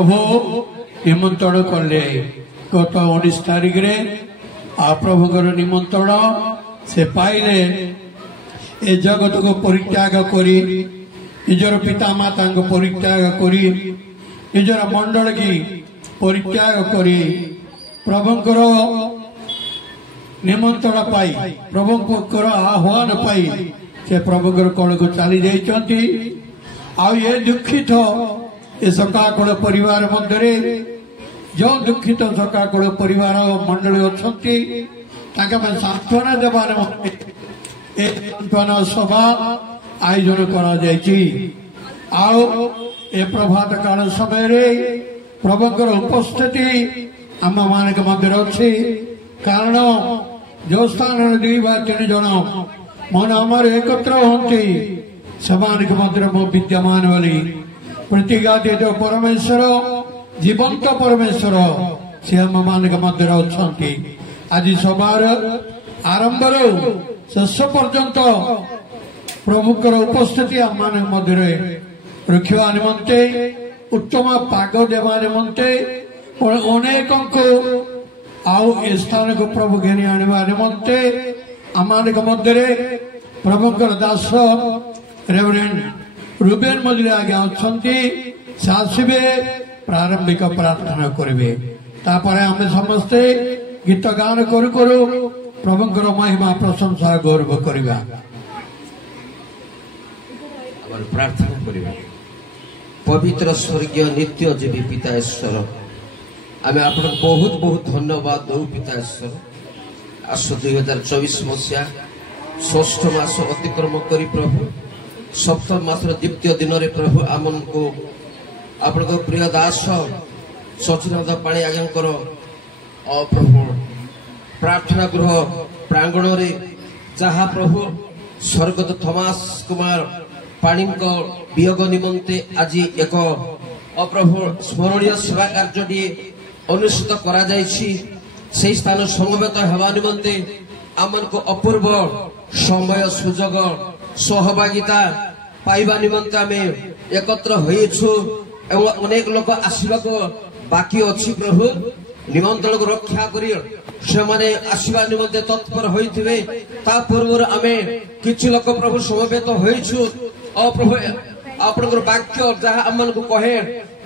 प्रभु निमंत्रण कले गत 19 तारिख रे आ प्रभुकर निमंत्रण से पाइले ए जगत को परित्याग करी निजर पिता माता को परित्याग करी निजर मंडल की परित्याग करी प्रभुकर निमंत्रण पाई प्रभुकर आह्वान पाई से प्रभुकर कल को चली जाइछंती। आ ये दुखित ए सकाकुल परिवार मध्य जो दुखित सकाकुल परिवार मंडली अच्छी सांत्वना देवार सांत्वना सभा आयोजन कर प्रभात काल समय प्रभुकर उपस्थिति आम मान मध्य अच्छी कारण जो स्थान 2 ବା 3 जन मन आमर एकत्र होती समान मध्य विद्यमान वाली प्रतिगादित परमेश्वर जीवंत परमेश्वर से आम मान मध्य अच्छा आज सभार आरंभ शेष पर्यंत प्रभुकर उपस्थिति आम मान मध्य रखा निमंते उत्तम पाग देवा निमंते अनेक आउ स्थान को प्रभु घेनी आने निमंते आम मध्य प्रभुकर दास रेवरेंड रुबेन मजली आगे अच्छा आसवे प्रारंभिक प्रार्थना करेंगे आम समस्ते गीत गान करू करू प्रभुकर महिमा प्रशंसा गौरव करवा प्रार्थना करवा। पवित्र स्वर्गीय नित्य जीवी पिता ईश्वर आम आप बहुत बहुत धन्यवाद दौ पिता ईश्वर। आस 2024 मसीहा 6ठ मास अतिक्रम करी प्रभु 7th मास द्वितीय दिन रे प्रभु आमन को आपण प्रिय दास सचिनाथ पाणी आज्ञा प्रभु प्रार्थना गृह प्रांगण रे जहाँ प्रभु स्वर्गत थॉमस कुमार पाणी वियोग निमंते आज एक अप्रभु स्मरणीय सेवा कार्य अनुष्ठित करा जायछि। से स्थान समवेत हेबा निमंते आमन को अपूर्व समय सुजोग सहभागिता पाइबा निमंते आमे एकत्र होइछु एवं अनेक लोक आसीबा को बाकी अछि प्रभु निमंत्रण को रक्षा करी से माने आसीबा निमंते तत्पर होइथिबे ता पूर्व आमे किछि लोक प्रभु समवेत होइछु ओ प्रभु आपनकर वाक्य जहाँ आमन को कहे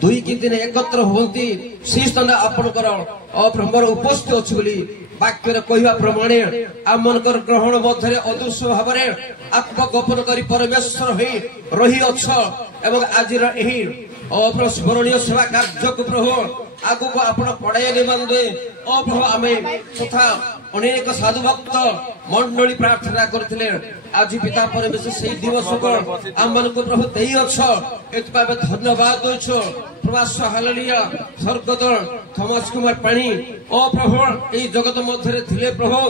2 कि 3 एकत्र होती से स्थान आपनकर प्रभुर उपस्थित अछि बोली वाक्य कहवा प्रमाणे आमनकर ग्रहण मध्य अदृश्य भाव में आत्मगोपन करी परमेश्वर होई रही अछ एवं आज स्मरणीय सेवा कार्य को प्रभु आगु को आपण पढ़ाई निमंते प्रभु आम तथा अनेक साधु भक्त मंडली प्रार्थना करथिले आज पिता परमेश्वर से दिवस को आम को प्रभु दे धन्यवाद दो प्रवास हालेलुया स्वर्गत थॉमस कुमार पाणी ओ प्रभु ए जगत मध्य थिले प्रभु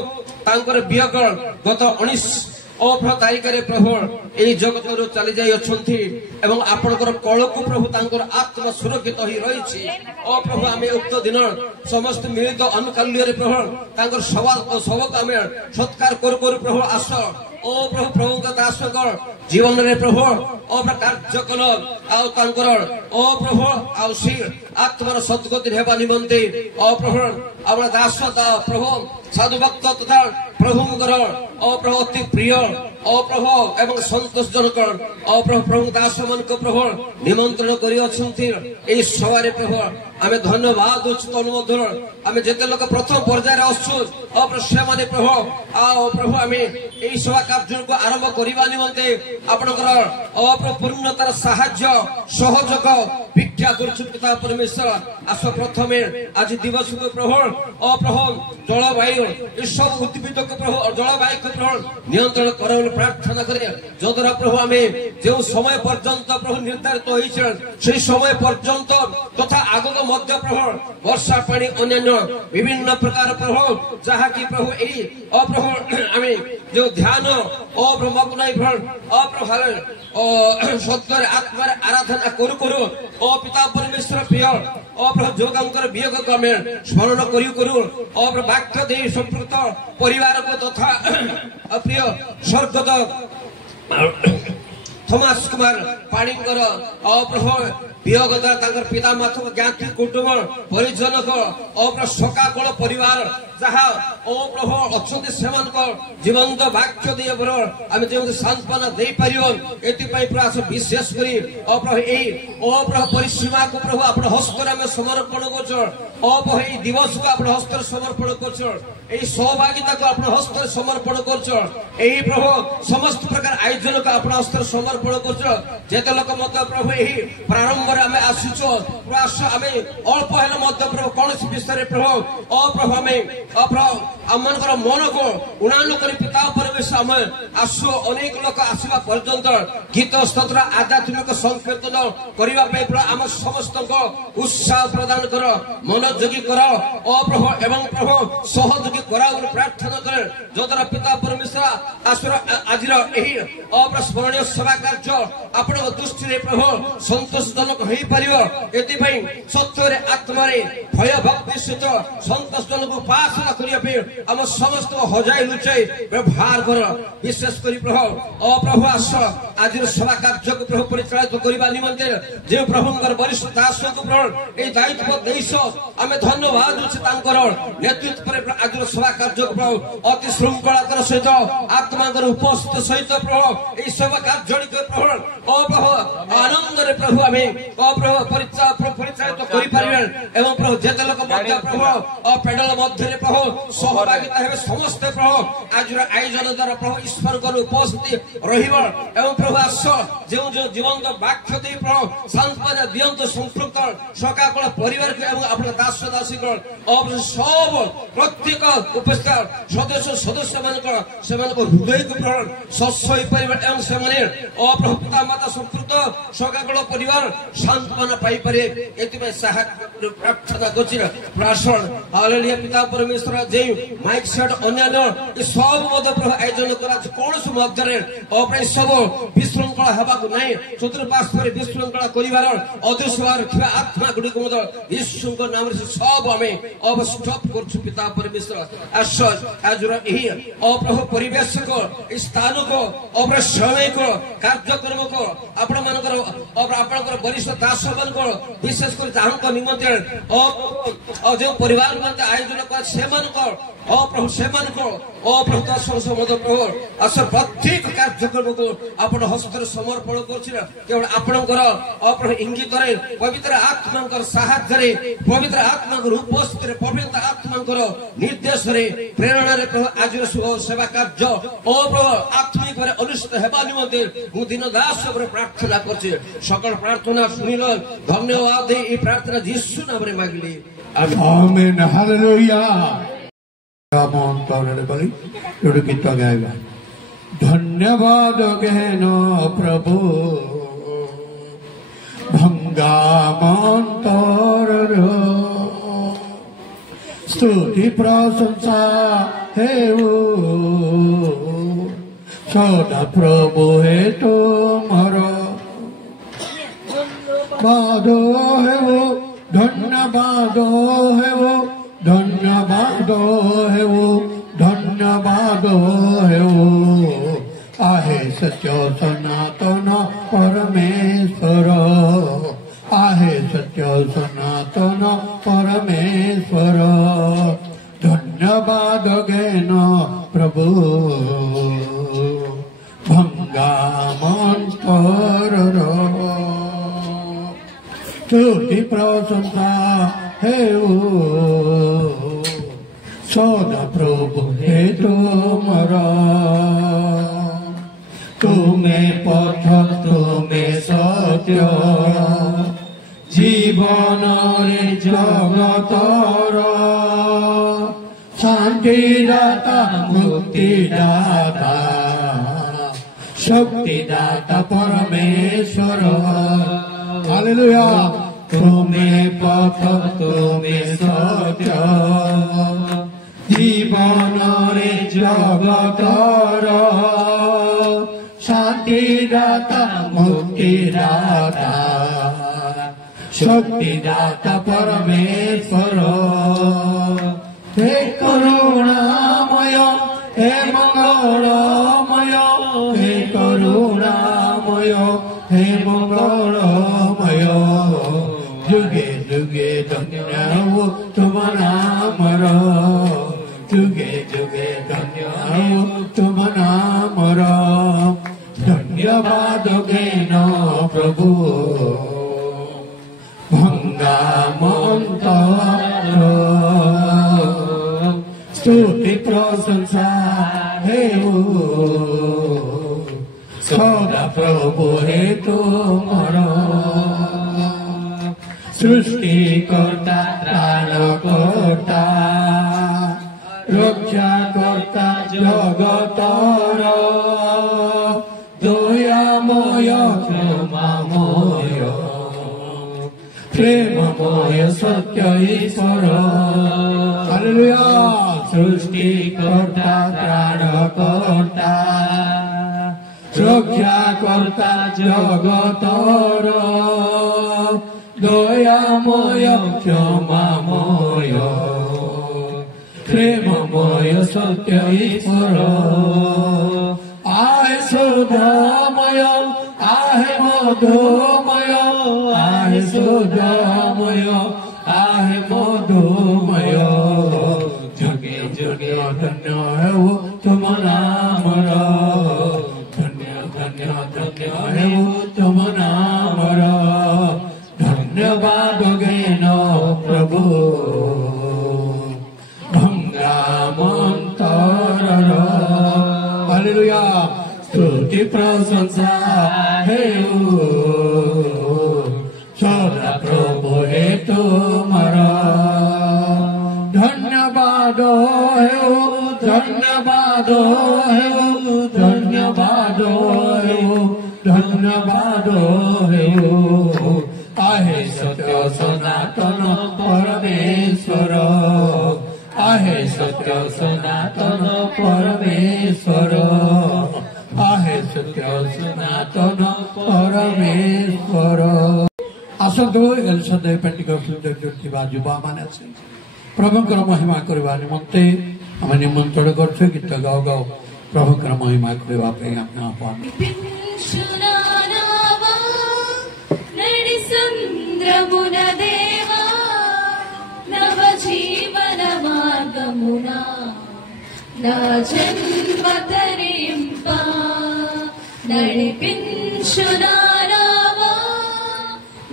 तांकर वियोग गत 19 तारीख रे प्रभु ए जगत रो चली जाई अछंती एवं आपनकर कळ को प्रभु तांकर आत्मा सुरक्षित ही रहिछि। ओ प्रभु आमे उक्त दिन समस्त मिलित अनुकाल्य रे प्रभु तांकर सबक आमे सत्कार करू प्रभु आस ओ प्रभु प्रभु दास जीवन रे प्रभु ओ कार्य कल आउ तांकर ओ प्रभु आउ सी आत्मार सद्गति हेबा निमंते ओ प्रभु आपण दास प्रभु साधु भक्त तथा प्रभुंकर ओ प्रभु अति प्रिय ओ प्रभु एवं संतोष जनक ओ प्रभु प्रभु दास मन को प्रभु निमंत्रण करी अछंती ए सवारे प्रभु आमे धन्यवाद तन मधुर आमे जेते लोक प्रथम पर्याय आसु ओ प्रभु से माने प्रभु आ प्रभु आमे ए सेवा कार्य को आरंभ करिबा निमंते आपनकर ओ प्रभु पूर्णतार सहाय्य सहयोग भिक्षा करछु पिता परमेश्वर आस प्रथमे आज दिवस को प्रभु ओ प्रभु जलवायु ए सब उद्भिद को प्रभु जलवायु को प्रभु नियंत्रण करे प्रार्थना करे जदरा प्रभु आमे जो समय पर्यंत प्रभु निर्धारित होइछ से समय पर्यंत तथा आगो मध्य प्रभु वर्षा पानी अन्य विभिन्न प्रकार प्रभु जहाँ की प्रभु यही अप्रभु आमे जो ध्यान ओ ब्रह्मकुनाई प्रभु अप्रभु सत्तर आत्मार आराधना करू करू ओ पिता परमेश्वर प्रिय ओ प्रभु जोगंकर वियोग क्रमे स्मरण करू करू ओ प्रभु वाक्य दे संपृक्त परिवार को तथा प्रिय स्वर्गत थॉमस कुमार पाणीकर ओ प्रभु वियोग द्वारा पिता माता ज्ञाति कुटुंब परिजन सका कल परिवार जहाँ ओ प्रभु अच्छा से जीवंत वाक्य दे आम जो सांत्वना दे पार एस विशेष कर प्रभु परिसीमा को प्रभु आप हस्तर आम समर्पण कर दिवस को आप हस्तर समर्पण कर सौभाग्यता को आप हस्तर समर्पण कर प्रभु समस्त प्रकार आयोजन को आप हस्तर समर्पण कर जेते लोक मत प्रभु यही प्रारंभ आम आसुच आम अल्प प्रभु कौन विषय प्रभु प्रभु आम मन को उड़ान कर पिता परिवेश आम आसु अनेक लोक आसवा पर्यंत गीत स्तोत्र आध्यात्मिक संकीर्तन करने आम समस्त उत्साह प्रदान कर मनोयोगी कर प्रभु एवं प्रभु सहयोगी करा प्रार्थना कर जद्वारा पिता परमेश्वर आसुर आज स्मरणीय सेवा कार्य आपण दृष्टि प्रभु संतोषजनक हो पार सत्य आत्मा भय भक्ति सहित संतोषजनक उपासना करने आम समस्त हजाई लुचाई व्यवहार कर विशेष कर प्रभु प्रभु आस आज सेवा कार्य को प्रभु परिचालित करने निमंते जो प्रभु वरिष्ठ दास को प्रभु ये दायित्व देश आम धन्यवाद नेतृत्व आज सेवा कार्य को प्रभु अति श्रृंखला सहित आत्मा उपस्थित सहित प्रभु ये सेवा कार्य प्रभु प्रभु आनंद प्रभु आम प्रभु परिचालित एवं प्रभु जेते लोक प्रभु पेडल मध्य प्रभु सहभागिता हे समस्ते प्रभु आज आयोजन द्वारा प्रभु ईश्वर उपस्थिति एवं प्रभु आस जो जीवंत वाक्य दे प्रभु सांत्वना दियंत संपृक्त सकाकल परिवार अपने दास दासी सब प्रत्येक उपस्थित सदस्य हृदय को प्रभु स्वस्थ हो पार एवं से प्रभु पिता माता संपृक्त सकाकल परिवार सांत्वना पाई पारे प्रार्थना कर हालेलुया पिता परमेश्वर जे माइक सेट अन्य सब मत प्रभु आयोजन करा कौन मध्य सब विशृंखला हवा को नहीं चतुर्पार्श्व विशृंखला कर अदृश्य आत्मा गुड़िक यीशु नाम से सब आम अब स्टॉप कर पिता परमेश्वर आस आज प्रभु परिवेश को स्थान को समय को कार्यक्रम को आपण वरिष्ठ दास मान विशेष कर जहाँ निमंत्रण जो परिवार आयोजन कर प्रभु से प्रभु प्रभु आस प्रत्येक कार्यक्रम को आप हस्तर समर्पण कर प्रभु इंगित पवित्र आत्मा साहाय्य पवित्र आत्मा उपस्थित पवित्र आत्मा निर्देश प्रेरणा प्रभु आज सेवा कार्य प्रभु आत्मिक अनुष्ठित होगा निमंते मुझे दिन दास प्रार्थना कर सकल प्रार्थना शुणिल धन्यवाद ये प्रार्थना यीशु नाम मांगली आमेन हालेलुया गीत गाइबा धन्यवाद गहन प्रभु भंगा मंतर स्तुति प्रशंसा हे सदा प्रभु हे तुमर धन्यवाद है वो धन्यवाद है वो धन्यवाद है वो धन्यवाद है वो आहे सत्य सनातन परमेश्वर आहे सत्य सनातन परमेश्वर धन्यवाद ज्ञान प्रभु भंगा मंतर स्तुति प्रशंसा हे सदा प्रभु हे तुमरा तुम्हें पथ तुम्हें सत्य जीवन रे जगतर शांति दाता मुक्ति दाता शक्ति दाता परमेश्वर हालेलुया तुम्हें पथ तुम्हें सत्य जीवन रे जगतर शांति दाता मुक्ति दाता शक्ति दाता परमेश्वर हे करुणामय हे मंगलमय हे करुणामय हे मंगलमय ଯୁଗେ ଧନ୍ୟ ହେଉ ତୁମ ନାମର ଯୁଗେ ଯୁଗେ ଧନ୍ୟ ହେଉ ତୁମ ନାମର ଧନ୍ୟବାଦ ଜ୍ଞାନ ପ୍ରଭୁ ଭଙ୍ଗା ମନ୍ତର ସ୍ତୁତି ପ୍ରଶଂସା ହେଉ ସଦା ପ୍ରଭୁ ହେ ତୁମର ସୃଷ୍ଟିକର୍ତ୍ତା ତ୍ରାଣକର୍ତ୍ତା ରକ୍ଷାକର୍ତ୍ତା ଜଗତର ଦୟାମୟ କ୍ଷମାମୟ ପ୍ରେମମୟ ସତ୍ୟ ଈଶ୍ୱର ହାଲେଲୁୟା ସୃଷ୍ଟିକର୍ତ୍ତା ତ୍ରାଣକର୍ତ୍ତା ରକ୍ଷାକର୍ତ୍ତା ଜଗତର ଦୟାମୟ କ୍ଷମାମୟ ପ୍ରେମମୟ ସତ୍ୟ ଈଶ୍ୱର आहे सुधामय आहे मधुमय आहे सुधामय आहे मधुमय जुगे जुगे धन्य हेउ तुम नामर धन्य धन्य धन्य हेउ तुम नामर धन्यवाद ज्ञान प्रभु भंगा मंतर हालेलुया स्तुति प्रशंसा हेउ सदा प्रभु हे तुमर धन्यवाद हेउ धन्यवाद हेउ धन्यवाद हेउ धन्यवाद हेउ आहे सत्य सनातन परमेश्वर आहे सत्य सनातन परमेश्वर आहे सत्य सनातन परमेश्वर आसंतु एलसादाई पेंटिकॉस्टल चर्च युवा माने प्रभुंकर महिमा करबा निमंते आमे निमंत्रण करछु गीत गाओ गाओ प्रभुंकर महिमा करबा पे आपना आह्वान नडिसंद्रमुन देवा नव जीवन మార్గమునా నా జన్మ తరింప నడిపించు నారావా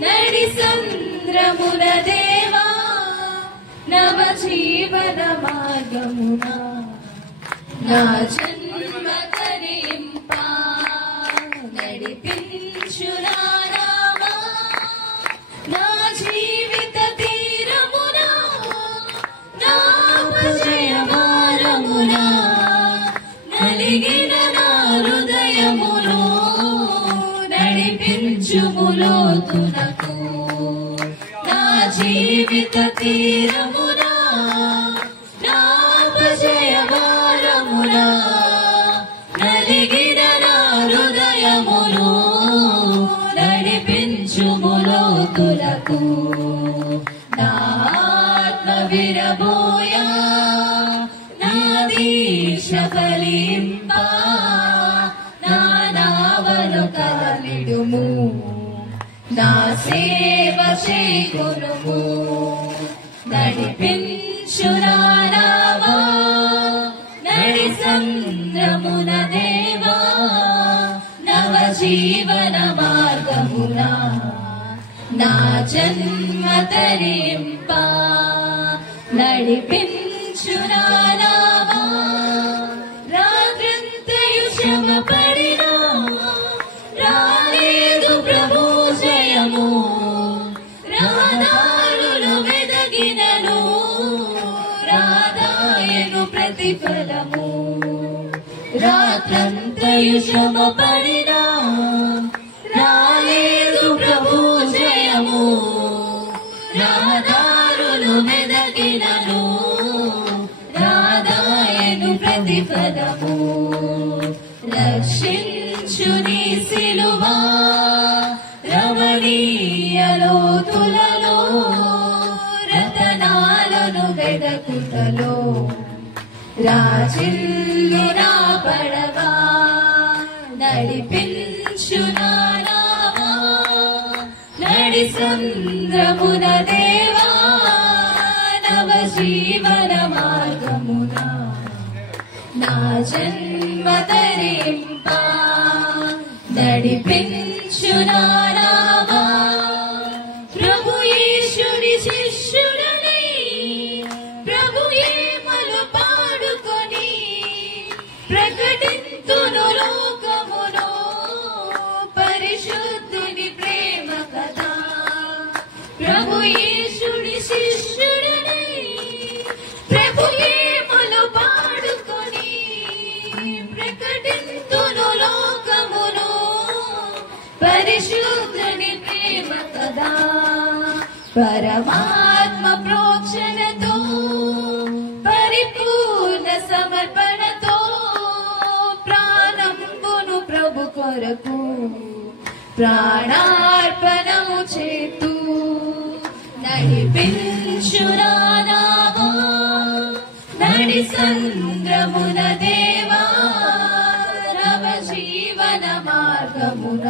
నడిసంద్రమున దేవా నవ జీవన మార్గమునా నా జన్మ తరింప నడిపించు నారావా నా జీవిత తీరమునా నా జయమారమునా నలిగిన నా హృదయమును నడిపించుములోతునకు నా జీవిత తీరమునా నా జయమారమునా నలిగిన నా హృదయమును నడిపించుములోతునకు విరబోయా నా దీక్ష ఫలింప నా నావను కదలిడుము నా సేవ చేకొనుము నడిపించు నారావా నడిసంద్రమున దేవా నవ జీవన మార్గమునా నా జన్మ తరింప నడిపించు నారావా రాత్రంతయు శ్రమ పడినా రాలేదు ప్రభు జయము రాదారులు వెదగినను రాదాయను ప్రతిఫలము రాత్రంతయు శ్రమ పడినా రాలేదు ప్రభు జయము రాదారులు మెదగినను రాదాయను ప్రతిఫలము రక్షించు నీ సిలువా రమణీయ లోతులలో రతనాలను వెదకుటలో రాజిల్లు నా పడవా నడిపించు నారావా నడిసంద్రమున దేవా నా జన్మ తరింపా నడిపించు నా నావా ప్రభు యేసుని శిష్యుడనై ప్రభు ఏమలు పాడుకొని ప్రకటింతును లోకమును పరిశుద్ధుని ప్రేమ కథ ప్రభు యేసుని శిష్యుడనై ప్రభు ఏమలు పాడుకొని ప్రకటింతును లోకమును పరిశుద్ధుని ప్రేమ కథ పరమాత్మ ప్రోక్షణతో పరిపూర్ణ సమర్పణతో ప్రాణంబును ప్రభు కొరకు ప్రాణార్పణము చేతూ నడిపించు నా నావా నడి సంద్రమున దేవా నవ జీవన మార్గమున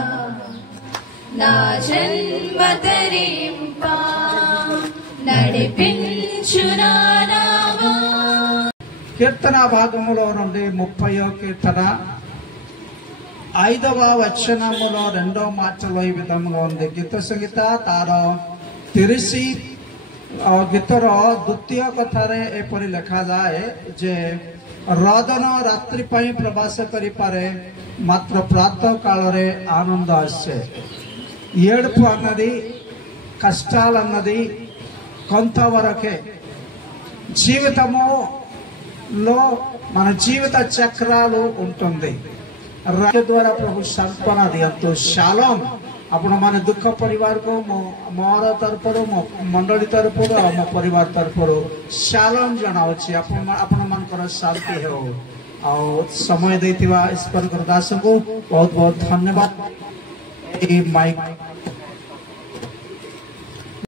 నా జన్మ తరింపా నడిపించు నా నావా. కీర్తన భాగములో నుండి 30వ కీర్తన 5వ వచనములో 2వ మాటలో ఈ విధంగా ఉంది. ଗୀତ ସଂହିତା ତାର 30 ଗୀତର ଦ୍ୱିତୀୟ କଥାରେ ଏପରି ଲେଖାଯାଏ ଯେ ରଦନ ରାତ୍ରି ପାଇଁ ପ୍ରବାସ କରିପାରେ ମାତ୍ର ପ୍ରାତଃ కాଳରେ ఆనంద ఆసే. ఏడుపు అన్నది కష్టాలన్నది కొంతవరకే. జీవితములో మన జీవిత చక్రాలు ఉంటుంది. राज्य द्वारा प्रभु सांत्वना दियंतु. शालोम आपण माने दुख परिवार को मोर तरफर मो मंडली तरफर मो परिवार तरफर शालोम जनाउछि. आपण मनकर शांति हो. आ समय देतिवा ईश्वर दास को बहुत बहुत धन्यवाद. ए माइक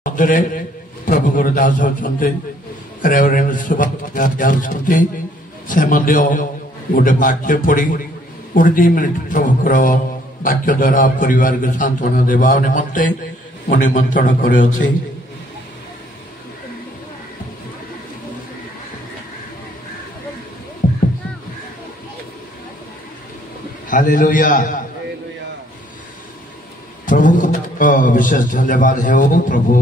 मधुरे प्रभु गुरुदास होचंते रेवरेंड सुभाष ज्ञान सुनते से मध्य गोटे वाक्य पढ़ी गोटे 2 मिनिट प्रभुकर वाक्य द्वारा परिवार को सांत्वना देवा निमंते मु निमंत्रण करुछि. हालेलुया. प्रभु को विशेष धन्यवाद है. प्रभु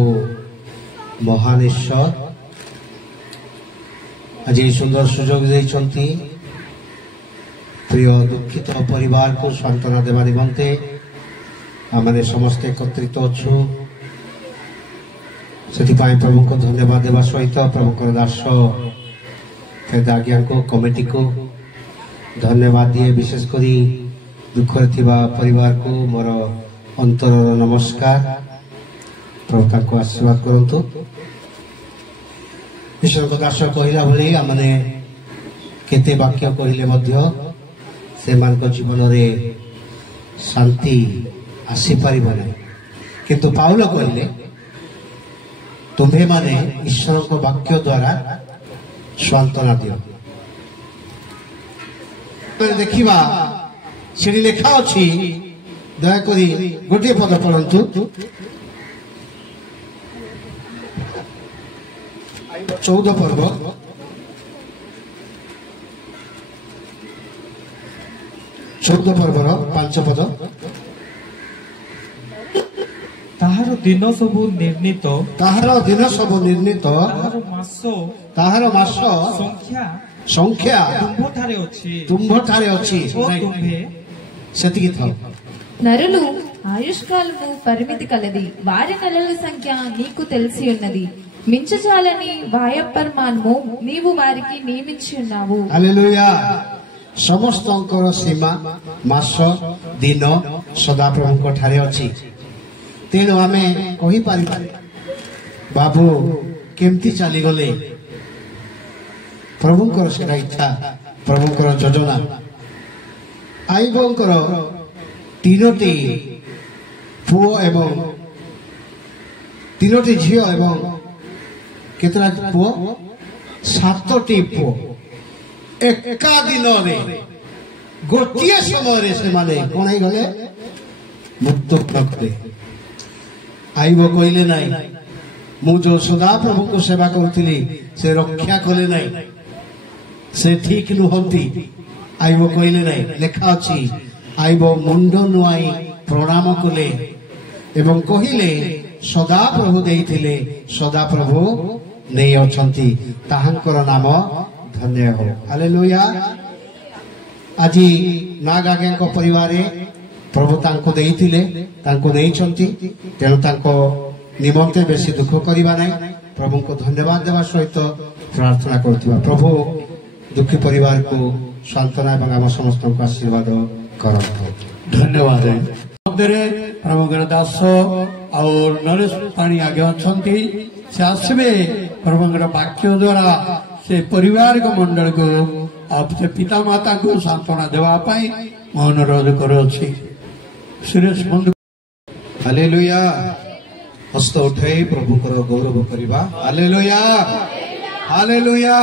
महान ईश्वर आज सुंदर सुजोग देइछंती प्रिय दुखित परिवार को सांत्वना देवा निमंते आमने समस्त एकत्रित अच्छु. से प्रभु को धन्यवाद देवा सहित प्रभु दास आज्ञा को कमिटी को धन्यवाद दिए. विशेषकर दुखरे थिबा परिवार को मोर अंतर नमस्कार. प्रभु ताको आशीर्वाद करंतु. ईश्वर दास कहला भली आमने केते वाक्य कहले मध्य से जीवन रे शांति आसी पारिबो नै. किंतु पाउल कहले तुम्हें माने ईश्वर को वाक्य द्वारा सांत्वना दियो. देखिबा सेठी लेखा अछि. दया करी गोटे पद पढ़ंतु. 14 पर्व 14 पर्वर 5 पद. ताहार दिन सबु निर्णीत ताहार मास संख्या तुम्भठारे अछि सेतिकी था. నరులు ఆయుష్కాలము పరిమితి కలది. వారి నెలల సంఖ్య నీకు తెలిసి ఉన్నది. మించజాలని వాయపర్మాన్ము నీవు వారికి నియమించి ఉన్నావు. హల్లెలూయా. समस्तंकर सीमा मास दिन सदाप्रभु ठारे अछि. तेणु आमे कहि पारिबा बाबू केमती चली गले. प्रभुंकर सेटा इच्छा प्रभुंकर योजना. आईबंकर 3टी पुओ एवं 3टी झियो एवं केतरा पुओ 7टी पुओ एका दिन गोटे समय से माने कौन गले मुक्त प्रकृति. आईब कहले ना मु जो सदा प्रभु को सेवा करुली से रक्षा कले ना से ठीक नुहंती आईब कहले नहीं लेखा अच्छी आईब मुंड नुआई प्रणाम कले एवं कहले सदा प्रभु देइथिले सदा प्रभु नहीं अछंती ताहांकर नाम धन्य हो हालेलुया। आज नाग आज्ञा परिवार प्रभु तांको देइथिले तांको देइछंती तेणु तांको निमंते बेसी दुख करिबा नै प्रभु को धन्यवाद देवा सहित प्रार्थना करथिबा प्रभु दुखी परिवार को सांत्वना एवं आम समस्त को आशीर्वाद करंतु धन्यवाद प्रभु दास और नरेश पाणी आगे अच्छा से आसवे प्रभु वाक्य द्वारा से परिवार को मंडल को से पिता माता को सांत्वना देवाई मैं अनुरोध करुच्छी सुरेश बंधु। हालेलुया हस्त उठाई प्रभु गौरव करवा हालेलुया हालेलुया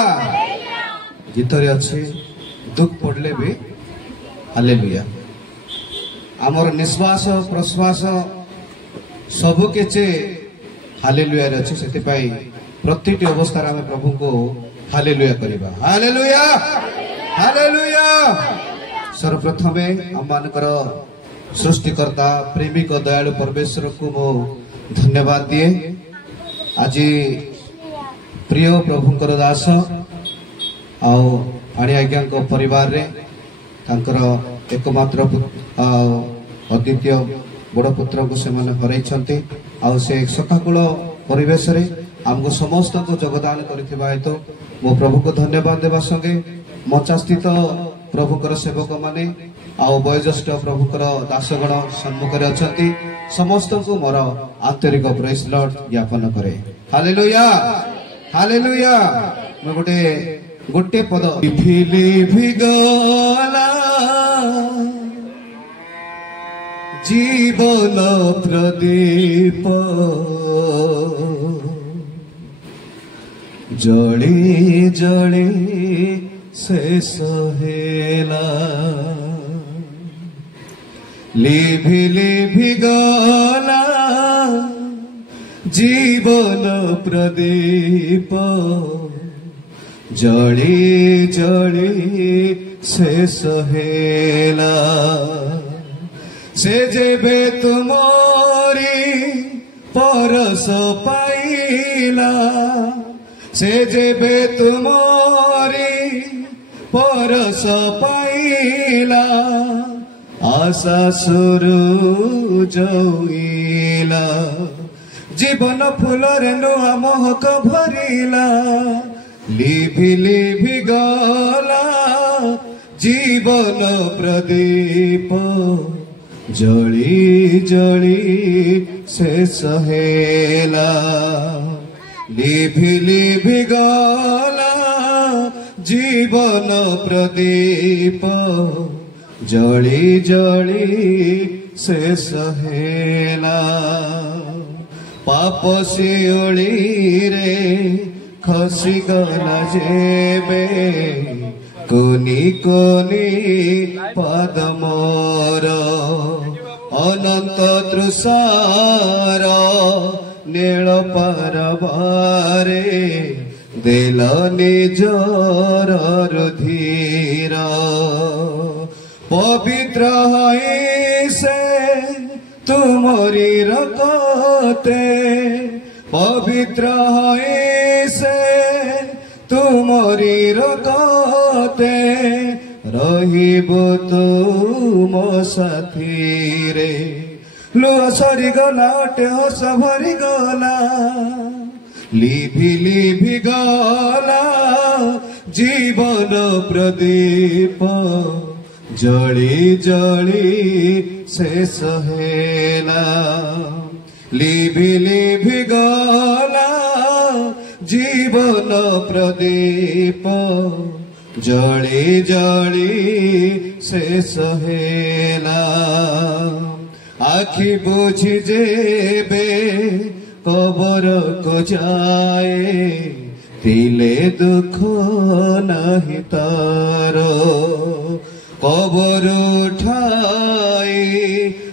गीत अच्छे दुख पड़े भी हालेलुया आमर निश्वास प्रश्वास सबु किचे हालेलुया अच्छे से प्रति अवस्था आम प्रभु को हालेलुया करवा हालेलुया हालेलुया। सर्वप्रथम आम मानकर सृष्टिकर्ता प्रेमिक दयालु परमेश्वर को मो धन्यवाद दिए आज प्रिय प्रभुंकर दास आओ पाणी आज्ञा परिवार रे तांकर एकमात्र अद्वितीय बड़ पुत्र को से हरई से सखाकूल परिवेश रे आमको समस्त को योगदान करथिबा हेतु मो प्रभु को धन्यवाद देवा संगे मचा स्थित प्रभुकर सेवक माने आओ वयोज्येष्ठ प्रभुकर दासगण सम्मुखरे अछंती समस्त को मोर आंतरिक प्रेज लॉर्ड ज्ञापन करे हालेलुया हालेलुया। मैं गोटे पद फिली भिगला जीवन प्रदीप जड़ी जड़ी शेष हेला लिभि लिभि गला जीवन प्रदीप जड़ी जड़ी शेष हेला से जेबे तुमरी परस पाइला से जेबे तुमरी परस पाइला आशा सुरु जइला जीवन फूलर नुआ महक भरिला लिभि लिभि गला जीवन प्रदीप जड़ी जड़ी शेष हेला लिभि लिभि गला जीवन प्रदीप जड़ी जड़ी शेष हेला पाप शिओली रे खसी गला जेबे कोनी कोनी पद मोर अनंत तृषार नील परबारे दिल निजर रुधिर पवित्र से तुमरी रकते पवित्र से तुमरी रकते रहिबो तुम साथी रे लुआ सरी गला हस भरी गला लिभि लिभि गला जीवन प्रदीप जड़ी जड़ी शेष हेला लिभि लिभि गला जीवन प्रदीप जड़ी जड़ी शेष हेला आखि बुझी जेबे कबर को जाए तिले दुख नहीं तारो कबर उठाई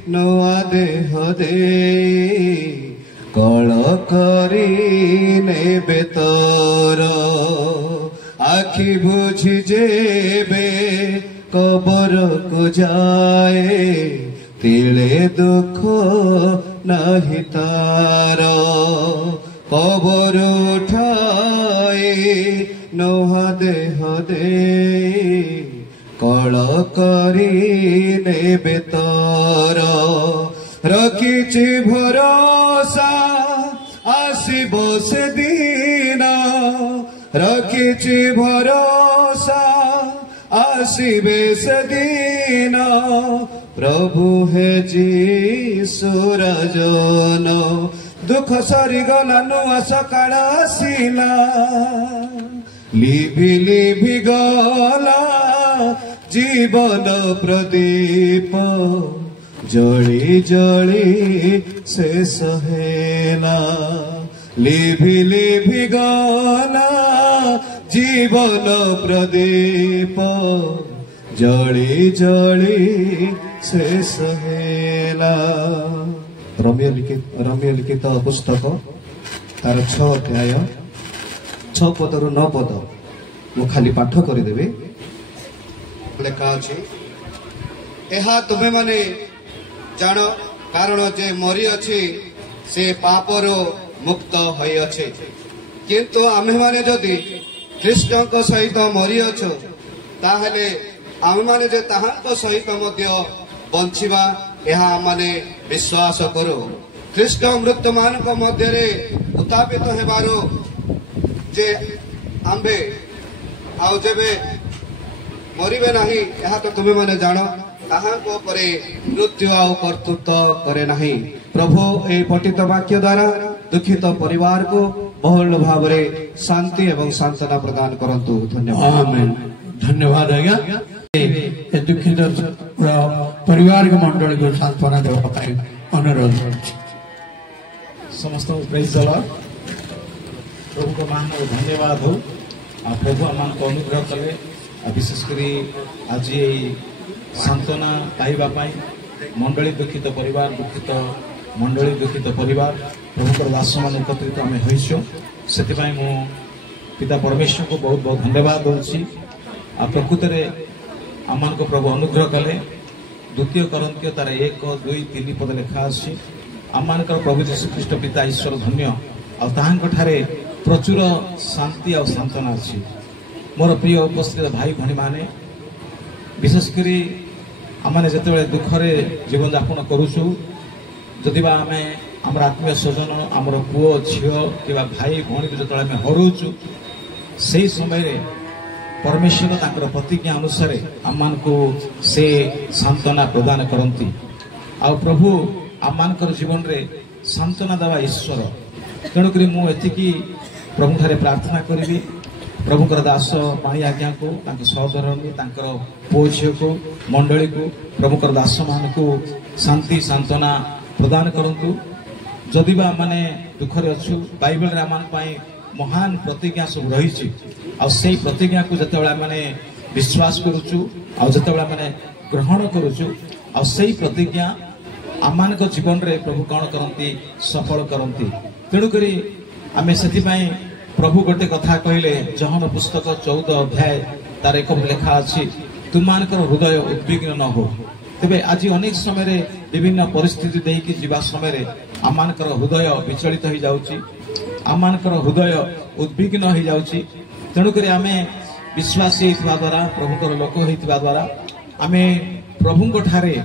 नुआ देह दे कल करी नेबे तोर आखि बुझी जेबे कबर को जाए तिले दुख नहीं तार कबर उठाए नोहा देह दे कल करी नेबे तार रखिछि भरोसा आसिब से दिन रखिछि भरोसा आसिबे से दिन प्रभु हे जीशुराजन दुख सरीगला नुआ सकाळ आसिला लिभि लिभि गला जीवन प्रदीप जली जली शेष हेला लिभि लिभि गला जीवन प्रदीप जली जली शेष हेला। रम्य लिखित पुस्तक तार 6 अध्याय 6 पदरु 9 पद मु खाली पाठ करदेवी लेखा अछि एहा तुमे माने जान कारण जे मरी अछि से पापर मुक्त होई अछि किंतु आमे माने जदि ख्रीष्ट को सहित मरी अछु ताहले आमे माने जे ताहाको सहित मध्य बंचिबा एहा माने विश्वास करो ख्रीष्ट मृत्यु मान को मध्य रे उत्थापित हेबारो जे आंबे आउ जेबे मरिबे नाही एहा तो तुमे माने जानो ताहाको परे मृत्यु आउ कर्तृत्व करे नाही। प्रभु ए पठित वाक्य द्वारा दुखित परिवार को बहुल भाव रे शांति एवं सांत्वना प्रदान करंतु। धन्यवाद। आमेन। धन्यवाद आज्ञा ए दुखित परिवार के मंडल को सांत्वना देवा पाए अनुरोध समस्त प्रेज द लॉर्ड। प्रभु को मान और धन्यवाद हो प्रभु आम को अनुग्रह कले विशेषकर आज सांत्वना पाइबा मंडली दुखित परिवार दुखित मंडली दुखित परिवार प्रभुकर दास मान एकत्रित आम होइछु से मु पिता परमेश्वर को बहुत बहुत धन्यवाद दूसरी प्रकृत में आम को प्रभु अनुग्रह कले द्वितीय करंत्य तार 1 2 3 पद लेखा अच्छी आम प्रभु जीशु ख्रीष्ट पिता ईश्वर धन्य आठारे प्रचुर शांति और सांत्वना अच्छी। मोर प्रिय उपस्थित भाई भाई माने विशेषकर आम जिते दुखरे जीवन यापन करुचु जदि आम आम आत्मीय स्वजन आमर पुओ झील कि भाई भौणी को जो हरौचु से समय परमेश्वर तांकर प्रतिज्ञा अनुसार आम को से सांत्वना प्रदान करती आ प्रभु आम जीवन रे सांत्वना देवा ईश्वर तेणुक मुझे प्रभु ठारे प्रार्थना करी प्रभुकर दास पाणी आज्ञा को सहोदरणी पुओ झील को मंडली को प्रभुकर दास मान को शांति सांत्वना प्रदान करंतु जदि माने दुखरे अच्छु बाइबल रे आमान पाई महान प्रतिज्ञा सब रही से प्रतिज्ञा को जिते माने विश्वास करुचु आते ग्रहण करुचु से प्रतिज्ञा आम जीवन रे प्रभु कौन करती सफल करती तेणुक आम से प्रभु गोटे कथा कहले जहन पुस्तक 14 अध्याय तार 1 लेखा अच्छी तुम हृदय उद्विग्न न हो तेबे आज अनेक समय विभिन्न परिस्थिति देकी जीवा समय आम हृदय विचलित हो जाउची आम हृदय उद्विग्न हो जाउची तेणुक आम विश्वासी होइथिबा द्वारा प्रभुकर लोक होइथिबा द्वारा आम प्रभु ठारे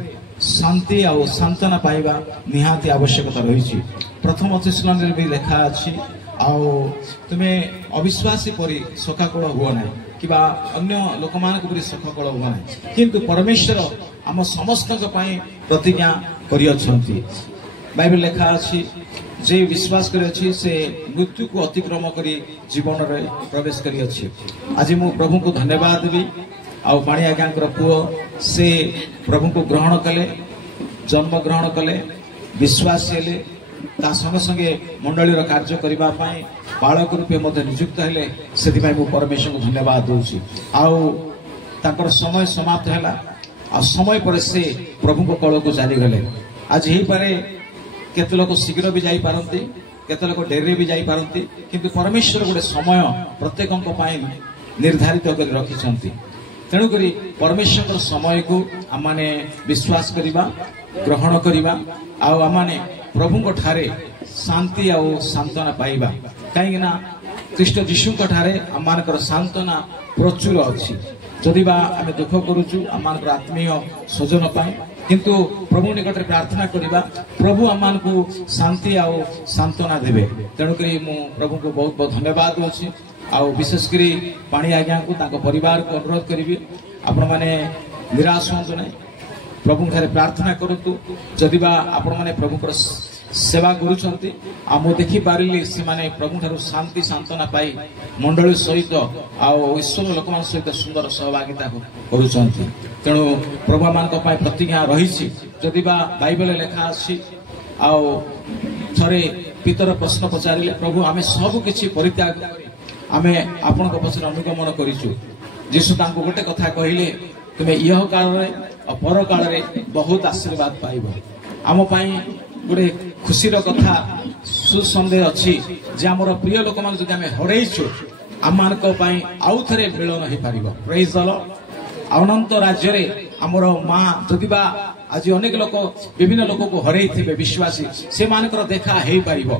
शांति और सांत्वना पाइबा निहाती आवश्यकता रही। प्रथम थिस्सलुनी भी लेखा अच्छी तुम्हें अविश्वासी परी सखाकुल हुआ ना कि अन्य लोक मान सखाकुल हुआ ना किंतु परमेश्वर आम समस्त प्रतिज्ञा करियछंती। बाइबल लेखा अच्छी जे विश्वास करियछि से मृत्यु को अतिक्रम करी जीवन रे प्रवेश करियछि। आज मु प्रभु को धन्यवाद देवी आ पाणी आज्ञाकर पुओ से प्रभु को ग्रहण कले जन्म ग्रहण कले विश्वास हेले ता संगे संगे मंडली कार्य करबा पई बालक रूपे मते नियुक्त हेले सेति पई मु परमेश्वर को धन्यवाद दूची आर समय समाप्त हैला आ समय पर से प्रभु को कल को चली गले। आज ही पारे केते लोक शीघ्र भी जाई पारंती केते लोक डेरी भी जाई पारंती किंतु परमेश्वर गोटे समय प्रत्येक पई निर्धारित कर रखिछंती ତେଣୁକରି ପରମେଶ୍ୱରଙ୍କର ସମୟକୁ ଆମମାନେ ବିଶ୍ୱାସ କରିବା, ଗ୍ରହଣ କରିବା ଆଉ ଆମମାନେ ପ୍ରଭୁଙ୍କ ଠାରେ ଶାନ୍ତି ଆଉ ସାନ୍ତ୍ୱନା ପାଇବା। କାହିଁକିନା ଖ୍ରୀଷ୍ଟ ଯୀଶୁଙ୍କ ଠାରେ ଆମମାନଙ୍କର ସାନ୍ତ୍ୱନା ପ୍ରଚୁର ଅଛି। ଯଦି ବା ଆମେ ଦୁଃଖ କରୁଛୁ ଆମମାନଙ୍କର ଆତ୍ମୀୟ ସ୍ୱଜନ ପାଇଁ, କିନ୍ତୁ ପ୍ରଭୁ ନିକଟରେ ପ୍ରାର୍ଥନା କରିବା, ପ୍ରଭୁ ଆମମାନଙ୍କୁ ଶାନ୍ତି ଆଉ ସାନ୍ତ୍ୱନା ଦେବେ। ତେଣୁକରି ମୁଁ ପ୍ରଭୁଙ୍କୁ ବହୁତ ବହୁତ ଧନ୍ୟବାଦ ଦେଉଛି। ଆଉ ବିଶେଷ କରି ପାଣି ଆଜ୍ଞାଙ୍କୁ ତାଙ୍କ ପରିବାରକୁ ଅନୁରୋଧ କରିବି, ଆପଣମାନେ ନିରାଶ ହୁଅନ୍ତୁ ନାହିଁ, ପ୍ରଭୁଙ୍କଠାରେ ପ୍ରାର୍ଥନା କରନ୍ତୁ। ଯଦି ବା ଆପଣମାନେ ପ୍ରଭୁଙ୍କର ସେବା କରୁଛନ୍ତି ଆଉ ମୁଁ ଦେଖିପାରିଲି ସେମାନେ ପ୍ରଭୁଠାରୁ ଶାନ୍ତି ସାନ୍ତ୍ୱନା ପାଇ ମଣ୍ଡଳୀ ସହିତ ଆଉ ଈଶ୍ୱର ଲୋକମାନଙ୍କ ସହିତ ସୁନ୍ଦର ସହଭାଗିତା କରୁଛନ୍ତି। ତେଣୁ ପ୍ରଭୁମାନଙ୍କ ପାଇଁ ପ୍ରତିଜ୍ଞା ରହିଛି। ଯଦି ବା ବାଇବେଲରେ ଲେଖା ଅଛି, ଆଉ ଥରେ ପିତର ପ୍ରଶ୍ନ ପଚାରିଲେ, ପ୍ରଭୁ ଆମେ ସବୁ କିଛି ପରିତ୍ୟାଗ ଆମେ ଆପଣଙ୍କ ପଛରେ ଅନୁଗମନ କରିଛୁ। ଯୀଶୁ ତାଙ୍କୁ ଗୋଟେ କଥା କହିଲେ, ତୁମେ ଇହ କାଳରେ ଆଉ ପର କାଳରେ ବହୁତ ଆଶୀର୍ବାଦ ପାଇବ। ଆମ ପାଇଁ ଗୋଟେ ଖୁସିର କଥା ସୁସନ୍ଦେହ ଅଛି ଯେ ଆମର ପ୍ରିୟ ଲୋକମାନେ ଯଦି ଆମେ ହରେଇଛୁ, ଆମମାନଙ୍କ ପାଇଁ ଆଉ ଥରେ ମିଳନ ହେଇପାରିବ। ପ୍ରେଜ୍ ଦ ଲର୍ଡ। ଅନନ୍ତ ରାଜ୍ୟରେ ଆମର ମା ଯଦି ବା ଆଜି ଅନେକ ଲୋକ ବିଭିନ୍ନ ଲୋକକୁ ହରେଇଥିବେ ବିଶ୍ୱାସୀ, ସେମାନଙ୍କର ଦେଖା ହେଇପାରିବ।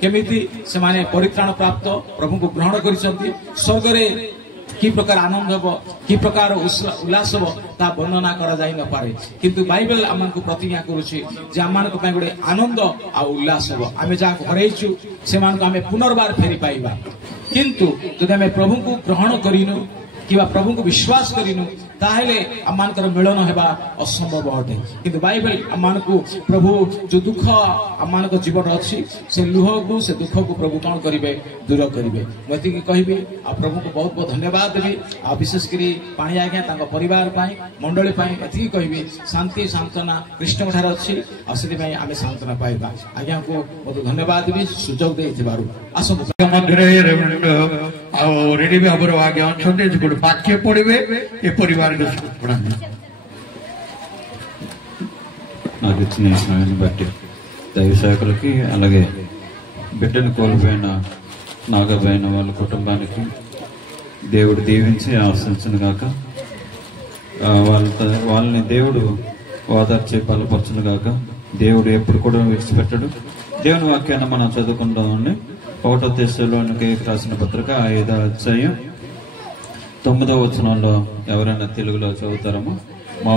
କେମିତି ସେମାନେ ପରିତ୍ରାଣ ପ୍ରାପ୍ତ ପ୍ରଭୁଙ୍କୁ ଗ୍ରହଣ କରିଛନ୍ତି, ସ୍ୱର୍ଗରେ କି ପ୍ରକାର ଆନନ୍ଦ ହେବ, କି ପ୍ରକାର ଉଲ୍ଲାସ ହେବ, ତାହା ବର୍ଣ୍ଣନା କରାଯାଇ ନପାରେ। କିନ୍ତୁ ବାଇବେଲ ଆମମାନଙ୍କୁ ପ୍ରତିଜ୍ଞା କରୁଛି ଯେ ଆମମାନଙ୍କ ପାଇଁ ଗୋଟେ ଆନନ୍ଦ ଆଉ ଉଲ୍ଲାସ ହେବ। ଆମେ ଯାହାକୁ ହରେଇଛୁ ସେମାନଙ୍କୁ ଆମେ ପୁନର୍ବାର ଫେରି ପାଇବା। କିନ୍ତୁ ଯଦି ଆମେ ପ୍ରଭୁଙ୍କୁ ଗ୍ରହଣ କରିନୁ କିମ୍ବା ପ୍ରଭୁଙ୍କୁ ବିଶ୍ୱାସ କରିନୁ, ତାହେଲେ ଆମମାନଙ୍କର ମିଳନ ହେବା ଅସମ୍ଭବ ଅଟେ। କିନ୍ତୁ ବାଇବେଲ ଆମମାନଙ୍କୁ ପ୍ରଭୁ ଯୋଉ ଦୁଃଖ ଆମମାନଙ୍କ ଜୀବନ ଅଛି, ସେ ଲୁହକୁ ସେ ଦୁଃଖକୁ ପ୍ରଭୁ କଣ କରିବେ, ଦୂର କରିବେ। ମୁଁ ଏତିକି କହିବି ଆଉ ପ୍ରଭୁଙ୍କୁ ବହୁତ ବହୁତ ଧନ୍ୟବାଦ ଦେବି। ଆଉ ବିଶେଷ କରି ପାଣି ଆଜ୍ଞା ତାଙ୍କ ପରିବାର ପାଇଁ, ମଣ୍ଡଳୀ ପାଇଁ ଏତିକି କହିବି, ଶାନ୍ତି ସାନ୍ତ୍ୱନା କୃଷ୍ଣଙ୍କ ଠାରେ ଅଛି ଆଉ ସେଥିପାଇଁ ଆମେ ସାନ୍ତ୍ୱନା ପାଇବା। ଆଜ୍ଞାଙ୍କୁ ବହୁତ ଧନ୍ୟବାଦ ଦେବି ସୁଯୋଗ ଦେଇଥିବାରୁ। ଆସନ୍ତୁ ମଧ୍ୟରେ ଆଉ ରେଡି ଭାବରେ ଆଜ୍ଞା ଅଛନ୍ତି, ଗୋଟେ ବାକ୍ୟ ପଢିବେ ଏ ପରିବାର నాకు ఇచ్చిన ఈ సమయాన్ని బట్టి దైవ శాఖలకి, అలాగే బిడ్డను కోల్పోయిన నాగబోయిన వాళ్ళ కుటుంబానికి దేవుడు దీవించి ఆశించను గాక, వాళ్ళని దేవుడు ఓదార్చి బలపరచును గాక. దేవుడు ఎప్పుడు కూడా విడిచిపెట్టడు. దేవుని వాక్యాన్ని మనం చదువుకుంటామండి. 1వ దశలోనికి రాసిన పత్రిక 5వ అధ్యాయం 9వ వచనంలో ఎవరైనా తెలుగులో చదువుతారమ్మా?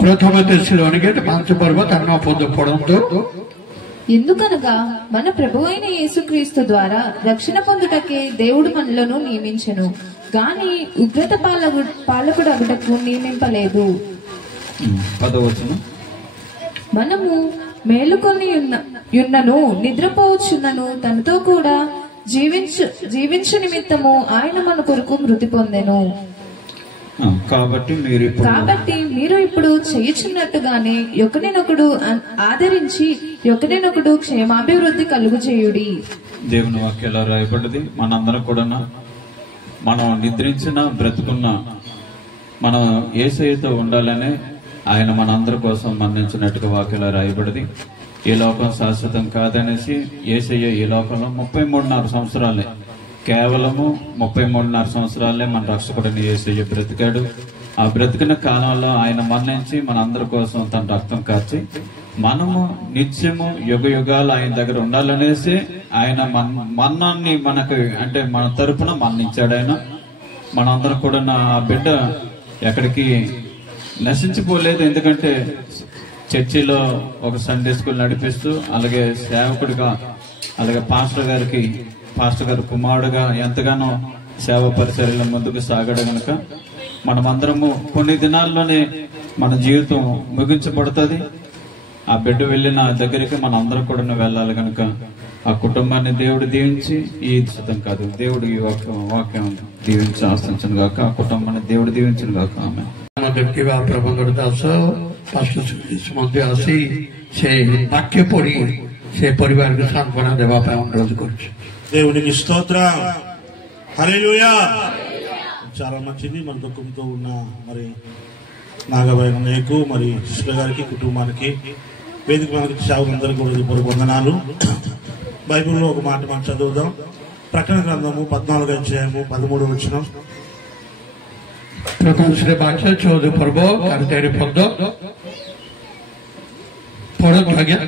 ప్రథమ దశలోనికి 5వ పర్వ తన్మ పొందపడంతో, ఎందుకనగా మన ప్రభువైన యేసుక్రీస్తు ద్వారా రక్షణ పొందుటకే దేవుడు మనలను నియమించెను గాని ఉగ్రత పాలకుడు అగుటకు నియమింపలేదు. 10వ వచనం, మనము మేలుకొని ఉన్నను నిద్రపోవచ్చున్నను తనతో కూడా జీవించు నిమిత్తము ఆయన మన కొరకు మృతి పొందెను. కాబట్టి మీరు ఇప్పుడు చేయుచున్నట్టుగానే ఒకరినొకడు ఆదరించి ఒకరినొకడు క్షేమాభివృద్ధి కలుగు చేయుడి. దేవుని వాక్యాలు రాయబడ్డది. మనందరం కూడా మనం నిద్రించిన బ్రతుకున్న మనం యేసయ్యతో ఉండాలని ఆయన మనందరి కోసం మరణించినట్టుగా వాక్యాలు రాయబడ్డది. ఈ లోకం శాశ్వతం కాదనేసి యేసయ్య ఈ లోకంలో 33.5 సంవత్సరాలే, కేవలము 33.5 సంవత్సరాలే మన రక్షకుడిని యేసయ్య బ్రతికాడు. ఆ బ్రతికిన కాలంలో ఆయన మరణించి మనందరి కోసం తన రక్తం కార్చి మనము నిత్యము యుగ యుగాలు ఆయన దగ్గర ఉండాలనేసి ఆయన మరణాన్ని మనకు అంటే మన తరపున మరణించాడు. ఆయన మనందరం కూడా ఆ బిడ్డ ఎక్కడికి నశించిపోలేదు. ఎందుకంటే చర్చిలో ఒక సండే స్కూల్ నడిపిస్తూ, అలాగే సేవకుడిగా, అలాగే పాస్టర్ గారి కుమారుడుగా ఎంతగానో సేవ పరిచర్యల ముందుకు సాగాడు గనక మనమందరము కొన్ని దినాల్లోనే మన జీవితం ముగించబడుతుంది. ఆ బిడ్డ వెళ్ళిన దగ్గరికి మన అందరం కూడా వెళ్ళాలి గనక ఆ కుటుంబాన్ని దేవుడు దీవించి, ఈ సిద్ధం కాదు దేవుడు ఈ వాక్యం దీవించి ఆశించను గాక, ఆ కుటుంబాన్ని దేవుడు దీవించను గాక. ఆమె ଦେଖିବା ପ୍ରଭୁଙ୍କର ଦାସ ମଧ୍ୟ ଆସି ସେ ବାକ୍ୟ ପଢି ସେ ପରିବାରକୁ ସାନ୍ତ୍ୱନା ଦେବା ପାଇଁ ଅନୁରୋଧ କରୁଛି. దేవునికి స్తోత్రం. హల్లెలూయా. చాలా మంచిది. మన దుఃఖంతో ఉన్న మరి నాగబాయి అన్నయ్యకు, మరి శిష్యుల గారికి, కుటుంబానికి, వేదిక మనకి సేవకులందరికీ కూడా ఇప్పుడు వందనాలు. బైబిల్లో ఒక మాట మనం చదువుదాం. ప్రకటన గ్రంథము 14వ అధ్యాయము 13వ వచనం. प्रथम श्री वाक्य 14 पर्व 13 पद पढ़ो आज्ञा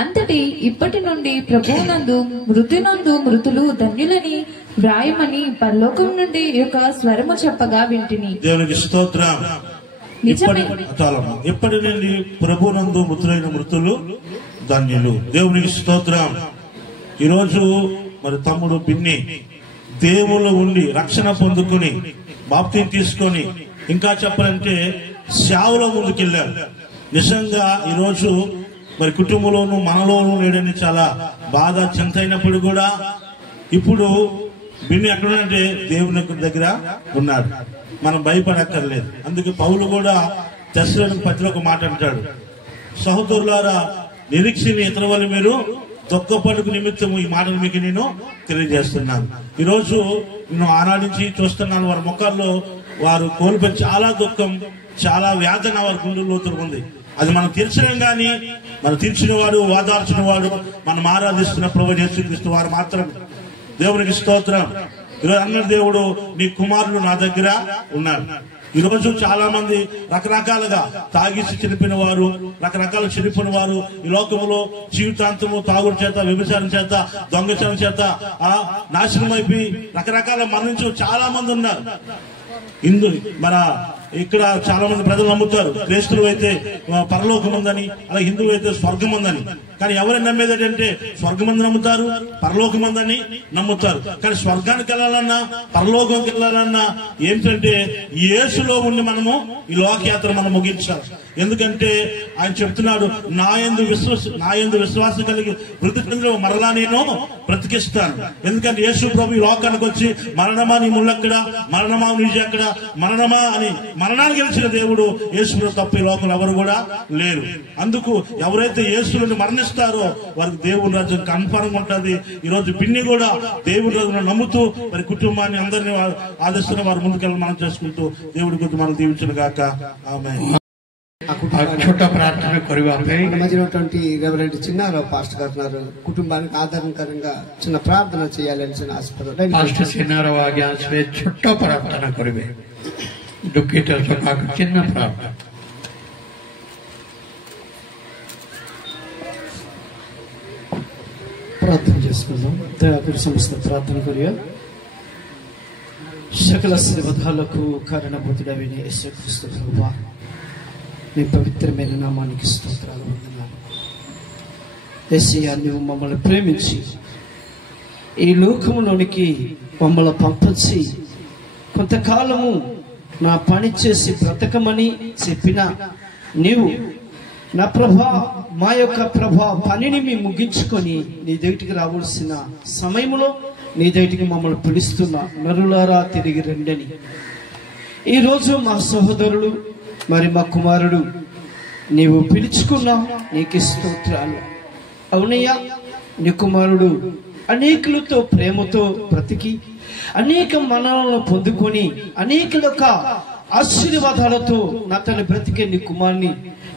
అంతటి ఇప్పటి నుండి ప్రభువునందు మృతునందు మృతులు ధన్యులని వ్రాయమని పరలోకం నుండి ఒక స్వరము చెప్పగా వింటిని. దేవునికి స్తోత్రం. ఇప్పటి నుండి ప్రభువునందు మృతులైన మృతులు ధన్యులు. దేవునికి స్తోత్రం. ఈరోజు మరి తమ్ముడు పిన్ని దేవుళ్ళు ఉండి రక్షణ పొందుకుని బాప్తిని తీసుకొని ఇంకా చెప్పాలంటే సేవలో ముందుకెళ్ళారు. నిజంగా ఈరోజు మరి కుటుంబంలోనూ మనలోనూ లేడని చాలా బాధ చింత అయినప్పుడు కూడా ఇప్పుడు బిన్ని ఎక్కడంటే దేవుని దగ్గర ఉన్నాడు. మనం భయపడక్కర్లేదు. అందుకే పౌలు కూడా తెస్సలోనికీ పత్రికలో ఒక మాట అంటాడు, సహోదరులారా నిరీక్షని ఇతర వాళ్ళు మీరు దుఃఖపడుకు నిమిత్తము ఈ మాటలు మీకు నేను తెలియజేస్తున్నాను. ఈరోజు నేను ఆనాడించి చూస్తున్నాను, వారి ముఖాల్లో వారు కోల్పోయి చాలా దుఃఖం, చాలా వేదన వారి గుండెల్లో ఉంది. అది మనం తీర్చడం గాని మనం తీర్చిన వాడు ఓదార్చిన వాడు మనం ఆరాధిస్తున్న ప్రభువు యేసుక్రీస్తు వారు మాత్రమే. దేవునికి స్తోత్రం. ఈరోజు అన్నాడు దేవుడు, నీ కుమారుడు నా దగ్గర ఉన్నారు. ఈరోజు చాలా మంది రకరకాలుగా తాగిసి చనిపోయిన వారు, రకరకాల చనిపోయిన వారు ఈ లోకంలో జీవితాంతము తాగుడు చేత, వ్యభిచారం చేత, దొంగతనం చేత నాశనం అయిపోయి రకరకాల మరణించు చాలా మంది ఉన్నారు. మన ఇక్కడ చాలా మంది ప్రజలు నమ్ముతారు, క్రైస్తవులు అయితే పరలోకం ఉందని, అలా హిందువు అయితే స్వర్గం ఉందని. కానీ ఎవరైనా నమ్మేది ఏంటంటే స్వర్గం మంది నమ్ముతారు, పరలోకం ఉందని నమ్ముతారు. కానీ స్వర్గానికి వెళ్ళాలన్నా పరలోకంకి వెళ్ళాలన్నా ఏంటంటే యేసులో ఉండి మనము ఈ లోకయాత్ర మనం ముగించాలి. ఎందుకంటే ఆయన చెప్తున్నాడు, నా యందు విశ్వాసం కలిగి వృద్ధి చెందిన మరలా నేను బ్రతికిస్తాను. ఎందుకంటే యేసు ప్రభు ఈ లోకానికి వచ్చి మరణమా నీ ముళ్ళెక్కడ, మరణమా నీజు ఎక్కడ, మరణమా అని మరణాన్ని గెలిచిన దేవుడు యేసు తప్ప ఈ లోకంలో ఎవరు కూడా లేరు. అందుకు ఎవరైతే యేసుని మరణిస్తారో వారికి దేవుని రాజ్యం కన్ఫర్మ్ ఉంటుంది. ఈ రోజు పిన్ని కూడా దేవుడి రాజును నమ్ముతూ మరి కుటుంబాన్ని అందరినీ ఆదరిస్తున్న వారు ముందుకెళ్ళి మనం చేసుకుంటూ దేవుడి గురించి మనం దీవించను గాక. ఆమేన్. छोटा प्रार्थना మధ్యనటువంటి రెవరెంట్ చిన్నారావు పాస్టర్ గారు కుటుంబానికి ఆధారకరంగా చిన్న ప్రార్థన చేయాలని చిన్న ఆశపడ్డారు. పాస్టర్ చిన్నారావు आज्ञा से छोटा प्रार्थना करिवे दुखित सकाक చిన్న ప్రార్థన. ప్రార్థన చేసుకుందాం. దయాకరి సంస్థ ప్రార్థన కొరియా సకల శ్రీవధాలకు కారణభూతుడైన యేసుక్రీస్తు ప్రభువా, మీ పవిత్రమైన నామానికి స్తోత్రాలు వందనాలు. యేసయ్యా, నీవు మమ్మల్ని ప్రేమించి ఈ లోకంలోనికి మమ్మల్ని పంపించి కొంతకాలము నా పని చేసి బ్రతకమని చెప్పిన నీవు నా ప్రభా, మా యొక్క ప్రభా పనిని మేము ముగించుకొని నీ దగ్గరికి రావాల్సిన సమయంలో నీ దగ్గరికి మమ్మల్ని పిలుస్తున్నా. నరులారా తిరిగి రండని ఈరోజు మా సహోదరులు మరి మా కుమారుడు నీవు పిలుచుకున్నావు, నీకు స్తోత్రాలు. అవునయ్యా, నీ కుమారుడు అనేకులతో ప్రేమతో బ్రతికి అనేక మరణాలను పొందుకొని అనేకుల ఆశీర్వాదాలతో నా తల్లి బ్రతికే నీ కుమారుని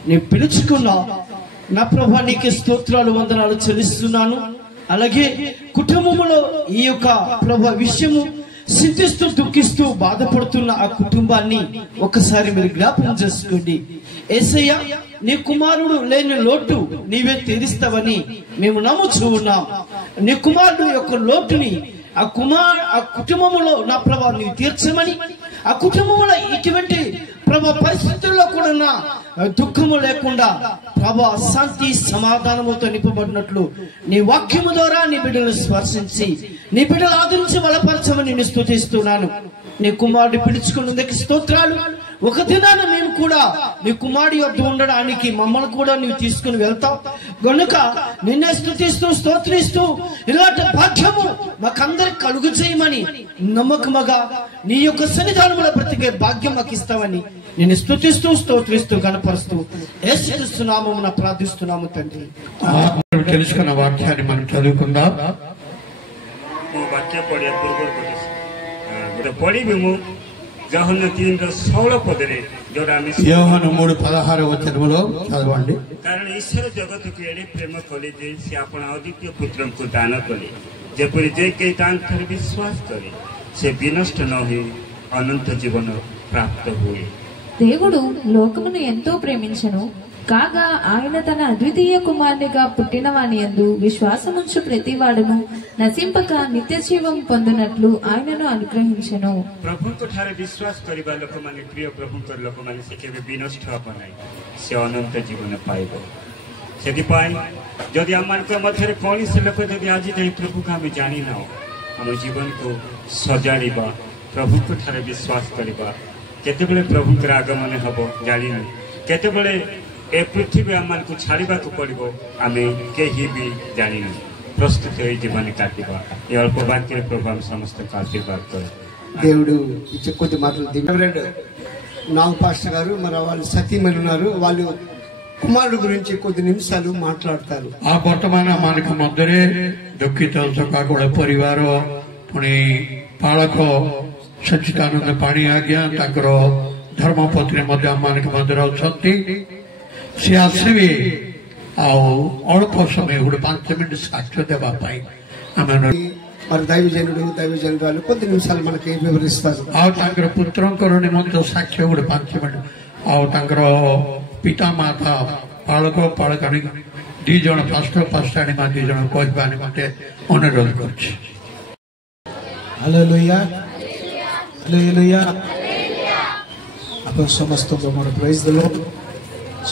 నేను పిలుచుకున్నావు. నా ప్రభా, నీకే స్తోత్రాలు వందనాలు చెల్లిస్తున్నాను. అలాగే కుటుంబంలో ఈ యొక్క ప్రభా విషయము చింతిస్తూ దుఃఖిస్తూ బాధపడుతున్న ఆ కుటుంబాన్ని ఒకసారి మీరు జ్ఞాపకం చేసుకోండి. యేసయ్య, నీ కుమారుడు లేని లోటు నీవే తీరుస్తావని మేము నమ్ముచూ ఉన్నాం. నీ కుమారుడు యొక్క లోటుని ఆ కుటుంబంలో నా ప్రభా నీవు తీర్చమని, ఆ కుటుంబంలో ఇటువంటి ప్రభా పరిస్థితుల్లో కూడా దుఃఖము లేకుండా ప్రభా శాంతి సమాధానముతో నింపబడినట్లు నీ వాక్యము ద్వారా నీ బిడ్డలు స్పర్శించి నీ బిడ్డలు ఆదరించి బలపరచమని నేను స్తుతిస్తున్నాను. నీ కుమారుడు పిలుచుకున్నందుకు స్తోత్రాలు. ఒక దినాన మేము కూడా నీ కుమారుడి యొద్ద ఉండడానికి మమ్మల్ని కూడా నీవు తీసుకుని వెళ్తావు గనుక నిన్నే స్తుతిస్తూ స్తోత్రిస్తూ ఇలాంటి భాగ్యము మాకందరికి కలుగు చేయమని నమ్మకముగా నీ యొక్క సన్నిధానంలో బ్రతికే భాగ్యం మాకు ఇస్తామని నేను స్తుతిస్తూ స్తోత్రిస్తూ కనపరుస్తూ యేసుక్రీస్తు నామమున ప్రార్థిస్తున్నాము తండ్రి. తెలుసుకున్న వాక్యాన్ని మనం చదువుకుందాం. वाक्य पढ़िया पूर्व गोटे पढ़ी मु యోహాను 3:16 పదరే जोड़ा आम యోహాను 3:16 వచనములో చదవండి. कारण ईश्वर जगत को एडे प्रेम कले जे से आपण अद्वितीय पुत्र को दान कले जेपरि जे के तांकर विश्वास करे से विनष्ट न हो అనంత జీవన ప్రాప్త हुए దేవుడు లోకమును ఎంతో ప్రేమించెను కాగా ఆయన తన అద్వితీయ కుమారునిగా పుట్టిన వాని యందు విశ్వాసముంచు ప్రతివాడును నశింపక నిత్య జీవం పొందునట్లు ఆయనను అనుగ్రహించెను प्रभुको ठारे विश्वास करिबा लोकमाने प्रिय प्रभुको लोकमाने से केबे विनष्ट हबो नै से अनंत जीवन पाइबो सेदिपाई जदि आमानक मध्यरे कौनसी लोक जदि आज जाई प्रभुको आमे जानि न हम जीवन को सजाड़िबा प्रभुको ठारे विश्वास करिबा केतेबेले प्रभुको आगमन हबो जानि न केतेबेले ए पृथ्वी आमान को छाड़िबा को पड़िबो आमे केही भी जानि न प्रस्तुत होई जीवन काटिबा ये अल्प वाक्य प्रभु हम समस्त का आशीर्वाद करो దేవుడు ఇచ్చే కొద్ది మాటలు రెవరెండ్ నాగ్ పాస్టర్ గారు మరి వాళ్ళు సతీమణి ఉన్నారు వాళ్ళు కుమారుడు గురించి కొద్ది నిమిషాలు మాట్లాడతారు आ वर्तमान आमानक मध्यरे दुखित सकाकुल परिवार पुणी पालक सच्चिदानंद पाणी आज्ञा तांकर धर्मपत्नी मध्य आमानक मध्यरे अछंती से आसबे अल्प समय गोटे 5 मिनट साक्ष्य देवा మరి దైవజనురాలు కొద్ది నిమిషాలు మనకి వివరిస్తారు పుత్రంకర నిమంత సాక్ష్య गोटे 5 मिनट पिता माता पालक पालकाणी दी जन पास्टर पास्टाणी मा दी जन कहवा निमंते अनुरोध करछि हालेलुया हालेलुया आपण समस्त को मोर प्रेज द लॉर्ड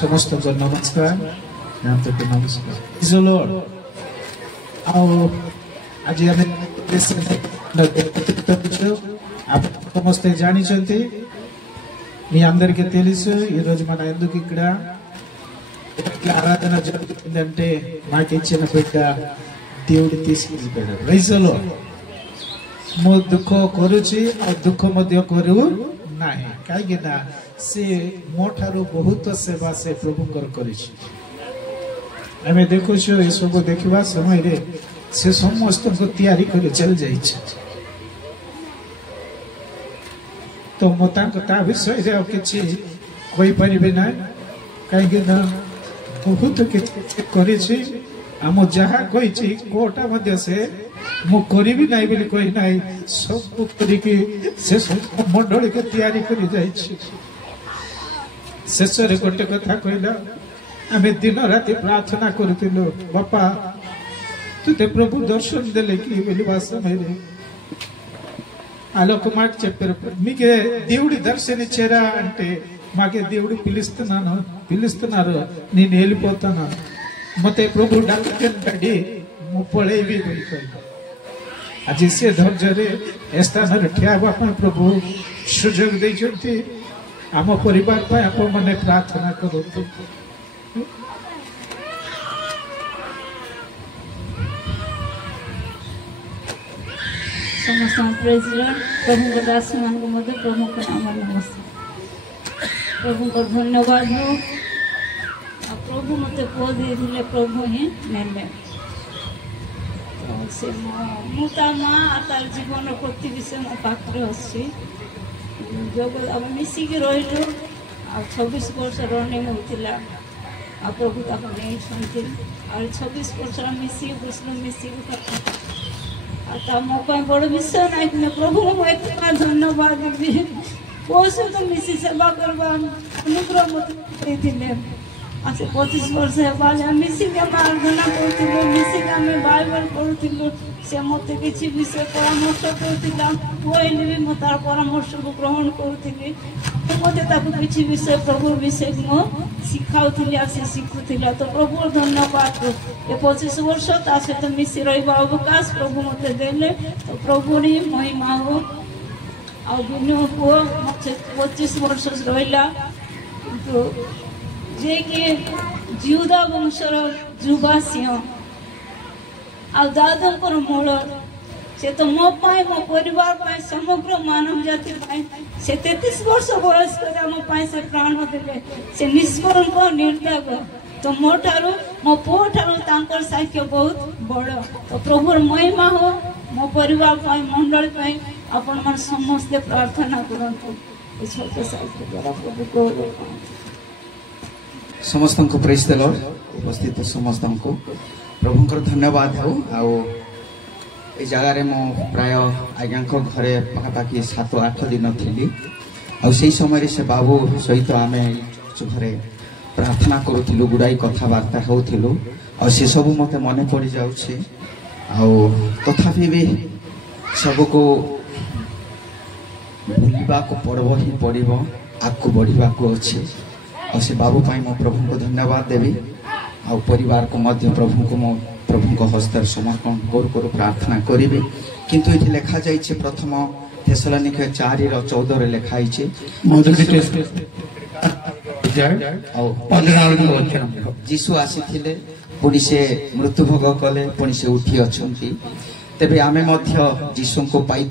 समस्त को नमस्कार यहाँ तक नमस्कार प्रेज द लॉर्ड आओ आज हमें समस्त जानी మీ అందరికీ తెలుసు ఈ రోజు మన ఎందుకు ఇక్కడ ఆరాధన జరుగుతుందంటే నాకు ఇచ్చిన బిడ్డ దేవుడు తీసుకెళ్ళిపోయాడు ప్రైజ్ ది లార్డ్ ମୁଁ ଦୁଃଖ କରୁଛି ଆଉ ଦୁଃଖ ମଧ୍ୟ କରୁ ନାହିଁ କାହିଁକି ନା ସେ ମୋ ଠାରୁ ବହୁତ ସେବା ସେ ପ୍ରଭୁଙ୍କର କରିଛି ଆମେ ଦେଖୁଛୁ ଏସବୁ ଦେଖିବା ସମୟରେ ସେ ସମସ୍ତଙ୍କୁ ତିଆରି କରି ଚାଲି ଯାଇଛି ତ ମୁଁ ତା ବିଷୟରେ ଆଉ କିଛି କହିପାରିବି ନାହିଁ କାହିଁକି ନା ବହୁତ କିଛି କରିଛି ଆମ ଯାହା କହିଛି କୋଉଟା ମଧ୍ୟ ସେ ମୁଁ କରିବି ନାହିଁ ବୋଲି କହି ନାହିଁ ସବୁ କରିକି ସେ ମଣ୍ଡଳୀକୁ ତିଆରି କରି ଯାଇଛି ଶେଷରେ ଗୋଟେ କଥା କହିଲା ଆମେ ଦିନ ରାତି ପ୍ରାର୍ଥନା କରୁଥିଲୁ ବାପା ତୁତେ ପ୍ରଭୁ ଦର୍ଶନ ଦେଲେ କି ବୋଲିବା ସମୟରେ ఆలోక మాట చెప్పారు మీకే దేవుడి దర్శనం ఇచ్చారా అంటే మాకే దేవుడు పిలుస్తున్నారు నేను వెళ్ళిపోతాను మతే ప్రభు డాక్టరీ ମୁଁ ପଳେଇବି ବୋଲି କହିଲେ ଆଜି ସେ ଧୈର୍ଯ୍ୟରେ ଏ ସ୍ଥାନରେ ଠିଆ ହେବା ପାଇଁ ପ୍ରଭୁ ସୁଯୋଗ ଦେଇଛନ୍ତି ଆମ ପରିବାର ପାଇଁ ଆପଣମାନେ ପ୍ରାର୍ଥନା କରନ୍ତୁ समस्त प्रेसिडेंट प्रभु दास मान को मध्य प्रभु का नाम नमस्ते प्रभु को धन्यवाद हो प्रभु मत को दे दिले प्रभु ही नेले से मुता मां तार जीवन प्रति विषय म पात्र अछि जब अब मिसी के रहिलो आ 26 वर्ष रनिंग होतिला आ प्रभु ता को नहीं सुनते और 26 वर्ष मिसी कृष्ण मिसी आता मो ପାଇଁ ବଡ଼ ବିଷୟ ନାହିଁ କିନ୍ତୁ ପ୍ରଭୁ ମୁଁ ଏତେ ଧନ୍ୟବାଦ ଦେବି ମୋ ସହିତ ମିଶି ସେବା କରିବା ଅନୁଗ୍ରହ ମୋତେ ଦେଇଥିଲେ ଆଉ ସେ 25 ବର୍ଷ ହେବା ମିଶିକି ଆମେ ଆରାଧନା କରୁଥିଲୁ ମିଶିକି ଆମେ ବାଇବଲ ପଢ଼ୁଥିଲୁ ସେ ମୋତେ କିଛି ବିଷୟ ପରାମର୍ଶ କରୁଥିଲା କହିଲେ ବି ମୁଁ ତାର ପରାମର୍ଶକୁ ଗ୍ରହଣ କରୁଥିଲି ମୋତେ ତାକୁ କିଛି ବିଷୟ ପ୍ରଭୁ ବିଷୟ ମୁଁ ଶିଖାଉଥିଲି ଆଉ ସେ ଶିଖୁଥିଲା ତ ପ୍ରଭୁର ଧନ୍ୟବାଦ ଏ 25 ବର୍ଷ ତା ସହିତ ମିଶି ରହିବା ଅବକାଶ ପ୍ରଭୁ ମୋତେ ଦେଲେ ତ ପ୍ରଭୁରି ମହିମା ହୋ ଆଉ ବିନୁ ପୁଅ 25 ବର୍ଷ ରହିଲା କିନ୍ତୁ ଯିଏକି ଜିହୁଦା ବଂଶର ଯୁବା ସିଂହ ଆଉ ଦାଦାଙ୍କର ମୂଳ से तो मो पाए मो परिवार पाए समग्र मानव जाति पाए से 33 वर्ष बयस कर मो पाए से प्राण देले से निष्कलंक निर्दोष तो मो ठारो मो पो ठारो तांकर साक्ष्य बहुत बड़ तो प्रभुर महिमा हो मो परिवार पाए मंडल पाए अपन मन समस्त प्रार्थना करंतु ए छोटे साक्ष्य द्वारा प्रभु को समस्त को प्रेज द लॉर्ड उपस्थित समस्त को प्रभुंकर धन्यवाद हो आ ए जगार मु प्राय आज्ञा घरे पाखापाखि 7-8 दिन थी आई समय से बाबू सहित आम घरे प्रार्थना करूँ गुड़ाई कथबार्ता होलु से सब मत मन पड़ जाऊे तथापि भी सबको भूलवा को पड़ब ही पड़ब आगू बढ़ा अच्छे से बाबू मो प्रभु को धन्यवाद देवी आ परिवार को मध्य प्रभु को मो प्रभु को हस्तर समर्पण करू प्रार्थना करी किंतु ये लिखा जाइए प्रथम थेसलोनिके 4:14 लिखाई जीशु आसी पुणी से मृत्युभोग कले पुणी से उठी अच्छा तेबे आमे मध्य जीशु को पाई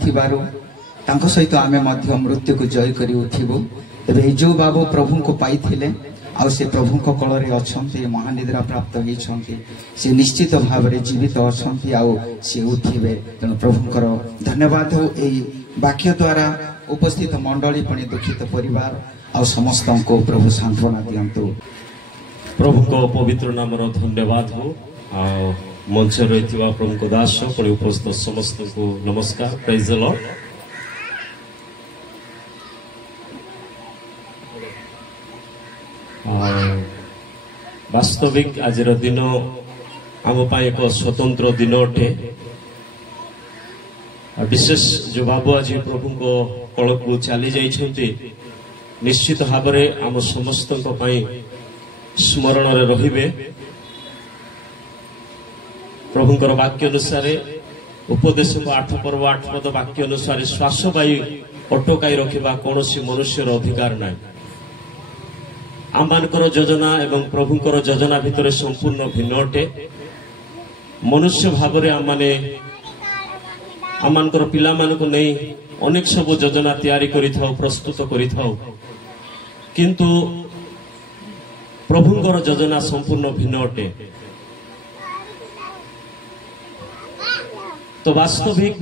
सहित आमे मध्य मृत्यु को जय करी उठिबु तेबे जो बाबू प्रभु को पाई आ से प्रभु को कल अच्छा महानिद्रा प्राप्त होती से निश्चित भाव में जीवित अच्छा से उठे तेणु प्रभुंर धन्यवाद हो यही वाक्य द्वारा उपस्थित मंडली पुणी दुखित परिवार आ समस्त को प्रभु सांत्वना दियंतु। प्रभु को पवित्र नाम धन्यवाद हो मंच रही प्रभु को दास पुणी उपस्थित समस्त को नमस्कार। Praise the Lord. वास्तविक आज दिन आम एक स्वतंत्र दिन अटे विशेष जो बाबू आज प्रभु को कल को चली जाइछन्ति निश्चित भाव में आम समस्त स्मरण रहिबे। प्रभुंकर वाक्य अनुसार उपदेश को 8 पर्व 8 पद वाक्य अनुसार श्वास वायु अटकाई रखा कौन मनुष्यर अधिकार ना। आमर योजना एवं प्रभुंकर योजना भितर संपूर्ण भिन्न अटे। मनुष्य भाव में आमर पिला को नहीं अनेक सब योजना तैयारी प्रस्तुत किंतु प्रभुंकर योजना संपूर्ण भिन्न अटे। तो वास्तविक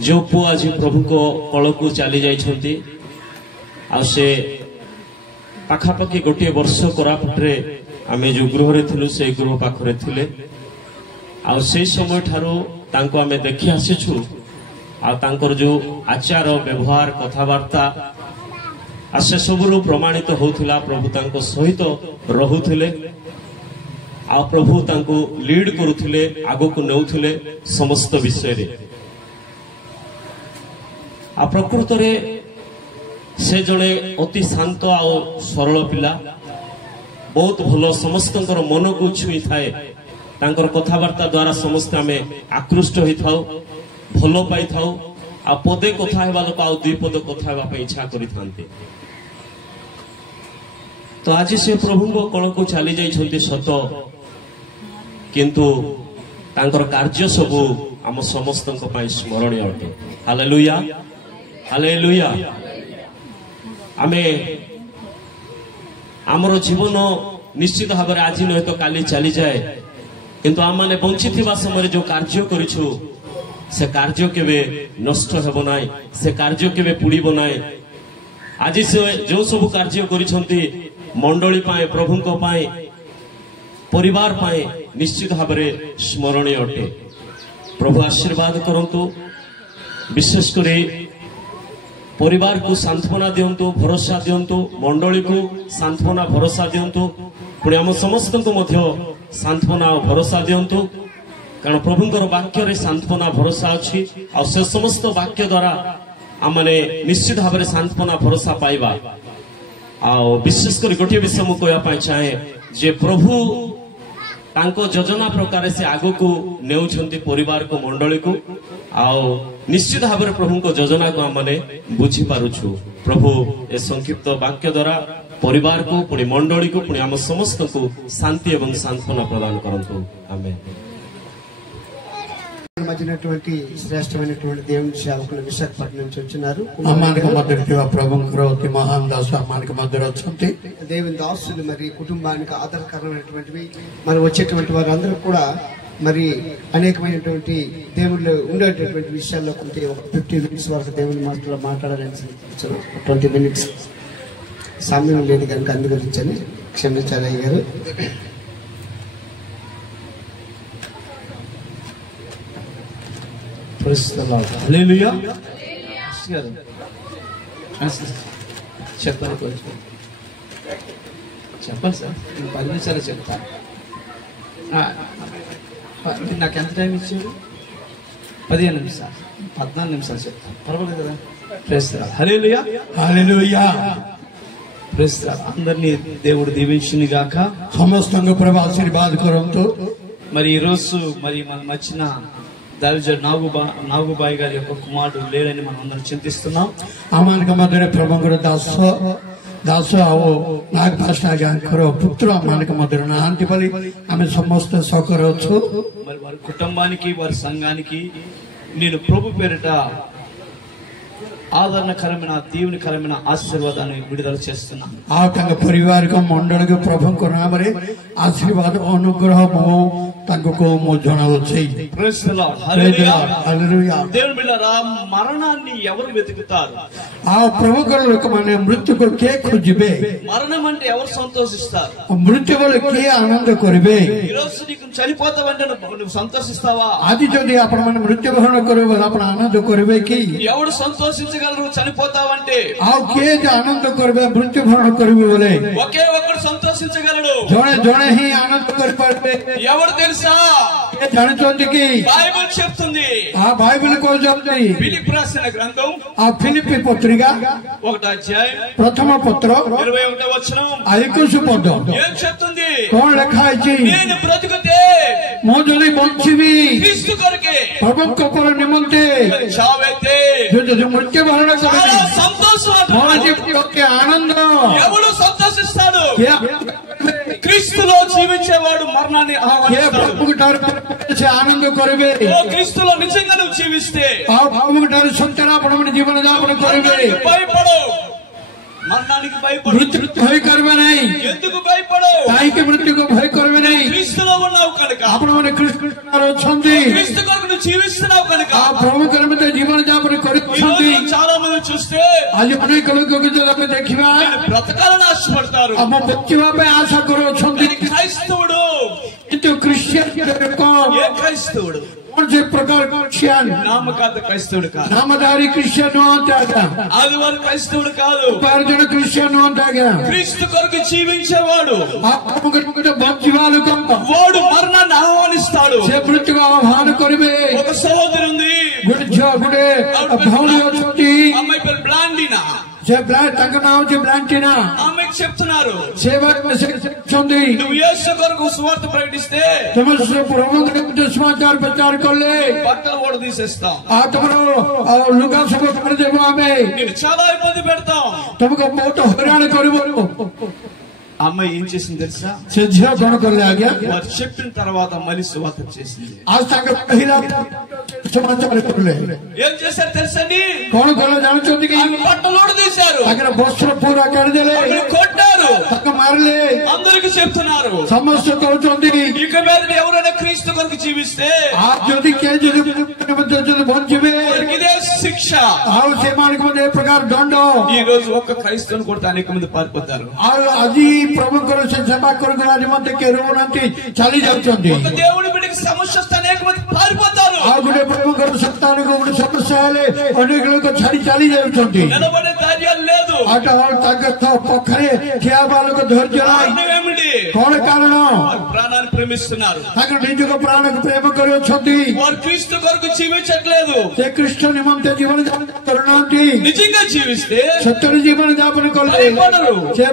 जो पुआ आज प्रभु को कल को चली जाइछन्ति आ से पाखापाखि गोटे वर्ष कोरापुटे आम जो गृह थिलु से गृह पाखरे थिले आ से समय ठारो तांको आमे देखि आसीछु आ तांकर जो आचार व्यवहार कथबार्ता आ से सबरु प्रमाणित होउथिला प्रभु तांको सहित रहुथिले आ प्रभु तांको लीड करुथिले आगो को नेउथिले समस्त विषय रे। आ प्रकृत रे से जड़े अति शांत आ सरल पिला बहुत भलो समस्त मन को छुई थाए तांकर कथबार्ता द्वारा समस्त आमे आकृष्ट होई थाउ भलो पाई थाउ आ पदे कथा हेबा लोक आ दुई पद कथा हेबा पे इच्छा करि थांते। तो आज से प्रभु को कल को चली जाइछन्ति सत किंतु तांकर कार्य सब आम समस्त स्मरणीय अटे। Hallelujah hallelujah. आमे आमर जीवन निश्चित भाव में आज नुहे तो काली चली जाए किंतु आम मैंने बंची समय जो कार्य करिछु से कार्य केवे नष्ट हेबो नाई से कार्य केवे पुड़ीबो नाई। आज से जो सब कार्य करिछन्ति मंडली पाए प्रभुंको पाए परिवार पाए निश्चित भाव में स्मरणीय अटे। प्रभु आशीर्वाद करंतु विशेषकर परिवार को सांत्वना दियंतु भरोसा दियंतु मंडली को सांत्वना भरोसा दियंतु पुणी आम समस्त को मध्य सांत्वना और भरोसा दियंतु कारण प्रभुंकर वाक्य रे सांत्वना भरोसा अच्छी और से समस्त वाक्य द्वारा आम निश्चित भाव में सांत्वना भरोसा पाइबा। आ विशेषकर गोटे विषय मुझे कहवाई चाहे जे प्रभु तांको योजना प्रकार से आगो को नेउछन्ति परिवार को मंडली को आओ निश्चित भाव में प्रभु को योजना को आम बुझी पारुछु। प्रभु ए संक्षिप्त वाक्य द्वारा परिवार को पुणी मंडली को पुणी आम समस्त को शांति एवं सांत्वना प्रदान करंतु। आमेन। మధ్యనటువంటి శ్రేష్టమైనటువంటి దేవుని సేవకులు విశాఖపట్నం నుంచి వచ్చినారు. అమ్మానికి మధ్య ప్రభువుకు అతి మహాన్ దాసు అమ్మానికి మధ్య వచ్చి దేవుని దాసులు మరి కుటుంబానికి ఆధారకరమైనటువంటివి మరి వచ్చేటువంటి వారందరూ కూడా మరి అనేకమైనటువంటి దేవుళ్ళు ఉండేటటువంటి విషయాల్లో కొంత 50 minutes వరకు దేవుని మాటలో మాట్లాడాలని 20 minutes సమయం లేదు కనుక అందు గురించి క్షమించాలి అయ్య గారు. చెప్తాను కొంచెం చెప్పండి సార్. 10 నిమిషాలు చెప్తాను. నాకు ఎంత టైం ఇచ్చారు? 15 నిమిషాలు, 14 నిమిషాలు చెప్తాను. పర్వాలేదు కదా? Praise the lord. Hallelujah, hallelujah. Praise the lord. అందరినీ దేవుడు దీవించును గాక. సమస్తంగా ప్రభు ఆశీర్వాద కరంతో. మరి ఈరోజు మరి మన మధ్యన దావిజ నాగుబాయి గారి యొక్క కుమారుడు లేడని మనం అందరం చింతిస్తున్నాం. आमान का मधुर प्रभुंकर दास आओ नाग भाषा ज्ञान करो पुत्र आमान का मधुर नांति बलि आमे समस्त सकरొచ్చు. మరి వారి కుటుంబానికి వారి సంఘానికి నేను ప్రభు పేరిట ఆదరణకరమైన దీవెనకరమైన ఆశీర్వాదాన్ని విడుదల చేస్తున్నాను. ఆ తన పరివారకు మండలికి ప్రభుకు నామరే ఆశీర్వాద అనుగ్రహ మో తనకు మో జనవచ్చు. Praise the lord. హల్లెలూయా. దేవుని బిడ్డలారా, మరణాన్ని ఎవరు వెతుకుతారు? ఆ ప్రభుకు మన మృత్యుకు కే ఖుజిబే. మరణం అంటే ఎవరు సంతోషిస్తారు? మృత్యువులు కే ఆనంద కరిబే. ఈ రోజు నీకు చనిపోతావంటే నువ్వు సంతోషిస్తావా? అది যদি आपण మన మృత్యువహన కరువు आपण ఆనంద కరిబే కి ఎవరు సంతోషించగలరు చనిపోతావంటే? ఆ కే ఆనంద కరిబే మృత్యువహన కరిబే బోలే ఒకే ఒక్కడు సంతోషించగలడు. జోనే జోనే హి ఆనంద కరిబే. ఎవరు తెలుసా? జనచొందికి బైబిల్ చెప్తుంది. ఆ బైబిల్ కో చెప్తుంది. ఫిలిప్పీ రాసిన గ్రంథం ఆ ఫిలిప్పీ పత్రిక 1వ అధ్యాయం ప్రథమ పత్ర 21వ వచనం 21 పద ఏం చెప్తుంది? కోణ লেখা আছে నేను బ్రతుకుతే మో যদি বঞ্চিবি క్రీస్తు కొరకే, ప్రభువు కొర నిమంతే చావైతే যদি মৃত্যু বরণ చాలా করে సంతోషం. మోన జీవితకే ఆనంద. ఎవడు సంతోషిస్తాడు? క్రీస్తులో జీవించేవాడు మరణాన్ని ఆహ్వానిస్తాడు. ఆనంద కొరవే. ఓ క్రీస్తులో నిజంగా నువ్వు జీవిస్తే ఆ ప్రభువుటారు సంతరాపణ జీవన యాపన కొరవే. భయపడు, మరణానికి భయపడు. మృత్యు భయ করবে নাই. ఎందుకు భయపడు? তাইকে মৃত্যুকে ভয় করবে নাই. క్రీస్తులో ఉన్నావు కనుక, আপনার কৃষ্ণর অଛନ୍ତି, క్రీస్తు కొరకు నువ్వు జీవిస్తున్నావు కనుక ఆ ప్రభు కర్మতে జీవన యాపన করুଛନ୍ତି. చాలా మంది చూస్తే আজ অনেক লোককে যদি আপনি দেখিবা బ్రతకాలని ఆశపడతారు. ଆମ ବଞ୍ଚିବା ପାଇଁ ଆଶା କରୁଅଛନ୍ତି. క్రైస్తవుడు କିନ୍ତୁ ଖ୍ରୀଷ୍ଟିଆନ ఏ క్రైస్తవుడు? कौन से प्रकार क्रिश्चियन నామకార్థ క్రైస్తవుడు కాదు. नामधारी क्रिश्चियन होता है. ఆదివారం క్రైస్తవుడు కాదు. उपार्जन क्रिश्चियन होता है. క్రీస్తు కొరకు జీవించేవాడు వాడు మరణాన్ని ఆహ్వానిస్తాడు. మృత్యు ఆహ్వాన కొరిబే. ఒక సహోదరి ఉంది, అమ్మాయి పేరు బ్లాండినా. ఆమెకు చెప్తున్నారు, నువ్వు యేసు కొరకు సువార్త ప్రకటిస్తే समाचार प्रचार कर ले బట్టలు కూడా తీసేస్తాం, लुगा सब कर देव आमे నేను చాలా ఇబ్బంది పెడతాం. तुमको बहुत हैरान करू. అమ్మాయి ఏం చేసింది తెలుసా? कौन कर ले आ गया. వారు చెప్పిన తర్వాత మళ్ళీ సువార్త చేసింది. आज तक पहला समाचार कर ले. ఏం చేశారు తెలుసండి? कौन कर जानते कि బట్టలు కూడా తీశారు, अगर वस्त्र पूरा कर देले కొట్టారు, मारले. అందరికి చెప్తున్నారు समस्त कहते ఇక మీద ఎవరైనా క్రీస్తు కొరకు జీవిస్తే आप जदि के बंचबे ఇదే శిక్ష. ए प्रकार दंड. ఈ రోజు ఒక్క క్రైస్తవుని కొడితే అనేక మంది పారిపోతారు. आज प्रभु सेवा कर चली जाती. ఒక దేవుడి బిడ్డకి సమస్య వస్తే అనేక మంది పారిపోతారు. गोटे प्रभु सप्ताह को गोटे समस्या अनेक लोग छाड़ी चली जाती. నిలబడే ధైర్యం లేదు. पखरे ठिया लोग धैर्य ఏమిటి? कौन कारण ప్రాణాన్ని ప్రేమిస్తున్నారు, निज को प्राण को प्रेम कर వారు క్రీస్తు కొరకు జీవించట్లేదు. कृष्ण निमंत जीवन यापन करना నిజంగా జీవిస్తే सत्य जीवन यापन कर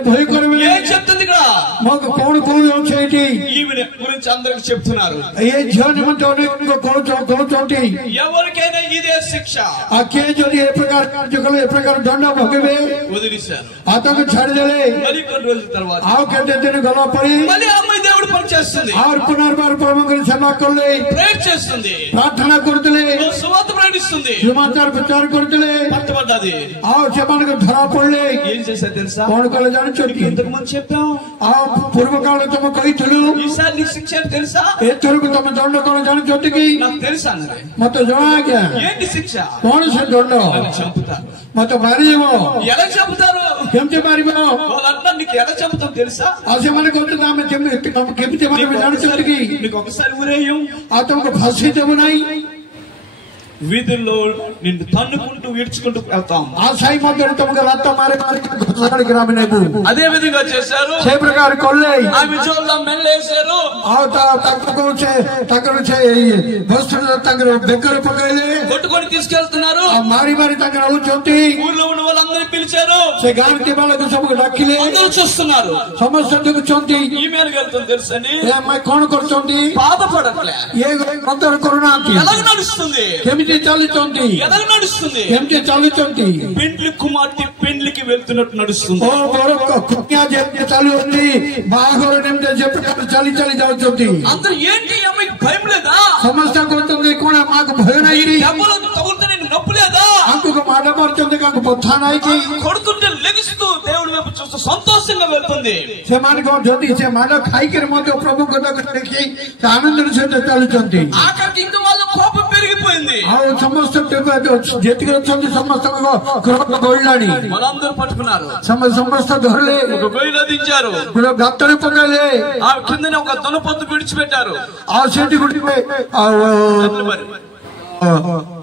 भय कर ఏం చెప్తుంది ఇక్కడ? कौन कौन ఈమె గురించి అందరికి చెప్తున్నారు. ये झील निमंत कहते ఎవరికైనా ఇదే శిక్ష. आखे जो ये प्रकार कार्य कले ये प्रकार दंड भोगे వదిలేశారు. आतंक छाड़ देले. మరి కొన్ని రోజుల తర్వాత आओ कहते दिन गला पड़ी మళ్ళీ అమ్మాయి దేవుడు పని చేస్తుంది, और पुनर्बार प्रभु सेवा कर ले ప్రేయర్ చేస్తుంది, प्रार्थना करते సువార్త ప్రకటిస్తుంది, समाचार प्रचार करते పట్టబడ్డది. आओ सेमान को धरा पड़े. ఏం చేశారు తెలుసా? कौन कले जान ఇంతకు ముందు చెప్పాం. आओ पूर्व काल तुम कही थलु ఈసారి నీకు శిక్ష ఏంటి తెలుసా? ए थरु तुम दंड कौन जान चोटी की నాకు తెలుసా అన్నది. मत जना क्या ఏంటి శిక్ష? कौन से दंड నన్ను చంపుతారు. मत मारी देवो ఎలా చంపుతారు? केमते मारिबो వాళ్ళంతా నీకు ఎలా చంపుతాం తెలుసా? आसे माने कोते नाम केमते मारिबो जान चोटी की నీకు ఒకసారి ఊరేయం, आ तुमको फांसी देबो नहीं. వీధుల్లో నిన్ను తన్నుకుంటూ ఈడ్చుకుంటూ వెళ్తాం. ఆ సాయి మధ్య తమకు రక్త మారే అదే విధంగా చేశారు. సే ప్రకార కొల్లే ఆ విజయోల్లా మెల్లేశారు. వస్తువులు తగ్గర దగ్గర పగలే కొట్టుకొని తీసుకెళ్తున్నారు. మారి మారి తగ్గర అవుతుంది. ఊర్లో ఉన్న వాళ్ళందరినీ పిలిచారు. సే గారికి వాళ్ళకు సభకు డక్కిలే అందరూ చూస్తున్నారు. సమస్య దిగుతుంది. ఈమెయిల్ వెళ్తుంది తెలుసని కోణ కొడుతుంది. బాధపడట్లే. కొందరు కరోనా ఎలా నడుస్తుంది, ఏమిటి చల్లుతుంది, ఎలా నడుస్తుంది, ఏమిటి చల్లుతుంది. పెండ్లి కుమార్తె పెండ్లికి వెళ్తున్నట్టు నడుస్తుంది. చలి ఉంది బాగా చెప్పి చలి చలి చదువుతుంది. అందరూ ఏంటి అమ్మాయికి భయం లేదా, సమస్య కొడుతుంది కూడా మాకు భయం అయింది. తగులుతా నేను నొప్పు లేదా, అంకు మాట పడుతుంది కాకు పొత్తానాయికి కొడుతుంటే లెగిస్తూ దేవుడి వైపు చూస్తూ సంతోషంగా వెళ్తుంది. ସେମାନଙ୍କ ଯଦି ସେମାନେ ଖାଇକିରି ମଧ୍ୟ ପ୍ରଭୁଙ୍କ ଦେଖି ଆନନ୍ଦର ସହିତ ଚାଲୁଛନ୍ତି. ఆఖరికి ఇంక వాళ్ళ కోపం పెరిగిపోయింది. ଆଉ ସମସ୍ତ ଯେତିକି ଅଛନ୍ତି ସମସ୍ତଙ୍କ କ୍ରୋଧ ବଢିଲାଣି. వాళ్ళందరూ పట్టుకున్నారు. ସମସ୍ତ ଧରିଲେ ఒక గొయ్యిలో దించారు. ଗୋଟେ ଗାତରେ ପକେଇଲେ. ఆ కిందనే ఒక దొనపొత్తు విడిచిపెట్టారు. ଆଉ ସେଠି ଗୋଟେ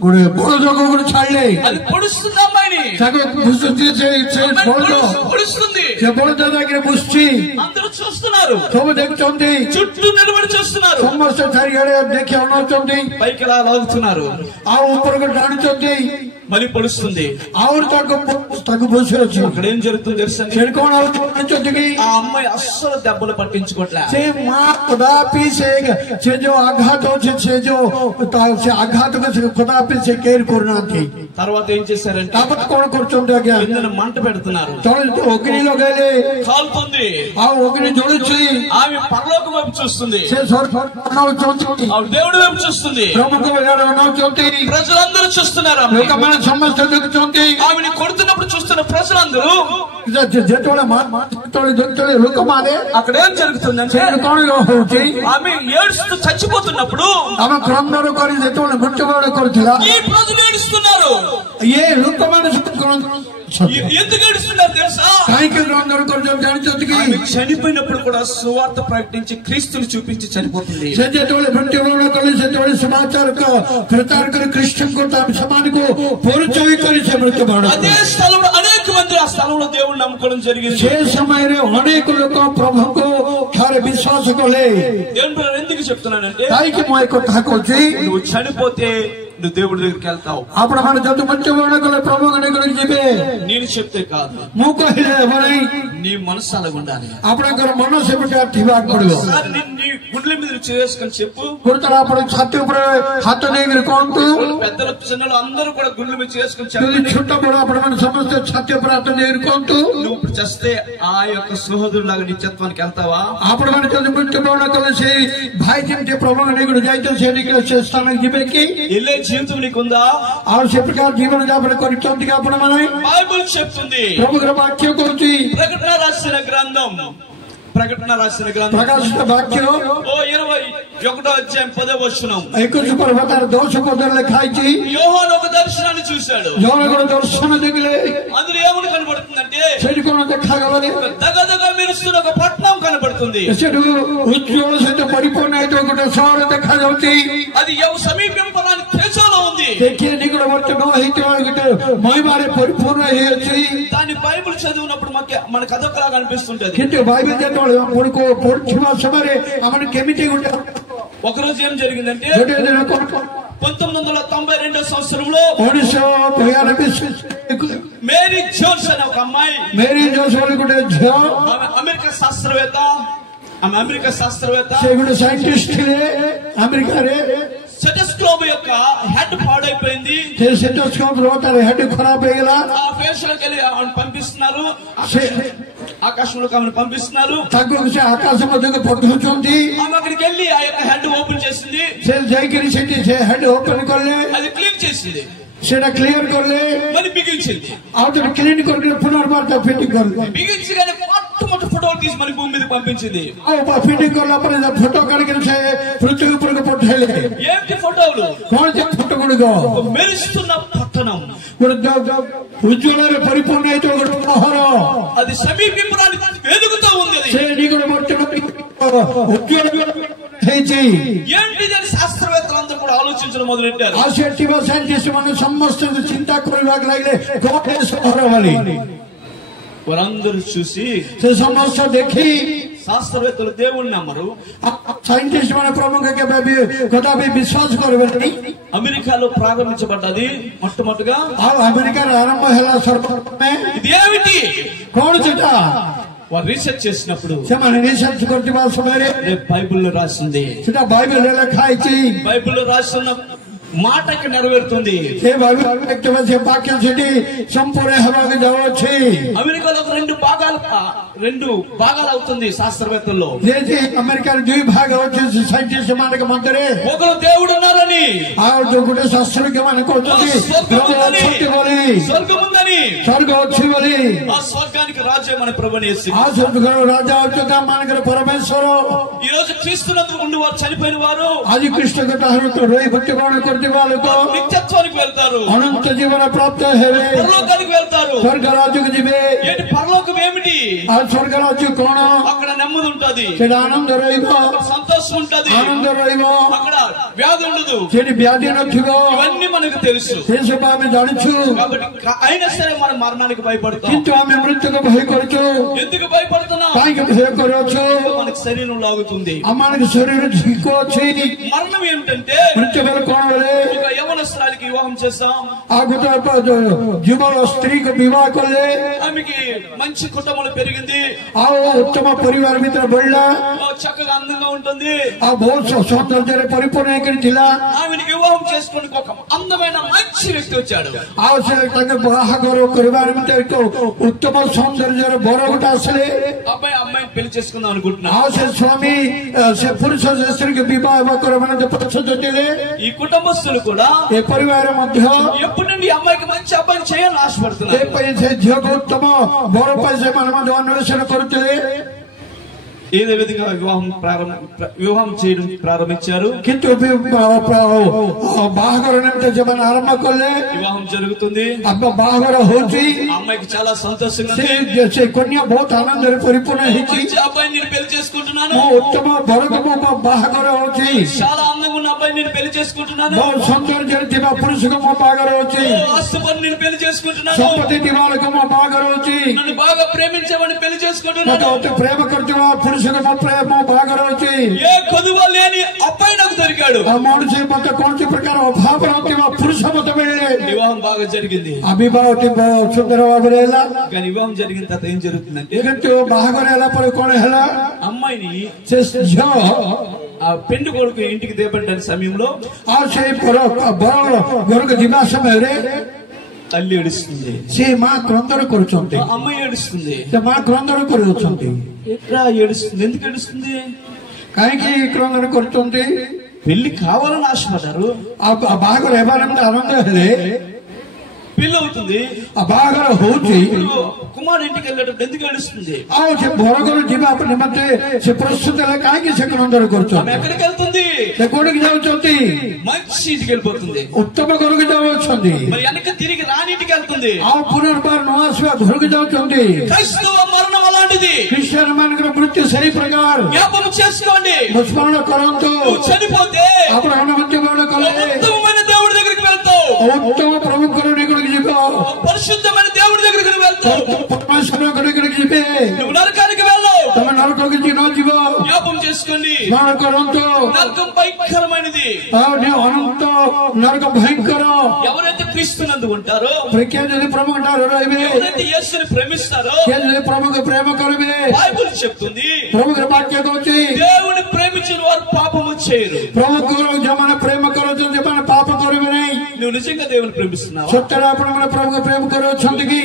ଗୋଟେ ବଳଦକୁ ଗୋଟେ ଛାଡ଼ିଲେ. అది పొడుస్తుంది అమ్మాయిని. పొడుస్తుంది. ସେ ବଳଦ దగ్గర ବସିଛି. అందరూ చూస్తున్నారు. ସବୁ ଦେଖୁଛନ୍ତି. చుట్టూ నిలబడి చూస్తున్నారు. ସମସ୍ତେ ଚାରିଆଡେ ଦେଖି ଅନାଉଛନ୍ତି. పైకి ఇలా లాగుతున్నారు. ଆଉ ଉପରକୁ ଟାଣୁଛନ୍ତି. మళ్ళీ పొడుస్తుంది. ఆవిడ ତାକୁ ବସି ଅଛି. అక్కడ ఏం జరుగుతుంది తెలుసా, ସେଠି କଣ ଜାଣିଛନ୍ତି କି ఆ అమ్మాయి అస్సలు దెబ్బలు పట్టించుకోవట్లే. ସେ ମା କଦାପି ସେ ଯୋଉ ଆଘାତ ଅଛି ସେ ଯୋଉ ସେ ଆଘାତକୁ କଦାପି ସେ କେୟାର କରୁନାହାନ୍ତି. తర్వాత ఏం చేశారంటే ତାପରେ କଣ କରୁଛନ୍ତି ଆଜ୍ଞା, కిందన మంట పెడుతున్నారు. ଅଗ୍ନି ଲଗେଇଲେ. కాలుతుంది. ଆଉ ଅଗ୍ନି ଜଳୁଛି. ఆమె పరలోకం వైపు చూస్తుంది. ସେ ଅନାଉଛନ୍ତି. ఆవిడ దేవుడి వైపు చూస్తుంది. ప్రభుత్వ ଅନାଉଛନ୍ତି. ప్రజలందరూ చూస్తున్నారు. ଲୋକମାନେ ସମସ୍ତେ ଦେଖୁଛନ୍ତି. ఆమెను కొడుతున్నప్పుడు చూస్తున్న ప్రజలందరూ ଯେତେବେଳେ ଯେତେବେଳେ ଲୋକମାନେ అక్కడ ఏం జరుగుతుందంటే କଣ ହଉଛି, ఆమె ఏడుస్తూ చచ్చిపోతున్నప్పుడు ଆମେ କ୍ରନ୍ଦନ କରି ଯେତେବେଳେ ମୃତ୍ୟୁବରଣ କରୁଥିଲା ఈ ప్రజలు ఏడుస్తున్నారు. ఏ ଲୋକମାନେ ఎందుకు ఏడుస్తున్నారు తెలుసా, కాయికి క్రন্দన କରୁଛନ୍ତି ଜାଣିଛନ୍ତି କି చనిపోయినప్పుడు కూడా సువార్త ప్రకటించి క్రీస్తుని చూపించి చనిపోతుంది. ସେ ଯେତେବେଳେ ମୃତ୍ୟୁବରଣ କଲେ ସେତେବେଳେ ସମାଚାର ପ୍ରଚାର କରି ଖ୍ରୀଷ୍ଟଙ୍କୁ ସେମାନଙ୍କୁ ପରିଚୟ କରି ସେ ମୃତ୍ୟୁବରଣ అదే స్థలంలో అనేక మంది ఆ స్థలంలో దేవుడు నమ్ముకోవడం జరిగింది. ସେ ସମୟରେ ଅନେକ ଲୋକ ପ୍ରଭୁଙ୍କୁ ଥରେ ବିଶ୍ୱାସ କଲେ. దేవుడు ఎందుకు చెప్తున్నానంటే କାହିଁକି ମୁଁ ଏ କଥା କହୁଛି, నువ్వు చనిపోతే నువ్వు దేవుడి దగ్గరికి వెళ్తావు. ଆପଣମାନେ ଯଦି ମୃତ୍ୟୁବରଣ କଲେ ପ୍ରଭୁଙ୍କ ନିକଟକୁ ଯିବେ. నేను చెప్తే కాదు, ମୁଁ କହିଲେ ହେବ ନାହିଁ. నీ మనసు అలాగ ఉండాలి. ଆପଣଙ୍କର ମନ ସେପଟେ ଥିବାକୁ ପଡିବ. నీ గుండెల మీద చేసుకొని చెప్పు. గుర్తులు ଆପଣ ଛାତି ଉପରେ ହାତ ଦେଇକିରି କୁହନ୍ତୁ. పెద్దల చిన్నలు అందరూ కూడా గుండెల మీద చేసుకొని ଯଦି ଛୋଟ ବଡ ଆପଣମାନେ ସମସ୍ତେ ଛାତି ଉପରେ ହାତ ଦେଇକିରି କୁହନ୍ତୁ. నువ్వు ఇప్పుడు చేస్తే ఆ యొక్క సహోదరులాగా నిత్యత్వానికి వెళ్తావా? ଆପଣମାନେ ଯଦି ମୃତ୍ୟୁବରଣ କଲେ ସେଇ ଭାଇ ଯେମିତି ପ୍ରଭୁଙ୍କ ନିକଟ ଯାଇଛନ୍ତି ସେ ନିକଟ ସେ ସ୍ଥାନକୁ ଯିବେ କି? వెళ్ళే జీవితం నీకుందా? ଆଉ ସେ ପ୍ରକାର ଜୀବନ ଯାପନ କରିଛନ୍ତି କି ଆପଣମାନେ? బైబిల్ చెప్తుంది, ప్రభువుల వాక్యం కହୁଛି, ప్రకటన రాసిన గ్రంథం ప్రకాశిత వాక్యం 21వ అధ్యాయం 10వ వచనం 21 పర్వతాల 10 పదాలు ଲେଖା ହେଇଛି. యోహాను ఒక దర్శనాన్ని చూశాడు. యోహాను దర్శన ଦେଖିଲେ. అందులో ఏమని కనబడుతుందంటే ସେଠି କଣ ଦେଖାଗଲା, దగదగ మెరుస్తున్న ఒక పట్టణం కనబడుతుంది. ସେଠୁ ఉజ్వଳ ସହିତ ପରିପୂର୍ଣ୍ଣ ହେଇଥିବା ଗୋଟେ ସହର ଦେଖାଯାଉଛି. అది సమీపింపరాని తేజలో ఉంది. ଦେଖିଏ ନିକଟବର୍ତ୍ତୀ ନ ହେଇଥିବା ଗୋଟେ ମహిମାରେ ପରିପୂର୍ଣ୍ଣ ହେଇଅଛି. దాని బైబిల్ చదివినప్పుడు మనకు అదొకలా కనిపిస్తుంటది. କିନ୍ତୁ ବାଇబిଲ ଯେତେବେଳେ ଆପଣଙ୍କୁ ପଢୁଥିବା ସମୟରେ ଆମର କେମିତି ଗୋଟେ ఒకరోజు ఏం జరిగిందంటే 1992 సంవత్సరంలో మేరీ జోన్స్ అనే ఒక అమ్మాయి, మేరీ జోన్స్ ଗୋଟେ ଝିଅ, అమెరికా శాస్త్రవేత్త, ఆమె అమెరికా శాస్త్రవేత్త, ସେ ଗୋଟେ ସାଇంటిస్ట్ ଥିଲେ ଆମେରିକାରେ. సెటస్కోప్ యొక్క హెడ్ పాడైపోయింది. సెటస్కోప్ లో తన హెడ్ ఖరాబ్ అయ్యేలా ఆ ఫేషియల్కి వెళ్ళి ఆమెను పంపిస్తున్నారు. ఆకాశంలోకి ఆమెను పంపిస్తున్నారు. ତାକୁ ସେ ଆକାଶ ମଧ୍ୟକୁ ପଠଉଛନ୍ତି. ఆమె అక్కడికి వెళ్ళి ఆ యొక్క హెడ్ ఓపెన్ చేసింది. ସେ ଯାଇକିରି ସେଠି ସେ హెడ్ ఓపెన్ କଲେ. అది క్లీన్ చేసింది. ସେଟା କ୍ଲିୟର କଲେ. మళ్ళీ బిగించింది. ଆଉ ଥରେ କ୍ଲିନ୍ କରିକି పునర్ବାର ତା ଫିଟିଂ କଲେ. బిగించగానే మొట్టమొదటి ఫోటోలు తీసి మళ్ళీ భూమి మీద పంపించింది. ଆଉ ଫିଟିଂ କଲା ପରେ ଫଟୋ କାଢିକି ସେ పృథ్వీ ଉପରକୁ పఠେଇଲେ. ఏంటి ఫోటోలు? କଣ ସେ ଫଟୋ ଗୁଡିକ? మెరుస్తున్న పట్టణం, ଗୋଟେ ఉజ్వଳରେ ପରିପୂର୍ଣ୍ଣ ହେଇଥିବା ଗୋଟେ ସହର. అది సమీపింపడానికి వెలుగుతూ ఉంది. ସେ నిକଟవర్ତ୍ତୀ ఉజ్వଳ ହେଇଛି. ఏంటిదని శాస్త్రవేత్తలందరూ కూడా ఆలోచించడం మొదలెట్టారు. आ सेठी साइंटिस्ट मैंने समस्त चिंता करवाक लागले कौन सफर वाली వారందరూ చూసి समस्त देखी శాస్త్రవేత్తలు దేవుణ్ణి నమ్మరు. साइंटिस्ट मैंने प्रमुख के कदापि विश्वास करबेनी. అమెరికాలో ప్రారంభించబడ్డది మొట్టమొదటిగా. आ अमेरिका आरंभ हैला सर्वप्रथम ఇది ఏమిటి कौन सेटा వారు రీసెర్చ్ చేసినప్పుడు ସେମାନେ ରିସର୍ଚ୍ଚ କରୁଥିବା ସମୟରେ బైబిల్లో రాసింది. ସେଟା ବାଇବେଲରେ ଲେଖା ହେଇଛି. బైబిల్లో రాసిన మాటకి నెరవేరుతుంది. ସେ ବାଇବେଲ ଲେଖିଥିବା ସେ ବାକ୍ୟ ସେଠି ସମ୍ପୂର୍ଣ୍ଣ ହେବାକୁ ଯାଉଅଛି. అమెరికాలో రెండు భాగాలు అవుతుంది శాస్త్రవేత్తల్లో. ଯେହେତୁ ଆମେରିକାର ଦୁଇ ଭାଗ ଅଛି ସାଇଣ୍ଟିଷ୍ଟ ମାନଙ୍କ ମଧ୍ୟରେ. ఒకరు దేవుడు ఉన్నారని ଆଉ ଯୋଉ ଗୋଟେ ଶାସ୍ତ୍ରଜ୍ଞ ମାନେ କହୁଛନ୍ତି ପ୍ରଭୁ ଅଛନ୍ତି ବୋଲି, స్వర్గం ఉందని, ସ୍ୱର୍ଗ ଅଛି ବୋଲି. ఆ స్వర్గానికి రాజ్యం మన ప్రభుని యేసు. ఆ ସ୍ୱର୍ଗର ରାଜା ଅଛନ୍ତି ଆମମାନଙ୍କର ପରମେଶ୍ୱର. ఈ రోజు క్రీస్తునందు ఉండి వారు చనిపోయిన వారు ଆଜି କୃଷ୍ଣଙ୍କ ଠାରୁ ରହି ମୃତ୍ୟୁବରଣ କରିଥିବା ଲୋକ నిత్యత్వానికి వెళ్తారు. ଅନନ୍ତ ଜୀବନ ପ୍ରାପ୍ତ ହେବେ, పరలోకానికి వెళ్తారు. ସ୍ୱର୍ଗ ରାଜ୍ୟକୁ ଯିବେ. ఏంటి పరలోకం ఏమిటి? ఆ స్వర్గ రాజ్యం କଣ? అక్కడ నెమ్మది ఉంటది, ସେଟା ଆନନ୍ଦ ରହିବ, సంతోషం ఉంటది, ଆନନ୍ଦ ରହିବ. అక్కడ వ్యాధి ఉండదు, ସେଠି ବ୍ୟାଧି నଥିବ. ఇవన్నీ మనకు తెలుసు. ସେସବୁ ଆମେ ଜାଣିଛୁ. కాబట్టి అయినా సరే మనం మరణానికి భయపడతాం. କିନ୍ତୁ ଆମେ మృత్యుకు భୟ କରୁଛୁ. ఎందుకు భయపడుతున్నాం? କାହିଁକି ଭୟ କରୁଅଛୁ? మనకి శరీరం లాగుతుంది. ଆମମାନଙ୍କ ଶରୀର ଝିକ ଅଛି. మరణం ఏమిటంటే ମୃତ୍ୟୁ ବେଳ କଣ ବେଲେ ఒక యవనస్తురాలికి వివాహం చేస్తాం. ఆ ଗୋଟେ ଯୁବ ସ୍ତ୍ରୀକୁ ବିବାହ କଲେ. ఆమెకి మంచి కుటుంబంలో పెరిగింది, ଆଉ ଉତ୍ତମ ପରିବାର ଭିତରେ ବଢିଲା, చక్కగా అందంగా ఉంటుంది, ଆଉ ବହୁତ ସୌନ୍ଦର୍ଯ୍ୟରେ ପରିପୂର୍ଣ୍ଣ ହେଇକରି ଥିଲା. ఆమెకి వివాహం చేసుకుని ఒక అందమైన మంచి వ్యక్తి వచ్చాడు. ଆଉ ସେ ତାଙ୍କ ବାହାଘର କରିବା ନିମନ୍ତେ ଏକ ଉତ୍ତମ ସୌନ୍ଦର୍ଯ୍ୟର ବର ଗୋଟେ ଆସିଲେ. అబ్బాయి అమ్మాయిని పెళ్లి చేసుకుందాం అనుకుంటున్నా. ଆଉ ସେ ସ୍ୱାମୀ ସେ ପୁରୁଷ ସେ ସ୍ତ୍ରୀକୁ ବିବାହ ହେବା କରିବା ପ୍ରସ୍ତୁତ ଥିଲେ. ఈ కుటుంబస్తులు కూడా ଏ ପରିବାର ମଧ୍ୟ ఎప్పటి నుండి అమ్మాయికి మంచి అబ్బాయిని చేయాలని ఆశపడుతున్నారు. ଏପରି ସେ ଝିଅକୁ ଉତ୍ତମ ବର ପାଇଁ ସେମାନେ ମଧ୍ୟ ଅନ୍వేଷଣ କରୁଥିଲେ. ఏదే విధంగా వివాహం చేయడం ప్రారంభించారు. କିନ୍ତୁ ବାହାଘର ନିମନ୍ତେ ସେମାନେ ଆରମ୍ଭ କଲେ. వివాహం జరుగుతుంది, ବାହାଘର ହଉଛି. అమ్మాయికి చాలా సంతోషంగా ସେ କନ୍ୟା ବହୁତ ଆନନ୍ଦରେ ପରିପୂର୍ଣ୍ଣ ହେଇଛି. అబ్బాయిని నేను పెళ్లి చేసుకుంటున్నాను, ମୋ ଉତ୍ତମ ବରକୁ ମୋ ବାହାଘର ହଉଛି. చాలా అందంగా ఉన్న అబ్బాయిని నేను పెళ్లి చేసుకుంటున్నాను, ବହୁତ ସୌନ୍ଦର୍ଯ୍ୟରେ ଥିବା ପୁରୁଷକୁ ମୋ ବାହାଘର ହଉଛି. ఆస్తుపని నేను పెళ్లి చేసుకుంటున్నాను, ସମ୍ପତ୍ତି ଥିବା ଲୋକ ମୋ ବାହାଘର ହଉଛି. నన్ను బాగా ప్రేమించేవాడిని పెళ్లి చేసుకుంటున్నాను, ମୋତେ ପ୍ରେମ କରୁଥିବା పురుషକୁ ମୋ ବାହାଘର ହଉଛି. ఏ కొదువ లేని అబ్బాయి నాకు దొరికాడు. ఆ మనిషి ମତେ କୌଣସି ପ୍ରକାର ଅଭାବ ନଥିବା పురుଷ ମତେ ମିଳିଲେ. వివాహం బాగా జరిగింది, ఆ ବିବାହଟି ସୁନ୍ଦର ଭାବରେ ହେଲା. కానీ వివాహం జరిగిన తర్వాత ఏం జరుగుతుందంటే କିନ୍ତୁ ବାହାଘର ହେଲା ପରେ କଣ ହେଲା? అమ్మాయిని ସେ ଝିଅ ఆ పెండు కొడుకు ఇంటికి దేపడ్డ సమయంలో ଆଉ ସେଇ ବର ଘରକୁ ଯିବା ସମୟରେ తల్లి ఏడుస్తుంది, ସେ ମା କ୍ରନ୍ଦନ କରୁଛନ୍ତି. అమ్మాయి ఏడుస్తుంది, ସେ ମା କ୍ରନ୍ଦନ କରୁଛନ୍ତି. ఎట్లా ఏడుస్తుంది? ఎందుకు ఏడుస్తుంది? କାହିଁକି କ୍ରନ୍ଦନ କରୁଛନ୍ତି? పెళ్లి కావాలని ఆశపడ్డారు, ఆ ବାହାଘର ହେବା ନିମନ୍ତେ ଆନନ୍ଦ ହେଲେ పెళ్లి అవుతుంది, ఆ ବାହାଘର ହଉଛି. కుమారుడు ఇంటికి వెళ్ళేటప్పుడు ఎందుకు ఏడుస్తుంది? ଆଉ ସେ ବର ଘର ଯିବା ନିମନ୍ତେ ସେ ପ୍ରସ୍ତୁତ ହେଲେ କାହିଁକି ସେ କ୍ରନ୍ଦନ ఆమె କରୁଛନ୍ତି? ఎక్కడికి వెళ్తుంది? ସେ କୋଉଠିకి ଯାଉଛନ୍ତି? మంచి ఇంటికి వెళ్ళిపోతుంది, ଉତ୍ତମ ଘରକୁ ଯାଉଛନ୍ତି. మరి వెనక తిరిగి రాని ఇంటికి వెళ్తుంది. ଆଉ ପୁନର୍ବାର ନ ଆସିବା ଘରକୁ ଯାଉଛନ୍ତି. క్రైస్తవ మరణం అలాంటిది. ଖ୍ରୀଷ୍ଟିଆନ ମାନଙ୍କର ମୃତ୍ୟୁ ସେହି ପ୍ରକାର. జ్ఞాపకం చేసుకోండి, ସ୍ମରଣ କରନ୍ତୁ. నువ్వు చనిపోతే ଆପଣ ମୃତ୍ୟୁବରଣ କଲେ ఉత్తమమైన దేవుడి దగ్గరికి వెళ్తావు, ଉତ୍ତମ ପ୍ରଭୁଙ୍କର ନିକଟକୁ ଯିବ. పరిశుద్ధమైన దేవుడి దగ్గరికి వెళ్తావు, ପରମେଶ୍ୱରଙ୍କ ନିକଟକୁ ଯିବେ. నువ్వు నరకానికి వెళ్ళవు. ତମେ ନରକକୁ ନ ଯିବ. జ్ఞాపకం చేసుకోండి, ସ୍ମରଣ କରନ୍ତୁ. నరకం భయంకరమైనది. ଅନନ୍ତ ନରକ ଭୟଙ୍କର. ఎవరైతే క్రీస్తునందు ఉంటారో, କିଏ ଯଦି ପ୍ରଭୁଙ୍କ ଠାରୁ ରହିବେ, ఎవరైతే యేసుని ప్రేమిస్తారో, କିଏ ଯଦି ପ୍ରଭୁଙ୍କୁ ପ୍ରେମ କରିବେ, బైబిల్ చెప్తుంది ପ୍ରଭୁଙ୍କର ବାକ୍ୟ କହୁଛି దేవుని ప్రేమించిన వారు పాపము చేయరు. ପ୍ରଭୁଙ୍କୁ ଯେଉଁମାନେ ପ୍ରେମ କରୁଛନ୍ତି ସେମାନେ ପାପ କରିବେ ନାହିଁ. నువ్వు నిజంగా దేవుని ప్రేమిస్తున్నావు? ସତ୍ୟରେ ଆପଣମାନେ ପ୍ରଭୁଙ୍କୁ ପ୍ରେମ କରୁଅଛନ୍ତି କି?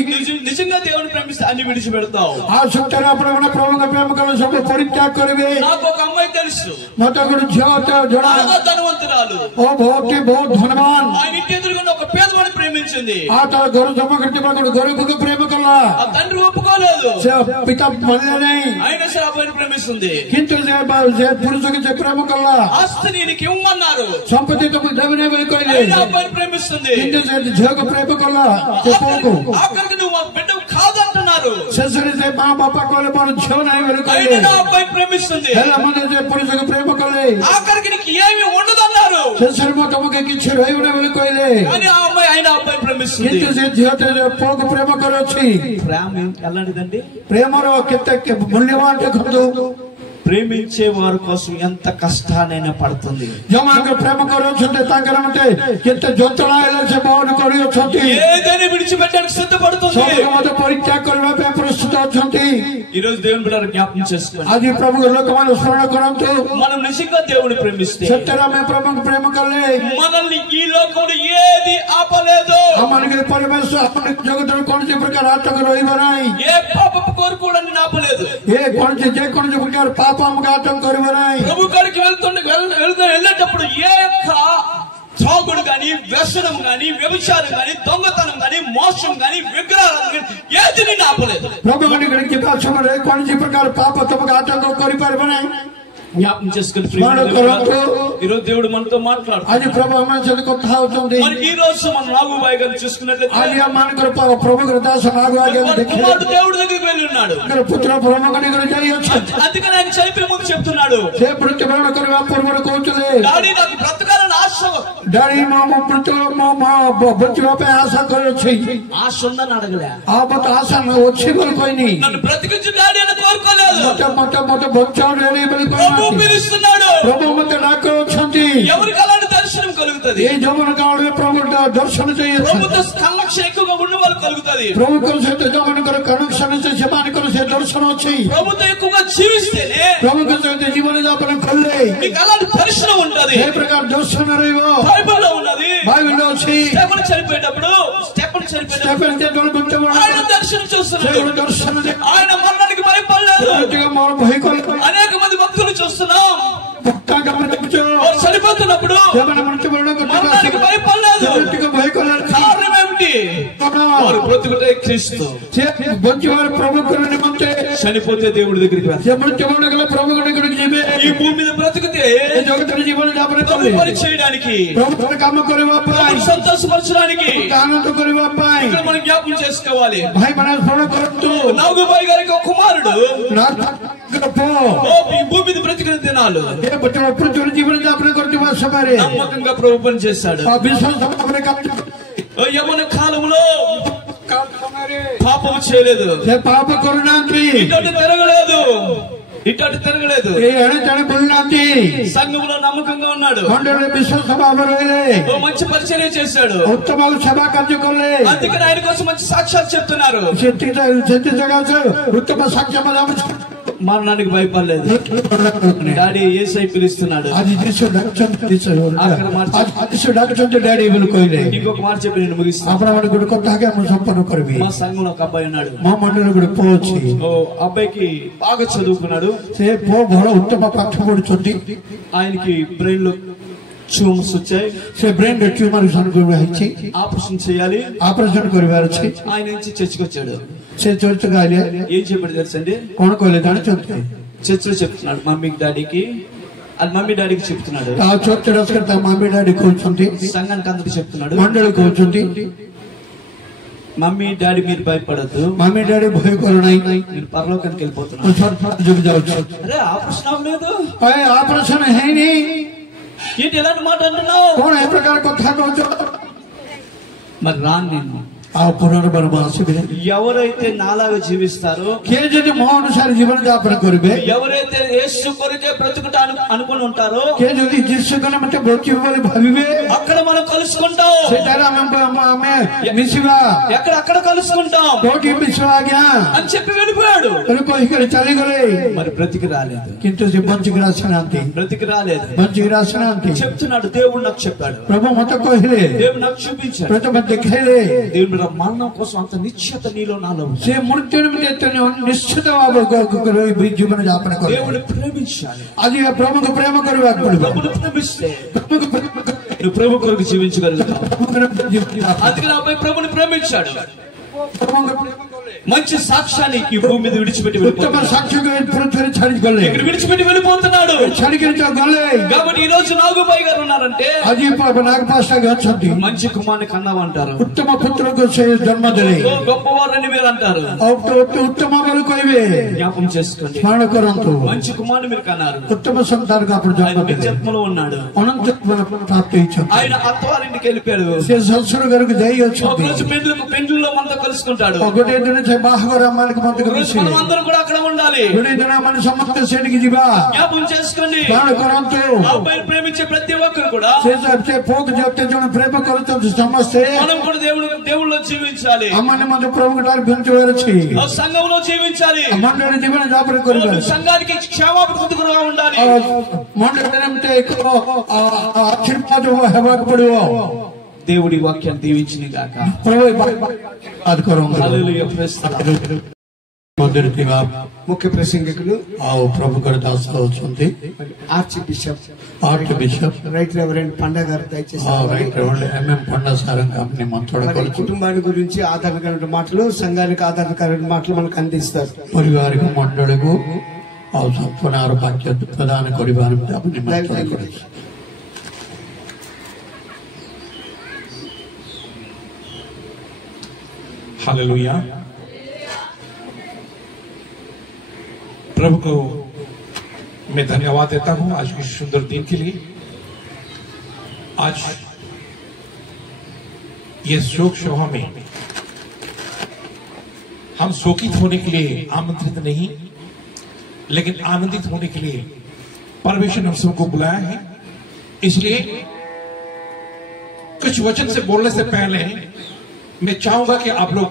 నిజంగా దేవుని ప్రేమిస్తే అన్ని విడిచిపెడతావు. ଆଉ ସତ୍ୟରେ ଆପଣମାନେ ପ୍ରଭୁଙ୍କୁ ପ୍ରେମ କଲେ ସବୁ ପରିତ୍ୟାଗ କରିବେ. నాకు ఒక అమ్మాయి తెలుసు, ମତେ ଗୋଟେ ଝିଅ ଜଣା. బాగా ధనవంతురాలు, ଓ ବହୁତ ଧନବାନ. ఆయన ఇంటి ఎదురుగా ఒక పేదవాడిని ప్రేమించింది. ଆଉ ତା ଘର ଜମା କରିଥିବା ଗୋଟେ ଗରିବକୁ ପ୍ରେମ କଲା. ఆ తండ్రి ఒప్పుకోలేదు, ସେ ପିତା ମାନିଲେ ନାହିଁ. ఆయన సరే అబ్బాయిని ప్రేమిస్తుంది. କିନ୍ତୁ ସେ ପୁରୁଷକୁ ସେ ప్రేమ କଲା. ఆస్తిని నీకు ఇవ్వమన్నారు, ସମ୍ପତ୍ତି ତମକୁ ଦେବି ନାହିଁ ବୋଲି କହିଲେ. ఆయన అబ్బాయిని ప్రేమిస్తుంది. କିନ୍ତୁ ସେ ଝିଅକୁ ପ୍ରେమ କଲା. ସେ ପୁଅକୁ ఆఖరికి నువ్వు మా బిడ్డ కాదంటున్నారు. ଶେଷରେ ସେ ମା ବାପା କହିଲେ ମୋର ଝିଅ ନାହିଁ ବୋଲି ఆయన କହିଲେ. నా అబ్బాయిని ప్రేమిస్తుంది. ହେଲେ ମଧ୍ୟ ସେ ପୁରୁଷକୁ ପ୍ରେମ କଲେ. ఆఖరికి నీకు ఏమి ఉండదన్నారు. ଶେଷରେ ମୁଁ ତମକୁ କିଛି ରହିବନି ବୋଲି କହିଲେ కానీ ఆ అమ్మాయి ఆయన అబ్బాయిని ప్రేమిస్తుంది କିନ୍ତୁ ସେ ଝିଅଟେ ପୁଅକୁ ପ୍ରେମ କରୁଅଛି ప్రేమ ఎలాంటిదండి ପ୍ରେମର କେତେ ମୂଲ୍ୟବାନ ଦେଖନ୍ତୁ ప్రేమించే వారి కోసం ఎంత కష్టానైనా పడుతుంది ଯୋଉମାନଙ୍କ ପ୍ରେମ କରୁଛନ୍ତି ତାଙ୍କର ମତେ କେତେ ଯନ୍ତ୍ରଣା ହେଲେ ସେ ବହନ କରିଅଛନ୍ତି ఏదైనా విడిచిపెట్టడానికి సిద్ధపడుతుంది ସବୁକୁ ମତେ ପରିତ୍ୟାଗ କରିବା ପାଇଁ ପ୍ରସ୍ତୁତ ଅଛନ୍ତି ఈ రోజు దేవుని బిడ్డలు జ్ఞాపకం చేసుకోండి ଆଜି ପ୍ରଭୁଙ୍କ ଲୋକମାନେ ସ୍ମରଣ କରନ୍ତୁ మనం నిజంగా దేవుని ప్రేమిస్తే ସତ୍ୟରେ ଆମେ ପ୍ରଭୁଙ୍କୁ ପ୍ରେମ କଲେ మనల్ని ఈ లోకంలో ఏది ఆపలేదు ଆମମାନଙ୍କ ପରିବେଶ ଆପଣ ଜଗତରେ କୌଣସି ପ୍ରକାର ଆଟକ ରହିବ ନାହିଁ ఏ పాపపు కోరుకోవడానికి ఆపలేదు ఏ କୌଣସି ଯେକୌଣସି ପ୍ରକାର ପାପ ଆମକୁ ଆଟକ କରିବ ନାହିଁ ప్రభు కాడికి వెళ్ళేటప్పుడు ఏ త్రాగుడు గాని వ్యసనం గాని వ్యభిచారం గాని దొంగతనం గాని మోసం గాని విగ్రహాలు గాని ఏది నిన్ను ఆపలేదు ప్రభు కాడికి ଯିବା ସମୟରେ କୌଣସି ପ୍ରକାର ପାପ ତମକୁ ଆଟକ କରିପାରିବ ନାହିଁ జ్ఞాపకం చేసుకుని ఈరోజు దేవుడు మనతో మాట్లాడు ଆଜି ପ୍ରଭୁ ଆମ ସହିତ କଥା ହଉଛନ୍ତି ఈ రోజు మన నాగుబాయి గారిని చూసుకున్నట్లయితే ଆଜି ଆମମାନଙ୍କର ప్రభుଙ୍କର ଦାସ ନାଗୁବାଇ గారిని దేవుడి దగ్గరికి వెళ్ళి ఉన్నాడు పుత్ర ప్రభు కాడికి ଯାଇଅଛନ୍ତି అందుకని ఆయన చనిపోయే ముందు చెప్తున్నాడు ସେ ମୃତ୍ୟୁବରଣ କରିବା ପୂର୍ବରୁ କହୁଥିଲେ డాడీ నాకు బ్రతకాలని ఆశ డాడీ ମୋ ବଞ୍ଚିବା ପାଇଁ ଆଶା କରୁଅଛି ఆశ ఉందని అడగలే ఆ ମତେ ଆଶା ଅଛି ବୋଲି କହିନି నన్ను బ్రతికించు డాడీ అని కోరుకోలేదు ମତେ ବଞ୍ଚାଉ డాడీ ବୋଲି କହିନି పిలుస్తున్నాడు ప్రభు మତେ ଡାକୁଅଛନ୍ତି ఎవరికి అలాంటి దర్శనం కలుగుతుంది ఏ ଯୌବନ କାଳରେ ప్రభు ଦର୍ଶନ చేయొచ్చు ప్రభుతో కనెక్షన్ ఎక్కువగా ఉన్న వాళ్ళు కలుగుతుంది ప్రభుଙ୍କ ସହିତ ଯୋଉମାନଙ୍କର କନେକ୍ସନ ଅଛି ସେମାନଙ୍କର ସେ ଦର୍ଶନ ଅଛି ప్రభుతో ఎక్కువగా జీవిస్తేనే ప్రభుଙ୍କ ସହିତ ଜୀବନ ଯାପନ କଲେ మీకు అలాంటి దర్శనం ఉంటది ఏ ప్రକାର దర్శన ରହିବ బైబిల్లో ఉన్నది బైబిల్లో ଅଛି స్టెఫెన్ చనిపోయేటప్పుడు ఆయన దర్శనం చూస్తున్నాడు ఆయన మరణానికి భయపడలేదు అనేక మంది భక్తులు చూస్తున్నాం చనిపోతున్నప్పుడు మరణానికి భయపడలేదు కారణం ఏమిటి వారు బ్రతుకుటే క్రీస్తు చనిపోతే దేవుడి దగ్గరికి ఈ భూమి మీద బ్రతికితే పని చేయడానికి సంతోషపరచడానికి మనం జ్ఞాపకం చేసుకోవాలి నాగుబాయి గారికి ఒక కుమారుడు భూమి మీద బ్రతికిన దినాలు నమ్మకంగా ప్రభు పని చేశాడు యవన కాలంలో పాపం చేయలేదు ఇటువంటి తిరగలేదు సంఘంలో నమ్మకంగా ఉన్నాడు మంచి పరిచర్య చేశాడు ఉత్తమ సభా కార్యక్రమం అందుకని ఆయన కోసం మంచి సాక్ష్యాలు చెప్తున్నారు ఉత్తమ సాక్ష్యం మరణానికి భయపడలేదు డాడీ ఏసై పిలుస్తున్నాడు డాడీ ఇంకొక మాట చెప్పి నేను ముగిస్తాను మా సంఘంలో ఒక అబ్బాయి ఉన్నాడు మా మండలి కూడా పోవచ్చు అబ్బాయికి బాగా చదువుకున్నాడు ఉత్తమ పాఠ పడుతుంది ఆయనకి బ్రెయిన్ లో ట్యూమర్స్ వచ్చాయి బ్రెయిన్ ట్యూమర్ ఆపరేషన్ చేయాలి ఆపరేషన్ କରିବାର ଅଛି ఆయన నుంచి చర్చికి వచ్చాడు చర్చ్ గాలి ఏం చెప్పాడు తెలుసండి କଣ କହିଲେ ଜାଣିଛନ୍ତି చర్చిలో చెప్తున్నాడు మమ్మీకి డాడీకి అది మమ్మీ డాడీకి చెప్తున్నాడు మమ్మీ డాడీ కହୁଛନ୍ତି సంఘానికి అందరికి చెప్తున్నాడు మండలి కହୁଛନ୍ତି మమ్మీ డాడీ మీరు భయపడద్దు మమ్మీ డాడీ భయ କରୁନାହିଁ మీరు పరలోకానికి వెళ్ళిపోతున్నారు అరే ఆపరేషన్ అవ్వలేదు ఆపరేషన్ ହେଇନି ఏంటి ఎలాంటి మాట అంటున్నావు କଣ ଏ ପ୍ରକାର କଥା କହୁଛ మరి రాను నేను ఆ పునర్బలం ଆସିବେ ఎవరైతే నాలాగా జీవిస్తారో କିଏ ଯଦି ମୋ ଅନୁସାରେ ଜୀବନ ଯାପନ କରିବେ ఎవరైతే యేసు కొరికే బ్రతుకుట అనుకుని ఉంటారో କିଏ ଯଦି ଯୀଶୁ କଲେ ମତେ ବଞ୍ଚିବ ବୋଲି ଭାବିବେ అక్కడ మనం కలుసుకుంటాం ସେଠାରେ ଆମେ ମିଶିବା ఎక్కడ అక్కడ కలుసుకుంటాం କୋଉଠି ମିଶିବା ଆଜ୍ଞା అని చెప్పి వెళ్ళిపోయాడు କହିକରି ଚାଲିଗଲେ మరి బ్రతికి రాలేదు କିନ୍ତୁ ସେ ବଞ୍ଚିକିରି ଆସିନାହାନ୍ତି బ్రతికి రాలేదు ବଞ୍ଚିକିରି ଆସିନାହାନ୍ତି చెప్తున్నాడు దేవుడు నాకు చెప్పాడు ప్రభు ମତେ କହିଲେ దేవుడు నాకు చూపించాడు ପ୍ରଥମେ ଦେଖେଇଲେ దేవుడు మరణం కోసం అంత నిశ్చయత నీలో నాలో ସେ ମୃତ୍ୟୁ ନିମିତ୍ତ ନିଶ୍ଚିତ ଜୀବନ ଯାପନ କରେ దేవుడు ప్రేమించాలి ଆଜି ପ୍ରଭୁଙ୍କୁ ପ୍ରେମ କରିବାକୁ ପଡିବ ప్రభుని ప్రేమిస్తే నువ్వు ప్రభు కొరకు జీవించగలుగుతావు అందుకని అబ్బాయి ప్రభుని ప్రేమించాడు మంచి సాక్ష్యాన్ని ఈ భూమి మీద విడిచిపెట్టి విడిచిపెట్టి వెళ్ళిపోతున్నాడు కాబట్టి ఈ రోజు నాగుబాయి గారు ఉన్నారంటే మంచి కుమార్ని కన్నావంటారు ఉత్తమ పుత్రులకు జన్మ గొప్పవారని మీరు అంటారు ఉత్తమ వారు కొయివే జ్ఞాపకం చేసుకోండి స్మరణ కొరంతు మంచి కుమారుడు మీరు కన్నారు ఉత్తమ సంతానగా ఆయన మీ జన్మలో ఉన్నాడు అనంత ప్రాప్తి ఇచ్చాడు ఆయన అత్తవారింటికి వెళ్ళిపోయాడు సంవత్సరం గారికి దయ వచ్చింది ఒక రోజు పెండ్లిలో మనతో కలుసుకుంటాడు ఒకటే దిన బాహవరామానికి మనతో కలిసి మనం అందరం కూడా అక్కడ ఉండాలి ఒకటే దిన మన సమస్త శ్రేణికి జీవా జ్ఞాపకం చేసుకోండి స్మరణ కొరంతు అబ్బాయిని ప్రేమించే ప్రతి ఒక్కరు కూడా పోక చెప్తే ప్రేమ కొరత సమస్తే మనం కూడా దేవుళ్ళలో జీవించాలి అమ్మని మన ప్రభువుకి అర్పించవలసి సంఘంలో జీవించాలి మండలి జీవన జాపరి కొరిగా సంఘానికి క్షేమాభివృద్ధిగా ఉండాలి మండలంటే ఆశీర్వాద హెవకు పడువ దేవుడి వాక్యాన్ని దీవించిన గాక ప్రభు అది కరం హల్లెలూయా ప్రైజ్ ది లార్డ్ మొదటిగా ముఖ్య ప్రసంగికులు ప్రభు గారి దాసులు అవుతుంది arch bishop right reverend Panda గారు దయచేసి పండా సారం కంపెనీ మనతో కుటుంబాన్ని గురించి ఆధారకరమైన మాటలు సంఘానికి ఆధారకరమైన మాటలు మనకు అందిస్తారు పరివారికి మండలకు సంపూర్ణ బాధ్యత ప్రధాన కొరివారి हालेलुया प्रभु को मैं धन्यवाद देता हूं आज की सुंदर दिन के लिए। आज ये शोक सभा में हम शोकित होने के लिए आमंत्रित नहीं, लेकिन आनंदित होने के लिए परमेश्वर ने सबको बुलाया है। इसलिए कुछ वचन से बोलने से पहले मैं चाहूंगा कि आप लोग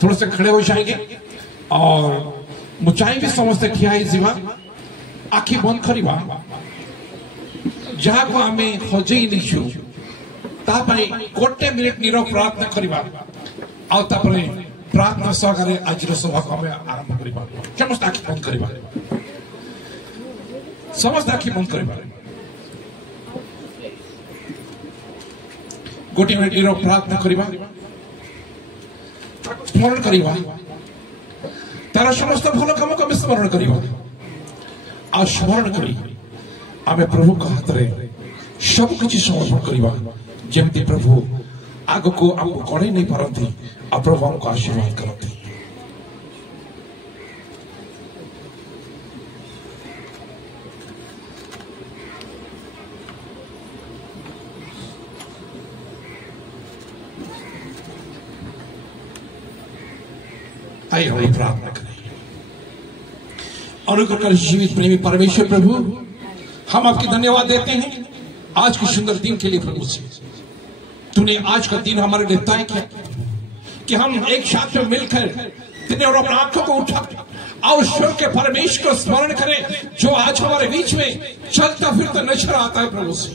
थोड़ा सा खड़े हो जाएंगे और मुचाई भी समझते ठिया जीवा आखि बंद करिबा जहाँ को हमें खोजे नहीं तापरे गोटे मिनिट नीरव प्रार्थना करिबा और तापरे प्रार्थना सहकारे आज सभा को हमें आरंभ करिबा। समस्त आखि बंद करिबा, समस्त आखि बंद करिबा, गोटे मिनिट नीरव प्रार्थना करिबा, स्मरण करिबा, तारा समस्त भल काम को स्मरण करिबा आ स्मरण करी आमे प्रभु का हाथ रे सब कुछ समर्पण करिबा जेमती प्रभु आगो को हमको कड़े नहीं पारंती आ प्रभु हमको आशीर्वाद करते। आइए हम प्रार्थना करें। अनुग्रह कर जीवित प्रेमी परमेश्वर प्रभु, हम आपकी धन्यवाद देते हैं आज के सुंदर दिन के लिए। प्रभु से तूने आज का दिन हमारे लिए तय किया कि हम एक साथ में मिलकर तेने और अपने आंखों को उठा और स्वर्ग के परमेश्वर को स्मरण करें जो आज हमारे बीच में चलता फिरता नजर आता है। प्रभु से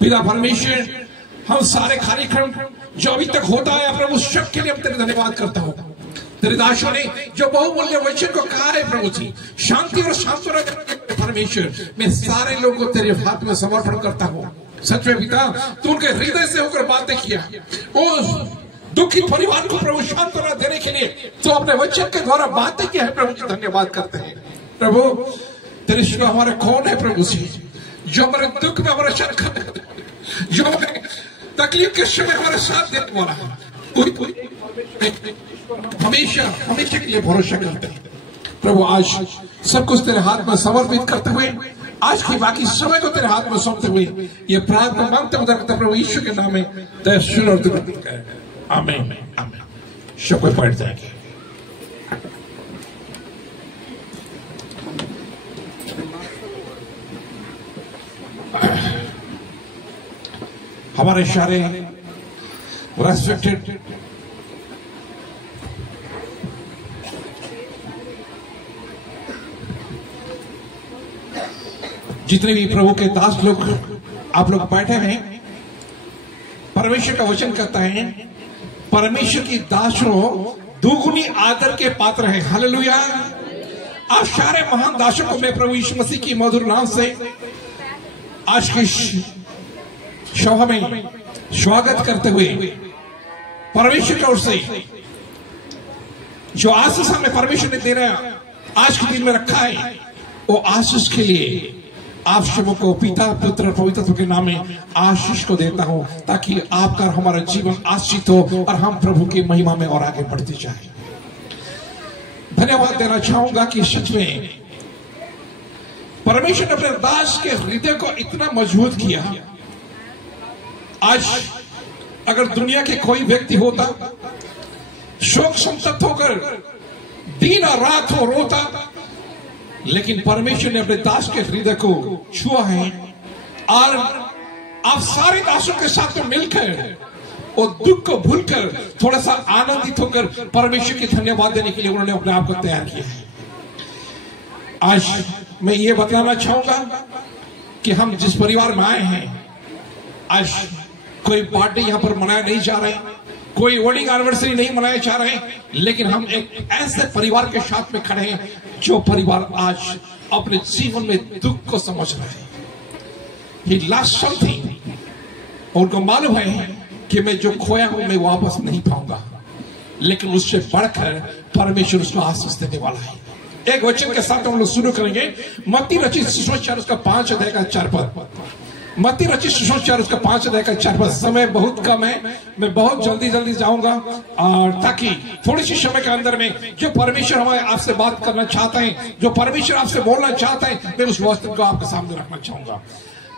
पिता परमेश्वर, हम सारे कार्यक्रम जो अभी तक होता है प्रभु सब के लिए हम तेरे धन्यवाद करता हूँ। तेरे दासों ने जो बहुमूल्य वचन को कहा है प्रभु जी, शांति और सांत्वना परमेश्वर, मैं सारे लोगों को तेरे हाथ में समर्पण करता हूँ। सच में पिता, तू उनके हृदय से होकर बातें किया, उस दुखी परिवार को प्रभु सांत्वना देने के लिए तो अपने वचन के द्वारा बातें किया है। प्रभु जी धन्यवाद करते हैं। प्रभु तेरे सिवा हमारे कौन है प्रभु जी जो हमारे दुख में हमारा साथ, जो हमारे तकलीफ के समय हमारे साथ देने वाला है, हमेशा हमेशा के लिए भरोसा करते हैं। प्रभु आज सब कुछ तेरे हाथ में समर्पित करते हुए आज की बाकी समय को तेरे हाथ में सौंपते हुए ये प्रार्थना मांगते हुए प्रभु यीशु के नाम में दया सुन और आमीन आमीन। सब कोई बैठ जाएंगे। हमारे सारे रेस्पेक्टेड जितने भी प्रभु के दास लोग आप लोग बैठे हैं, परमेश्वर का वचन कहता है परमेश्वर की दासों दुगुनी आदर के पात्र हैं। हालेलुया। आप सारे महान दासों को मैं प्रभु यीशु मसीह की मधुर नाम से आज की सभा में स्वागत करते हुए परमेश्वर की ओर से जो आशीष हमें परमेश्वर ने देना आज के दिन में रखा है, वो आशीष के लिए आप सबों को पिता पुत्र पवित्र के नाम में आशीष को देता हूं ताकि आपका हमारा जीवन आशीषित हो और हम प्रभु की महिमा में और आगे बढ़ते जाएं। धन्यवाद देना चाहूंगा कि सच में परमेश्वर ने अपने दास के हृदय को इतना मजबूत किया। आज अगर दुनिया के कोई व्यक्ति होता शोक संतप्त होकर दिन और रात हो रोता, लेकिन परमेश्वर ने अपने दास के हृदय को छुआ है और आप सारे दासों के साथ में मिलकर और दुख को भूलकर थोड़ा सा आनंदित होकर परमेश्वर की धन्यवाद देने के लिए उन्होंने अपने आप को तैयार किया है। आज मैं ये बताना चाहूंगा कि हम जिस परिवार में आए हैं, आज कोई बर्थडे यहां पर मनाया नहीं जा रहे, कोई वेडिंग एनिवर्सरी नहीं मनाया जा रहे, लेकिन हम एक ऐसे परिवार के साथ में खड़े हैं जो परिवार आज अपने जीवन में दुख को समझ रहे हैं। He lost something, उनको मालूम है कि मैं जो खोया हूं मैं वापस नहीं पाऊंगा, लेकिन उससे बढ़कर परमेश्वर उसको आशीष देने वाला है। एक वचन के साथ हम लोग शुरू करेंगे। मत्ती रचित सुसमाचार उसका 5 अध्याय का 4 पद। मत्ती रचित सुसमाचार उसका 5 अध्याय का 4 पद। समय बहुत कम है, मैं बहुत जल्दी जाऊंगा और ताकि थोड़ी सी समय के अंदर में जो परमेश्वर हमारे आपसे बात करना चाहते हैं, जो परमेश्वर आपसे बोलना चाहते हैं, मैं उस वचन को आपके सामने रखना चाहूंगा।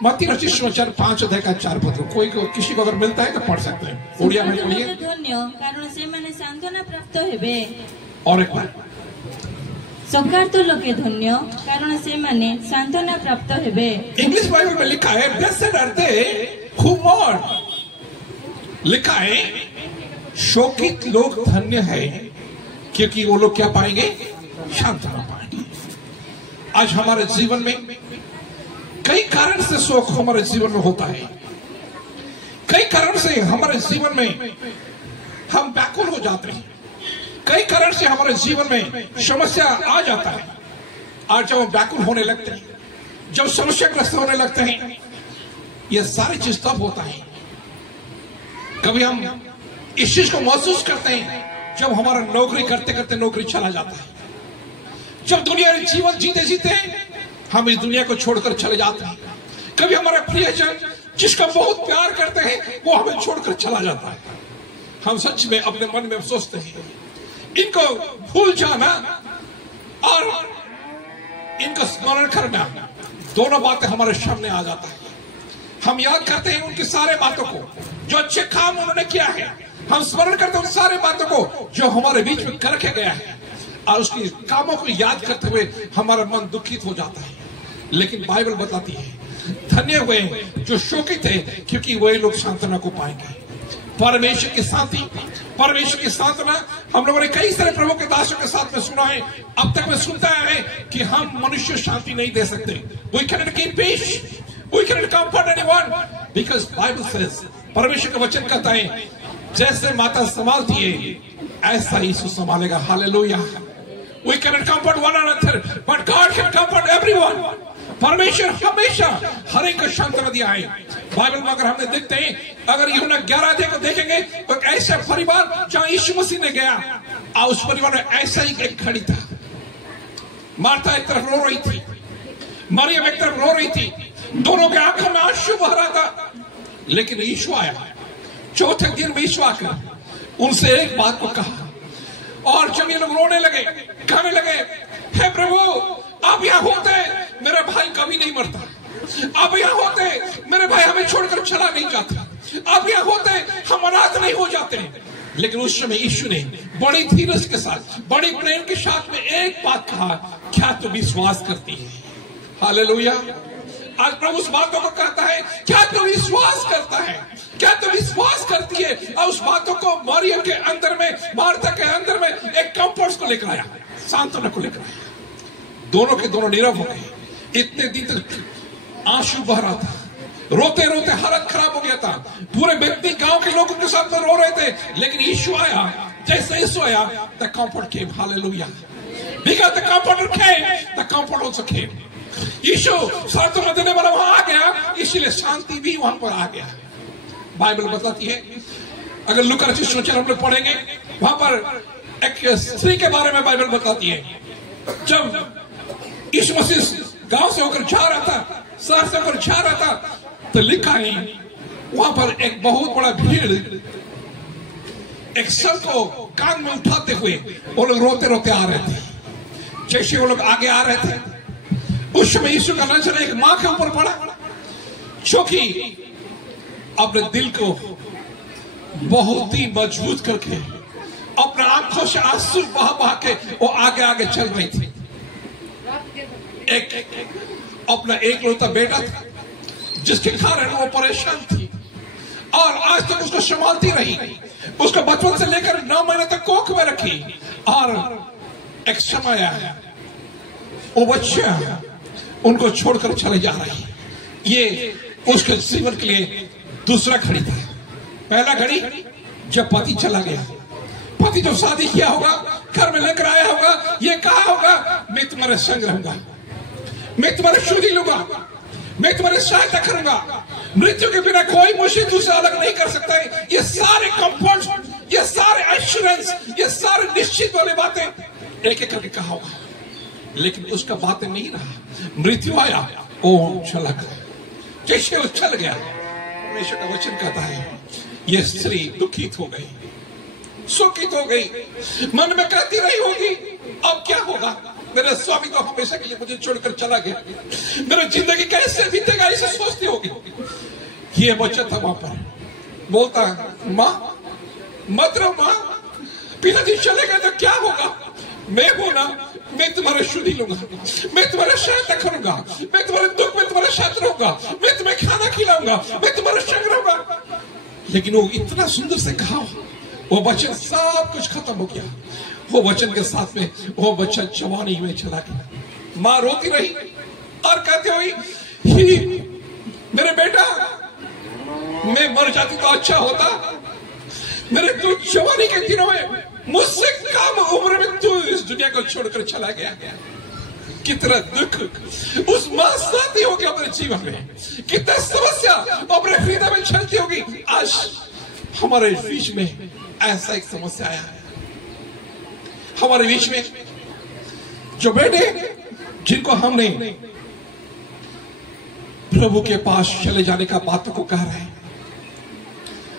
मत्ती रचित सुसमाचार 5 अध्याय का 4 पद। कोई किसी को अगर मिलता है तो पढ़ सकते हैं। उड़िया में पढ़िए। धन्य कारण से माने सांत्वना प्राप्त हेबे। और एक बार शोकार्त लोके धन्य कारण से माने सांत्वना प्राप्त हेबे। इंग्लिश बाइबल में लिखा है ब्लेसेड आर दे हु मोर्न। लिखा है शोकित लोग धन्य है क्योंकि वो लोग क्या पाएंगे? सांत्वना पाएंगे। आज हमारे जीवन में कई कारण से शोक हमारे जीवन में होता है, कई कारण से हमारे जीवन में हम व्याकुल हो जाते हैं, कई कारण से हमारे जीवन में समस्या आ जाता है। और जब हम व्याकुल होने लगते हैं, जब समस्याग्रस्त होने लगते हैं, ये सारी चीज तब होता है कभी हम इस चीज को महसूस करते हैं जब हमारा नौकरी करते करते नौकरी चला जाता है, जब दुनिया में जीवन जीते जीते हम इस दुनिया को छोड़कर चले जाते हैं। कभी हमारा प्रियजन जिसका बहुत प्यार करते हैं वो हमें छोड़कर चला जाता है। हम सच में अपने मन में सोचते हैं इनको भूल जाना और इनको स्मरण करना, दोनों बातें हमारे सामने आ जाता है। हम याद करते हैं उनकी सारे बातों को जो अच्छे काम उन्होंने किया है, हम स्मरण करते हैं उन सारे बातों को जो हमारे बीच में करके गया है, और उसकी कामों को याद करते हुए हमारा मन दुखित हो जाता है। लेकिन बाइबल बताती है धन्य हुए जो शोकित है क्योंकि वही लोग सांत्वना को पाएंगे। परमेश्वर की शांति, परमेश्वर की सांत्वना हम लोगों ने कई सारे प्रभु के दासों के साथ में सुना है। अब तक मैं सुनता है कि हम मनुष्य शांति नहीं दे सकते। We cannot keep peace, we cannot comfort anyone because Bible says, परमेश्वर का वचन कहता है जैसे माता संभालती है ऐसा यीशु संभालेगा। Hallelujah. We cannot comfort one another, but God can comfort everyone. परमेश्वर हमेशा हर एक को सांत्वना दिया है। बाइबल में अगर हमने देखते हैं, अगर यूहन्ना 11 अध्याय को देखेंगे तो ऐसा परिवार जहां यीशु मसीह ने गया और उस परिवार में ऐसा ही एक घड़ी था। मार्था एक तरफ रो रही थी, मरियम एक तरफ रो रही थी, दोनों के आंखों में आंसू बह रहा था। लेकिन यीशु आया, चौथे दिन में यीशु आकर उनसे एक बात को कहा, और जब ये लोग रोने लगे, कहने लगे हे प्रभु आप यहाँ होते मेरा भाई कभी नहीं मरता, आप यहाँ होते मेरे भाई हमें छोड़कर चला नहीं जाता, आप यहाँ होते हम अनाथ नहीं हो जाते। लेकिन उस समय यीशु ने बड़ी धीरज के साथ, बड़ी प्रेम के साथ में एक बात कहा, क्या तू विश्वास करती है? हालेलुया। आज प्रभु उस बातों को कहता है क्या तू विश्वास करता है, क्या तू विश्वास करती है? और उस बातों को मरियम के अंदर में, मार्था के अंदर में एक कंफर्ट को लेकर आया, सांत्वना को लेकर आया। दोनों के दोनों नीरव हो गए। इतने दिन तक आंसू बह रहा था, रोते रोते हालत खराब हो गया था, पूरे व्यक्ति गांव के लोग उनके साथ में रो रहे थे। लेकिन यीशु आया, जैसे यीशु आया the comfort came. Hallelujah. Because the comforter came, the comfort also came. यीशु सांत्वना देने वाला वहां आ गया, इसलिए शांति भी वहां पर आ गया। बाइबल बताती है, अगर लूका रचित सुसमाचार हम लोग पढ़ेंगे, वहां पर एक स्त्री के बारे में बाइबल बताती है। जब यीशु मसीह गांव से होकर जा रहा था, शहर से होकर जा रहा था, तो लिखा है वहां पर एक बहुत बड़ा भीड़ एक सर को कान में उठाते हुए वो लोग रोते रोते आ रहे थे। जैसे वो लोग आगे आ रहे थे, उस समय यीशु का नजर एक मां के ऊपर पड़ा, जो कि अपने दिल को बहुत ही मजबूत करके अपने आंखों से आंसू बहा बहा के वो आगे आगे चल रही थी। एक अपना एकलौता बेटा था, जिसके कारण वो परेशान थी और आज तक उसको संभालती रही। उसको बचपन से लेकर 9 महीने तक कोख में रखी और एक समय आया वो बच्चा उनको छोड़कर चले जा रही। ये उसके जीवन के लिए दूसरा घड़ी था। पहला घड़ी जब पति चला गया, पति जो शादी किया होगा, घर में लेकर आया होगा, ये कहा होगा मैं तुम्हारे संग रहूंगा, मैं तुम्हारे शुद्धि लूंगा, मैं तुम्हारे सहायता करूंगा, मृत्यु के बिना कोई मुझे तुझसे अलग नहीं कर सकता है। ये सारे कंफर्ट, ये सारे एश्योरेंस, ये सारे निश्चित वाली बातें एक एक करके कहा होगा, लेकिन उसका बातें नहीं रहा। मृत्यु आया, वो चला गया। जैसे वो चल गया, परमेश्वर का वचन कहता है ये स्त्री दुखित हो गई, शोकित हो गई, मन में कहती रही होगी अब क्या होगा, मेरे स्वामी तो हमेशा के लिए मुझे छोड़कर चला गया, मेरी जिंदगी कैसे बीतेगा, इसे सोचती होगी। ये बच्चा था वहां पर, बोलता माँ मत रहो माँ, पिताजी चले गए तो क्या होगा, मैं हूं ना, मैं तुम्हारा शुद्धि लूंगा, मैं तुम्हारा सहायता करूंगा, मैं तुम्हारे दुख में तुम्हारे साथ रहूंगा, मैं तुम्हें खाना खिलाऊंगा, मैं तुम्हारा संग रहूंगा। लेकिन वो इतना सुंदर से कहा, वो वचन सब कुछ खत्म हो गया। वो वचन के साथ में वो बच्चा जवानी में चला गया। माँ रोती रही और कहती हुई मेरे बेटा, मैं मर जाती तो अच्छा होता, मेरे तू जवानी के दिनों में मुझसे कम उम्र में तू इस दुनिया को छोड़कर चला गया। कितना दुख उस मां साथी हो गया अपने जीवन में, कितना समस्या अपने हृदय में चलती होगी। आज हमारे बीच में ऐसा एक समस्या आया है, हमारे बीच में जो बेटे जिनको हमने प्रभु के पास चले जाने का बात को कह रहे हैं,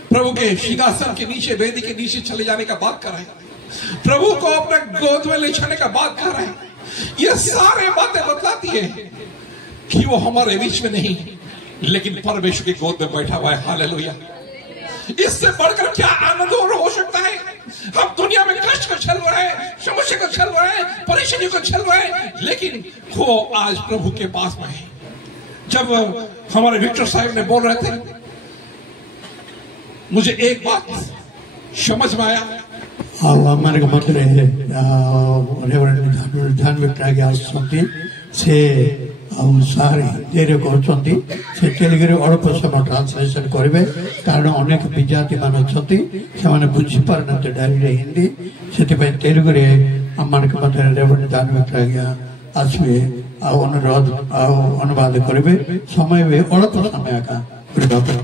प्रभु के सिंहासन के नीचे, वेदी के नीचे चले जाने का बात कर रहे हैं, प्रभु को अपने गोद में ले जाने का बात कर रहे हैं, ये सारे बातें बतलाती है कि वो हमारे बीच में नहीं, लेकिन परमेश्वर की गोद में बैठा हुआ है। हालेलुया। इससे बढ़कर क्या आनंद और हो सकता है। हम दुनिया में कष्ट को झेल रहे हैं, समस्या को झेल रहे हैं, परेशानी को झेल रहे हैं, लेकिन वो आज प्रभु के पास में है। जब हमारे विक्टर साहब ने बोल रहे थे, मुझे एक बात समझ में आया। ଆମମାନଙ୍କ ମଧ୍ୟରେ ଧ୍ୟାନ ବିକ୍ରାଗୀ ଆସୁଛନ୍ତି, ସେ ଆଉ ସାର୍ ହିନ୍ଦୀରେ କହୁଛନ୍ତି, ସେ ତେଲୁଗୁରେ ଅଳ୍ପ ସମୟ ଟ୍ରାନ୍ସଲେସନ କରିବେ, କାରଣ ଅନେକ ବିଜାତି ମାନେ ଅଛନ୍ତି, ସେମାନେ ବୁଝିପାରୁନାହାନ୍ତି ଡାଇରେକ୍ଟ ହିନ୍ଦୀ, ସେଥିପାଇଁ ତେଲୁଗୁରେ ଆମମାନଙ୍କ ମଧ୍ୟରେ ରେଭରେଣ୍ଡ ଧ୍ୟାନ ବିକ୍ରାଗୀ ଆସିବେ ଆଉ ଅନୁରୋଧ ଆଉ ଅନୁବାଦ କରିବେ। ସମୟ ବି ଅଳ୍ପ ସମୟ ଏକା କରିବା ପାଇଁ।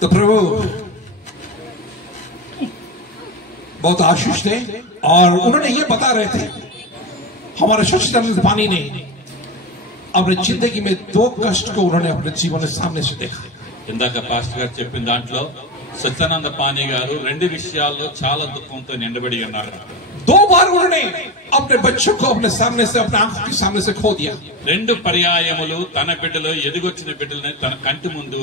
तो प्रभु बहुत आशीष थे और उन्होंने ये बता रहे थे, हमारे सच्चिदानंद पानी ने अपनी जिंदगी में 2 कष्ट को उन्होंने अपने जीवन में सामने से देखा। ఇందాక పాస్టర్ గారు చెప్పిన దాంట్లో సత్యానంద పాని గారు 2 విషయాల్లో చాలా దుఃఖంతో నిండబడి ఉన్నారు। 2 बार उन्होंने अपने बच्चों को अपने सामने से, अपने आंखों के सामने से खो दिया। 2 పర్యాయములు తన బిడ్డలు, ఎదిగొచ్చిన బిడ్డల్ని తన కంటి ముందు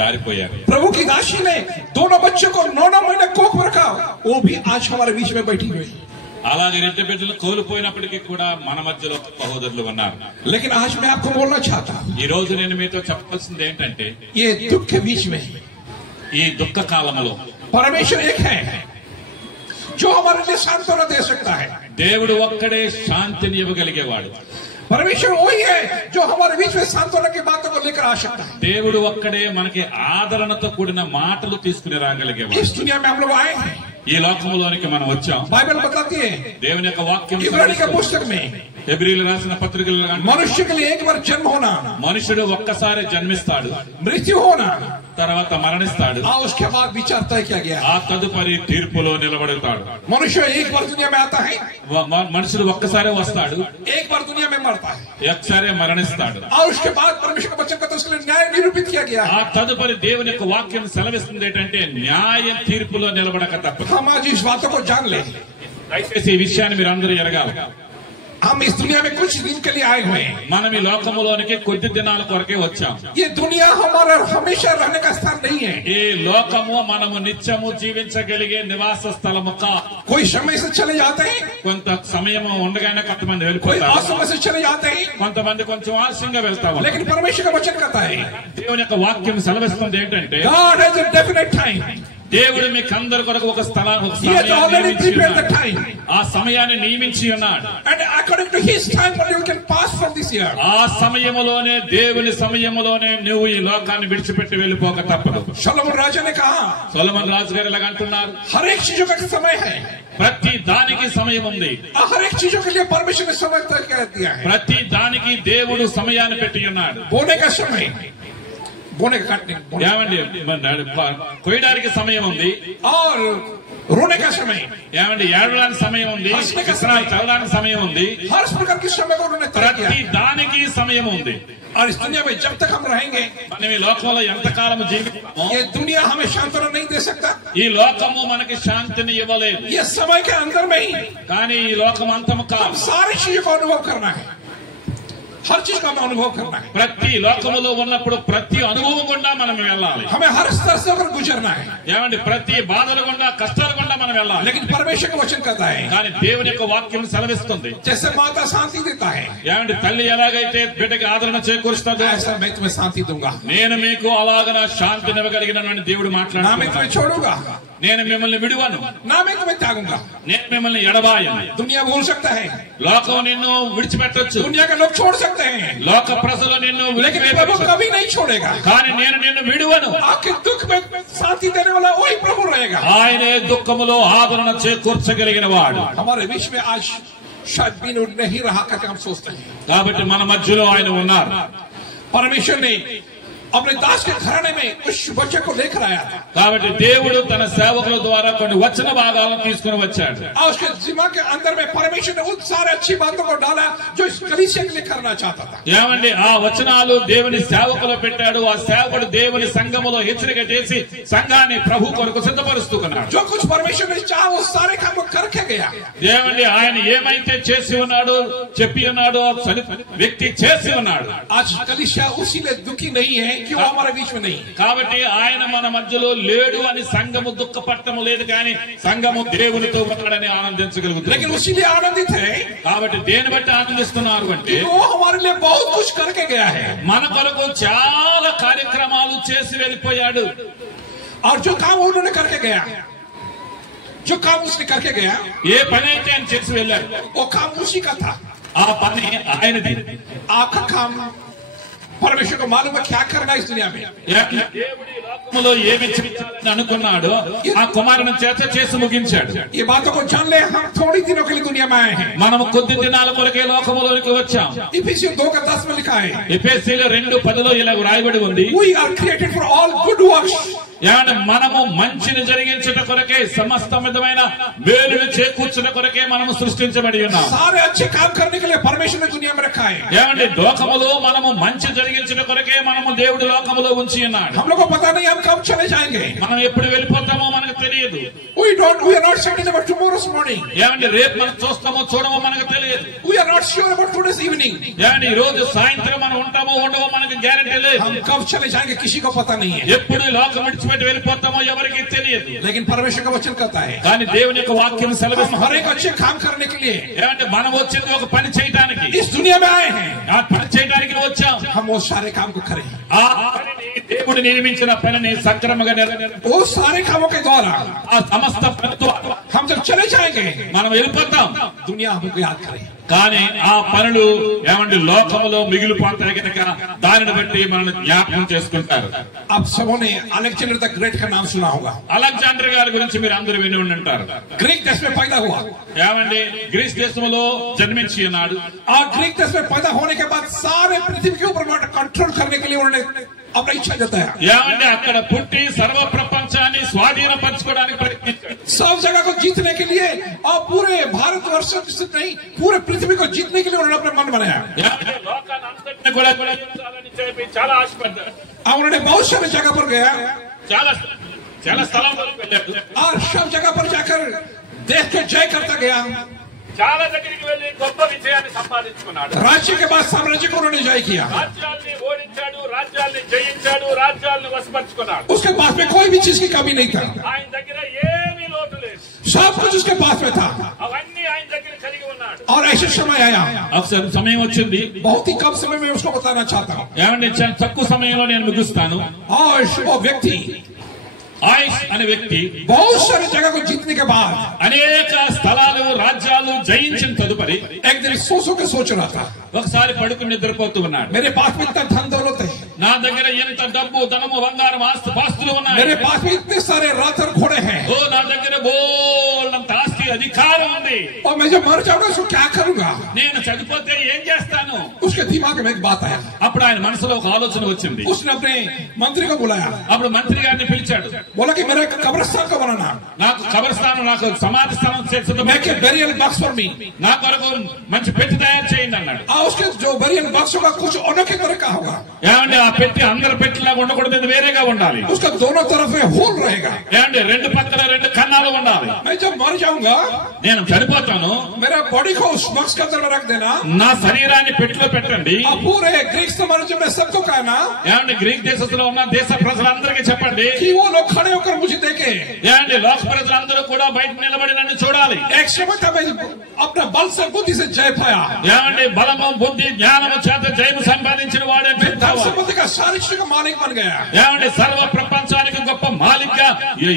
దారిపోయారు। प्रभु की दासी ने दोनों बच्चों को 9 महीने कोख में रखा, वो भी आज हमारे बीच में बैठी हुई। అలాగే 2 బిడ్డలు కోల్పోయినప్పటికీ కూడా మన మధ్యలో సహోదరులు ఉన్నారు। लेकिन आज मैं आपको बोलना चाहता हूँ, ఈ రోజు నేను మీతో చెప్పాల్సింది ఏంటంటే, ये दुख के बीच में, ఈ దుఃఖ కాలంలో परमेश्वर एक है जो हमारे लिए सांत्वना दे सकता है। దేవుడు ఒక్కడే శాంతిని ఇవ్వగలిగేవాడు। परमेश्वर वही है जो हमारे बीच में सांत्वना की बातों को लेकर आ सकता है। దేవుడు ఒక్కడే మనకి ఆదరణతో కూడిన మాటలు తీసుకుని రాగలిగేవాడు। इस दुनिया में हम लोग आए हैं, ఈ లోకములోనికి మనం వచ్చాం। बाइबल बताती है, దేవుని యొక్క వాక్యం इब्रानी का पुस्तक में హెబ్రీయులు రాసిన పత్రికలో मनुष्य के लिए एक बार जन्म होना, మనుషుడు ఒక్కసారి జన్మిస్తాడు, मृत्यु होना, తర్వాత మరణిస్తాడు, और उसके बाद विचार तय किया गया, ఆ తదుపరి తీర్పులో నిలబడతాడు। मनुष्य एक बार दुनिया में आता है, మనుషుడు ఒక్కసారి వస్తాడు, एक बार दुनिया में मरता है, ఒకసారి మరణిస్తాడు, और उसके बाद परमेश्वर का वचन न्याय निरूपित किया गया ఆ తదుపరి దేవుని యొక్క వాక్యం సెలవిస్తుంది ఏంటంటే న్యాయం తీర్పులో నిలబడక తప్పదు. हम आज इस बातों को जान ले. దయచేసి ఈ విషయాన్ని మీరు అందరూ ఎరగాలి. हम इस दुनिया में कुछ दिन के लिए आए हुए हैं. మనం ఈ లోకములోనికి కొద్ది దినాల కొరకే వచ్చాం. ये दुनिया हमारा हमेशा रहने का स्थान नहीं है. ఈ లోకము మనము నిత్యము జీవించగలిగే నివాస స్థలము కాదు. कोई समय से चले जाते हैं, కొంత సమయం ఉండగానే కొంతమంది कोई వెళ్ళిపోతారు, असमय से चले जाते हैं, కొంతమంది కొంచెం ఆలస్యంగా వెళ్తారు. लेकिन परमेश्वर का वचन कहता है దేవుని యొక్క వాక్యం సెలవిస్తుంది ఏంటంటే God has a definite time. దేవుడు మీకు అందరి కొరకు ఒక స్థలాన్ని He has already prepared the time. ఆ సమయాన్ని నియమించి ఉన్నాడు. And according to his time, only you can pass from this year. ఆ సమయములోనే దేవుని సమయములోనే నువ్వు ఈ లోకాన్ని విడిచిపెట్టి వెళ్ళిపోక తప్పదు. सलोमन राजा ने कहा సొలొమోను రాజు గారు ఇలాగ అంటున్నారు, हर एक चीजों का समय है. ప్రతి దానికి సమయం ఉంది. हर एक चीजों के लिए परमेश्वर ने समय तय कर दिया है. ప్రతి దానికి దేవుడు సమయాన్ని పెట్టి ఉన్నాడు. बोने का समय, बोने का काटने, ఏమండి కొయ్యడానికి సమయం ఉంది, और रोने का समय, ఏమండి ఏడవడానికి సమయం ఉంది, విశ్రాంతి చదవడానికి సమయం ఉంది. हर प्रकार के समय को उन्होंने तय किया ప్రతి है. దానికి సమయం ఉంది. और इस दुनिया में जब तक हम रहेंगे, మనం ఈ లోకంలో ఎంతకాలం జీవిస్తామో ये दुनिया हमें सांत्वना नहीं दे सकता. ఈ లోకము మనకి శాంతిని ఇవ్వలేదు. ये समय के अंदर में ही కానీ ఈ లోకం అంతము కాదు. सारी चीजों का अनुभव करना है. हर चीज का हमें अनुभव करना है. ప్రతి లోకములో ఉన్నప్పుడు ప్రతి అనుభవం గుండా మనం వెళ్ళాలి. हमें हर स्तर से होकर गुजरना है. ఏమండి ప్రతి బాధల గుండా కష్టాల గుండా మనం వెళ్ళాలి. लेकिन परमेश्वर का वचन कहता है కానీ దేవుని యొక్క వాక్యం సెలవిస్తుంది, जैसे माता शांति देता है, ఏమండి తల్లి ఎలాగైతే బిడ్డకి ఆదరణ చేకూరుస్తుందో ऐसा मैं तुम्हें शांति दूंगा. నేను మీకు అలాగన శాంతినివ్వగలిగిన దేవుడు ना मैं మాట్లాడుతున్నాడు. तुम्हें छोड़ूंगा, నేను మిమ్మల్ని విడువను, ना मैं तुम्हें त्यागूंगा. నేను మిమ్మల్ని ఎడబాయను. दुनिया भूल सकता है, లోకం నిన్ను విడిచిపెట్టొచ్చు, दुनिया के लोग छोड़ सकते हैं, లోక ప్రజలు నిన్ను लेकिन प्रभु విడిచిపెట్టొచ్చు, कभी नहीं छोड़ेगा. కానీ నేను నిన్ను విడువను. आपके दुख में शांति देने वाला वही प्रभु रहेगा. ఆయనే దుఃఖములో ఆదరణ చేకూర్చగలిగిన వాడు. हमारे बीच में आज शायद बिन नहीं रहा करके हम सोचते हैं. కాబట్టి మన మధ్యలో ఆయన ఉన్నారు. परमेश्वर ने अपने दास के घराने में उस बच्चे को लेकर आया था. కాబట్టి దేవుడు తన సేవకుల ద్వారా కొన్ని వచన భాగాలను తీసుకుని వచ్చాడు. और उसके दिमाग के अंदर में परमेश्वर ने उन सारे अच्छी बातों को डाला जो इस कलीसिया के लिए करना चाहता था. ఏమండి ఆ వచనాలు దేవుని సేవకులు పెట్టాడు. ఆ సేవకుడు దేవుని సంఘములో హెచ్చరిక చేసి సంఘాన్ని ప్రభు కొరకు సిద్ధపరుస్తున్నాడు. जो कुछ परमेश्वर ने चाहा वो सारे काम को करके गया. ఏమండి ఆయన ఏమైతే చేసి ఉన్నాడో చెప్పి ఉన్నాడో వ్యక్తి చేసి ఉన్నాడు. आज कलीसिया उसी लिए दुखी नहीं है कि वो हमारे बीच में नहीं. కాబట్టి ఆయన మన మధ్యలో లేడు అని సంఘము దుఃఖపడటము లేదు, కానీ సంఘము దేవునితో ఉన్నాడని ఆనందించగలుగుతుంది. लेकिन उसी लिए आनंदित है కాబట్టి దేని బట్టి ఆనందిస్తున్నారు అంటే कि वो हमारे लिए बहुत कुछ करके गया है. మన కొరకు చాలా కార్యక్రమాలు చేసి వెళ్ళిపోయాడు. और जो काम उन्होंने करके गया, जो काम उसने करके गया, ఏ పని అయితే ఆయన చేసి వెళ్ళాడు वो काम उसी का था. ఆ పని ఆయనది. आपका काम परमेश्वर को मालूम है क्या करना है इस दुनिया में. దేవుడి లోకములో ఏమి చేయాలని అనుకున్నాడో ఆ కుమారుని చేత చేసి ముగించాడు. ये बातों को जान ले, हम थोड़ी दिनों के लिए दुनिया में आए हैं. మనము కొద్ది దినాల కొరకే లోకములోనికి వచ్చాం. इफिसियों 2:10 में लिखा है, ఎఫెసీయుల 2:10 ఇలా రాయబడి ఉంది, we are created for all good works. ఏమంటే మనము మంచిని జరిగించుట కొరకే, సమస్త విధమైన మేలును చేకూర్చుట కొరకే మనము సృష్టించబడి ఉన్నాం. सारे अच्छे काम करने के लिए परमेश्वर ने दुनिया में रखा है. ఏమంటే లోకములో మనము మంచి జరిగించుట కొరకే మనము దేవుడి లోకములో ఉంచి ఉన్నాడు. हम लोग को पता नहीं हम कब चले जाएंगे. మనం ఎప్పుడు వెళ్ళిపోతామో మనకు తెలియదు. we are not certain about tomorrow's morning. ఏమంటే రేపు మనం చూస్తామో చూడమో మనకు తెలియదు. we are not sure about today's evening. ఏమంటే ఈ రోజు సాయంత్రం మనం ఉంటామో ఉండవో మనకు గ్యారెంటీ లేదు. हम कब चले जाएंगे किसी को पता नहीं है. ఎప్పుడు ఈ లోకం విడిచిపెట్టి వెళ్ళిపోతామో ఎవరికి తెలియదు. लेकिन परमेश्वर का वचन कहता है, కానీ దేవుని యొక్క వాక్యం हम సెలవిస్తుంది, हर एक अच्छे काम करने के लिए ఏమంటే మనం వచ్చింది ఒక పని చేయడానికి, इस दुनिया में आए हैं. ఆ పని చేయడానికి వచ్చాం. हम वो सारे काम को करें. ఆ పనిని దేవుడు నిర్మించిన పనిని సక్రమంగా वो सारे कामों के द्वारा ఆ సమస్త పని ద్వారా हम जब चले जाएंगे మనం వెళ్ళిపోతాం. दुनिया हमको याद करे. కానీ ఆ పనులు ఏమంటే లోకములో మిగిలిపోతాయి కనుక దానిని బట్టి మనల్ని జ్ఞాపకం చేసుకుంటారు. आप सबों ने अलेक्जेंडर द ग्रेट का नाम सुना होगा. అలెగ్జాండర్ గారి గురించి మీరు అందరూ విని ఉంటారు. ग्रीक देश में पैदा हुआ. ఏమండి గ్రీస్ దేశంలో జన్మించి ఉన్నాడు. और ग्रीक देश में पैदा होने के बाद सारे पृथ्वी के ऊपर कंट्रोल करने के लिए उन्होंने अपना इच्छा जताया. ఏమంటే అక్కడ పుట్టి సర్వ ప్రపంచాన్ని స్వాధీనపరచుకోవడానికి ప్రయత్నించాడు. सब जगह को जीतने के लिए और पूरे भारतवर्ष नहीं पूरे पृथ्वी को जीतने के लिए उन्होंने अपना मन बनाया. ఏమంటే లోకాన్ని అంతటిని కూడా అయిపోయి చాలా ఆశపడ్డాడు. उन्होंने बहुत सारी जगह पर गया, చాలా చాలా స్థలాలకు వెళ్ళాడు. और सब जगह पर जाकर देश के जय करता गया. చాలా దగ్గరికి వెళ్ళి గొప్ప విజయాన్ని సంపాదించుకున్నాడు. राज्य के बाद साम्राज्य को उन्होंने जय किया. రాజ్యాల్ని ఓడించాడు, రాజ్యాల్ని జయించాడు, రాజ్యాల్ని వశపరుచుకున్నాడు. उसके पास में कोई भी चीज की कमी नहीं था. ఆయన దగ్గర ఏమీ లోటు లేదు. सब कुछ उसके पास में था. అవన్నీ ఆయన దగ్గర కలిగి ఉన్నాడు. और ऐसे समय आया, ఒకసారి సమయం వచ్చింది, बहुत ही कम समय में उसको बताना चाहता हूँ. ఏమంటే చాలా తక్కువ సమయంలో నేను ముగిస్తాను. और वो व्यक्ति ఆయుష్ అనే వ్యక్తి बहुत सारी जगह को जीतने के बाद అనేక స్థలాలు రాజ్యాలు జయించిన తదుపరి एक दिन सोचो के सोच रहा था, ఒకసారి పడుకుని నిద్రపోతూ ఉన్నాడు. मेरे पास में इतना धन दौलत है, నా దగ్గర ఎంత డబ్బు ధనము బంగారం ఆస్తి పాస్తులు ఉన్నాయి. मेरे पास में इतने सारे रथ और घोड़े हैं, ఓ నా దగ్గర బోల్డంత ఆస్తి అధికారం ఉంది. और मैं जब मर जाऊंगा उसको क्या करूंगा. నేను చనిపోతే ఏం చేస్తాను? उसके दिमाग में एक बात आया. అప్పుడు ఆయన మనసులో ఒక ఆలోచన వచ్చింది. उसने अपने मंत्री को बुलाया, అప్పుడు మంత్రి గారిని పిలిచాడు. बोला कि मेरा कब्रिस्तान को बनाना, నాకు కబరస్థానం, నాకు సమాధి స్థానం make a burial box for me. నా కొరకు మంచి పెట్టి తయారు చేయండి అన్నాడు. उसके जो burial box होगा कुछ अनोखे तरह का होगा. ఏమంటే ఆ పెట్టి అందరి పెట్టిలాగా ఉండకూడదు, ఇది వేరేగా ఉండాలి. उसका दोनों तरफ में होल रहेगा. ఏమంటే రెండు పక్కల రెండు కన్నాలు ఉండాలి. मैं जब मर जाऊंगा, నేను చనిపోతాను, मेरा बॉडी को उस बॉक्स के अंदर में रख देना. నా శరీరాన్ని పెట్టిలో పెట్టండి. पूरे ग्रीक साम्राज्य में सबको कहना, ఏమంటే గ్రీక్ దేశంలో ఉన్న దేశ ప్రజలందరికీ చెప్పండి कि वो लोग खड़े होकर मुझे देखे. ఏమంటే లోక ప్రజలందరూ కూడా బయట నిలబడి నన్ను చూడాలి. एक समय था मैं अपना बल से बुद्धि से जय पाया. ఏమంటే బలము బుద్ధి జ్ఞానము చేత జయము సంపాదించిన వాడే संपत्ति का सारिष्ट का मालिक बन गया. ఏమంటే సర్వ ప్రపంచానికి గొప్ప మాలిక్గా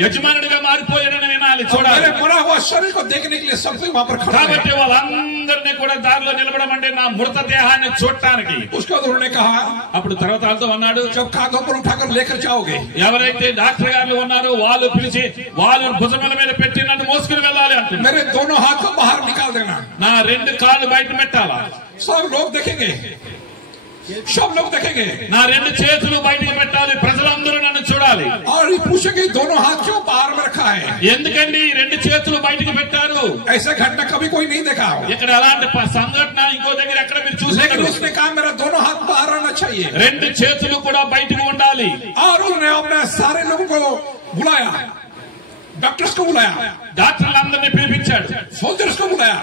యజమానుడిగా మారిపోయాడని వినాలి, చూడాలి. मेरे मरा हुआ शरीर को देखने के लिए सब लोग वहां पर खड़े हैं. కాబట్టి వాళ్ళందరినీ కూడా దారిలో నిలబడమంటే నా మృత దేహాన్ని చూడటానికి. उसके बाद उन्होंने कहा, అప్పుడు తర్వాత వాళ్ళతో అన్నాడు, जब कागज पर उठाकर लेकर जाओगे, ఎవరైతే డాక్టర్ గారు ఉన్నారో వాళ్ళు పిలిచి వాళ్ళు భుజముల మీద పెట్టి నన్ను మోసుకుని వెళ్ళాలి అంటున్నారు. मेरे दोनों हाथ को बाहर निकाल देना. నా రెండు కాళ్ళు బయట పెట్టాలా. सब लोग देखेंगे, सब लोग देखेंगे. నా రెండు చేతులు బయటకు పెట్టాలి, ప్రజలందరూ నన్ను చూడాలి. और ये पूछेंगे दोनों हाथ क्यों बाहर में रखा है. ఎందుకండి ఈ రెండు చేతులు బయటకు పెట్టారు? ऐसा घटना कभी कोई नहीं देखा. ఇక్కడ అలాంటి సంఘటన ఇంకో దగ్గర ఎక్కడ మీరు लेकिन చూసారు? उसने कहा मेरा दोनों हाथ बाहर रहना चाहिए. రెండు చేతులు కూడా బయటకు ఉండాలి. और उन्होंने अपने सारे लोगों को बुलाया, डॉक्टर्स को बुलाया, డాక్టర్లందరినీ పిలిపించాడు, सोल्जर्स को बुलाया,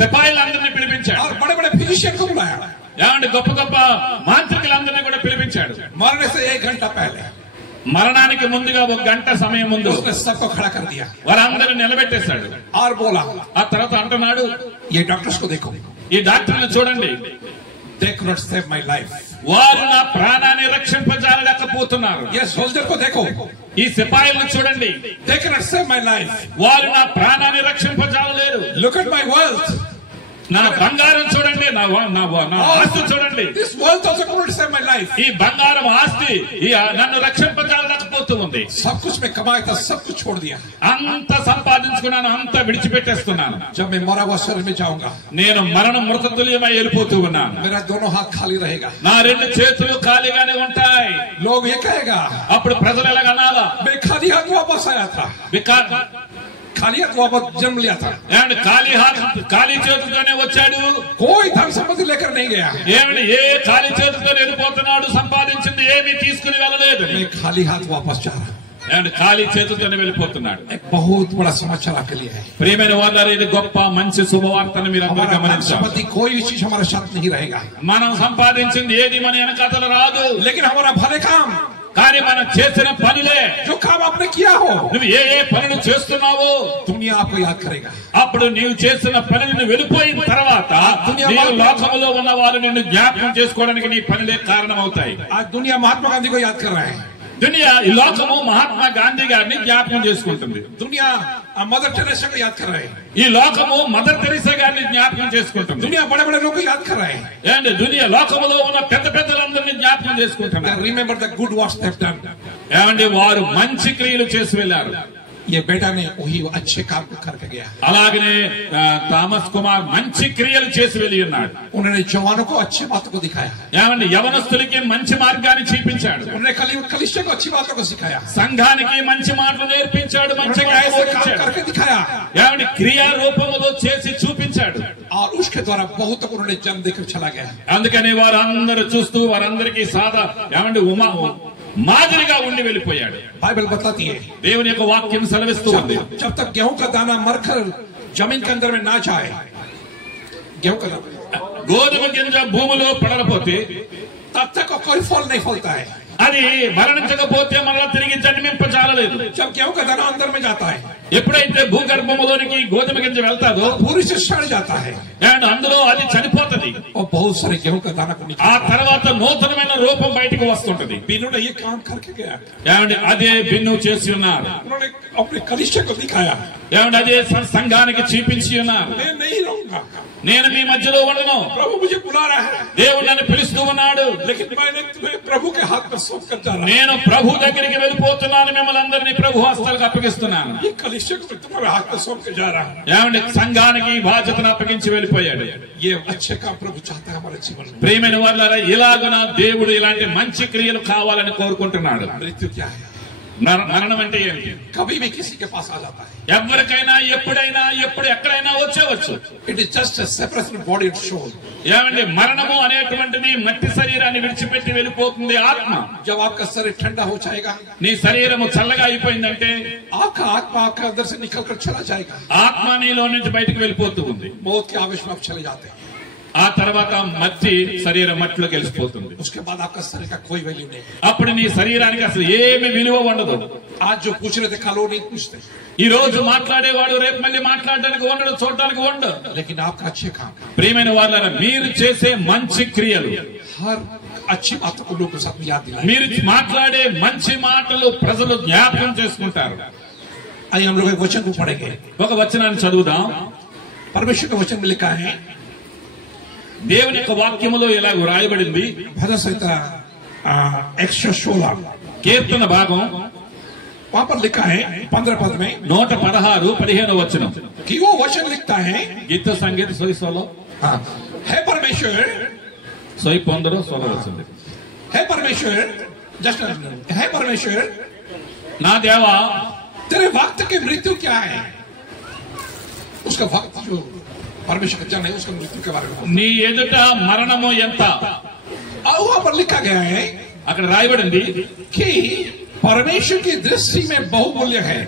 సిపాయిలందరినీ పిలిపించాడు, और बड़े बड़े फिजिशियन को बुलाया. ఏమంటే గొప్ప గొప్ప మాంత్రికులందరినీ కూడా పిలిపించాడు. मरने से 1 घंटा पहले మరణానికి ముందుగా 1 గంట సమయం ముందు उसने सबको खड़ा कर दिया వారందరిని నిలబెట్టేశాడు. और बोला, ఆ తర్వాత అంటున్నాడు, ये डॉक्टर्स को देखो, ఈ డాక్టర్ని చూడండి, they could not save my life. వారు నా ప్రాణాన్ని రక్షింపజాలలేకపోతున్నారు. ये सोल्जर को देखो, ఈ సిపాయిలను చూడండి, they cannot save my life. వారు నా ప్రాణాన్ని రక్షింపజాలలేరు. Look at my wealth, నా బంగారం చూడండి, నా ఆస్తి చూడండి. this wealth also could not save my life. ఈ బంగారం ఆస్తి నన్ను రక్షింపజాలలేకపోతూ ఉంది. सब कुछ मैं कमाया था, सब कुछ छोड़ दिया. అంత సంపాదించుకున్నాను, అంత విడిచిపెట్టేస్తున్నాను. जब मैं मरा हुआ शरीर में जाऊंगा, నేను మరణం మృతతుల్యమై వెళ్ళిపోతూ ఉన్నాను. मेरा दोनों हाथ खाली रहेगा. నా రెండు చేతులు ఖాళీగానే ఉంటాయి. लोग ये कहेगा, అప్పుడు ప్రజలు ఎలాగ అనాలా? मैं खाली हाथ वापस आया था, खाली हाथ वापस जन्म लिया था. ఖాళీ చేతులతోనే వచ్చాడు, कोई धन संपत्ति लेकर नहीं गया. ఏమిటి ఏ ఖాళీ చేతులతో వెళ్ళిపోతున్నాడు, సంపాదించింది ఏమీ తీసుకుని వెళ్ళలేదు. मैं खाली हाथ वापस जा रहा हूं. ఏమిటి ఖాళీ చేతులతోనే వెళ్ళిపోతున్నాడు. एक बहुत बड़ा समाचार आपके लिए है. ప్రియమైన వాళ్ళారా, ఇది గొప్ప మంచి శుభవార్తను మీరు అందరూ గమనించాలి. संपत्ति कोई भी चीज हमारे साथ नहीं रहेगा, మనం సంపాదించింది ఏది మన వెనకాతల రాదు. लेकिन हमारा भले काम, కానీ మనం చేసిన పనులే, जो काम आपने किया हो, నువ్వు ఏ ఏ పనులు చేస్తున్నావో दुनिया आपको याद करेगा. అప్పుడు నీవు చేసిన పనులను వెళ్ళిపోయిన తర్వాత నీవు లోకములో ఉన్న వారు నిన్ను జ్ఞాపకం చేసుకోవడానికి నీ పనులే కారణమవుతాయి. आज दुनिया महात्मा गांधी को याद कर रहा है. దునియా ఈ లోకము మహాత్మా గాంధీ గారిని జ్ఞాపకం చేసుకుంటుంది. दुनिया मदर टेरेसा को याद कर रहा है. ఈ లోకము మదర్ తెరీసా గారిని జ్ఞాపకం చేసుకుంటుంది. दुनिया बड़े बड़े लोग को याद कर रहा है. ఏంటి దునియా లోకములో ఉన్న పెద్ద పెద్దలందరినీ జ్ఞాపకం చేసుకుంటున్నారు. Remember the good works they have done. ఏమండి వారు మంచి క్రియలు చేసి వెళ్ళారు. ये बेटा ने वही अच्छे काम करके गया। అలాగనే థామస్ కుమార్ మంచి క్రియలు చేసి వెళ్ళి ఉన్నాడు. उन्होंने जवानों को अच्छे बातों को दिखाया। ఏమండి యవనస్తులకి మంచి మార్గాన్ని చూపించాడు. उन्होंने कलीसिया को अच्छी बातों को सिखाया। సంఘానికి మంచి మాటలు నేర్పించాడు. మంచిగా करके दिखाया। ఏమండి క్రియా రూపంలో చేసి చూపించాడు. और उसके द्वारा बहुत तक उन्होंने जन्म देकर चला गया। అందుకని వారందరూ చూస్తూ వారందరికీ సాదా ఏమండి మాదిరిగా ఉండి వెళ్ళిపోయాడు. बाइबल बताती है దేవుని యొక్క వాక్యం సెలవిస్తూ ఉంది, जब तक गेहूं का दाना मरकर जमीन के अंदर में ना जाए, गेहूं का दाना గోధుమ గింజ భూమిలో పడకపోతే तब तक कोई फल नहीं फलता है। అది మరణించకపోతే మరలా తిరిగి జన్మింపజాలలేదు. जब गेहूं का दाना अंदर में जाता है, ఎప్పుడైతే భూగర్భంలోనికి గోధుమ గింజ వెళ్తాదో पूरी से सड़ जाता है అండ్ అందులో అది చనిపోతుంది. और बहुत सारे गेहूं का दाना को ఆ తర్వాత నూతనమైన రూపం బయటకు వస్తుంటది. बिन्नू ने ये काम करके गया। ఏమండి అదే బిన్ను చేసి ఉన్నారు. उन्होंने अपने कलीसिया को दिखाया। ఏమండి అదే సంఘానికి చూపించి ఉన్నారు. मैं नहीं रहूंगा, నేను మీ మధ్యలో ఉండను. प्रभु मुझे बुला रहा है, దేవుడు నన్ను పిలుస్తూ ఉన్నాడు. लेकिन मैंने तुम्हें प्रभु के हाथ में सौंप कर जा रहा हूं। నేను ప్రభు దగ్గరికి వెళ్ళిపోతున్నాను. మిమ్మల్ని అందరినీ ప్రభు హస్తాలకు అప్పగిస్తున్నాను. ये कलीसिया को तुम्हारे हाथ में सौंप के जा रहा हूं। ఏమండి సంఘానికి బాధ్యతను అప్పగించి వెళ్ళిపోయాడు. ये अच्छे काम प्रभु चाहता है हमारे जीवन में। ప్రియమైన వాళ్ళారా, ఇలాగున దేవుడు ఇలాంటి మంచి క్రియలు కావాలని కోరుకుంటున్నాడు. मृत्यु क्या है? మరణం అంటే ఏమిటి? कभी भी किसी के पास आ जाता है। ఎవరికైనా ఎప్పుడైనా ఎప్పుడు ఎక్కడైనా వచ్చేవచ్చు. It is just a separation of body and soul. ఏమండి మరణము అనేటువంటిది మట్టి శరీరాన్ని విడిచిపెట్టి వెళ్ళిపోతుంది ఆత్మ. जब आपका शरीर ठंडा हो जाएगा, నీ శరీరము చల్లగా అయిపోయిందంటే आपका आत्मा आपके अंदर से निकल कर चला जाएगा। ఆత్మ నీలో నుంచి బయటకు వెళ్ళిపోతూ ఉంది. मौत के आवेश में आप चले जाते हैं। ఆ తర్వాత మట్టి శరీరం మట్టిలో కలిసిపోతుంది. उसके बाद आपका शरीर का कोई वैल्यू नहीं। అప్పుడు నీ శరీరానికి అసలు ఏమి విలువ ఉండదు. आज जो पूछ रहे थे कल वो नहीं पूछते। ఈ రోజు మాట్లాడేవాడు రేపు మళ్ళీ మాట్లాడడానికి ఉండడు, చూడడానికి ఉండడు. लेकिन आपका अच्छे काम, ప్రియమైన వాళ్ళారా, మీరు చేసే మంచి క్రియలు, हर अच्छी बातों को लोगों के साथ याद दिलाएं। మీరు మాట్లాడే మంచి మాటలు ప్రజలు జ్ఞాపకం చేసుకుంటారు. आइए हम लोग एक वचन को पढ़ेंगे। ఒక వచనాన్ని చదువుదాం. परमेश्वर का वचन में लिखा है, దేవుని యొక్క వాక్యములో ఇలా వ్రాయబడింది. भजन संहिता 116 కీర్తన భాగం वहां पर लिखा है 15 पद में 116 15 వచనం कि वो वचन लिखता है, గీత సంగీత 116 हे परमेश्वर, 115 16 వచ్చింది. हे परमेश्वर, जस्ट हे परमेश्वर, నా దేవా, तेरे वक्त की मृत्यु क्या है? उसका वक्त जो परमेश्वर का जन है उसका मृत्यु के बारे में నీ ఎదుట మరణము ఎంత? वहां पर लिखा गया है అక్కడ రాయబడింది कि परमेश्वर की दृष्टि में बहुमूल्य है।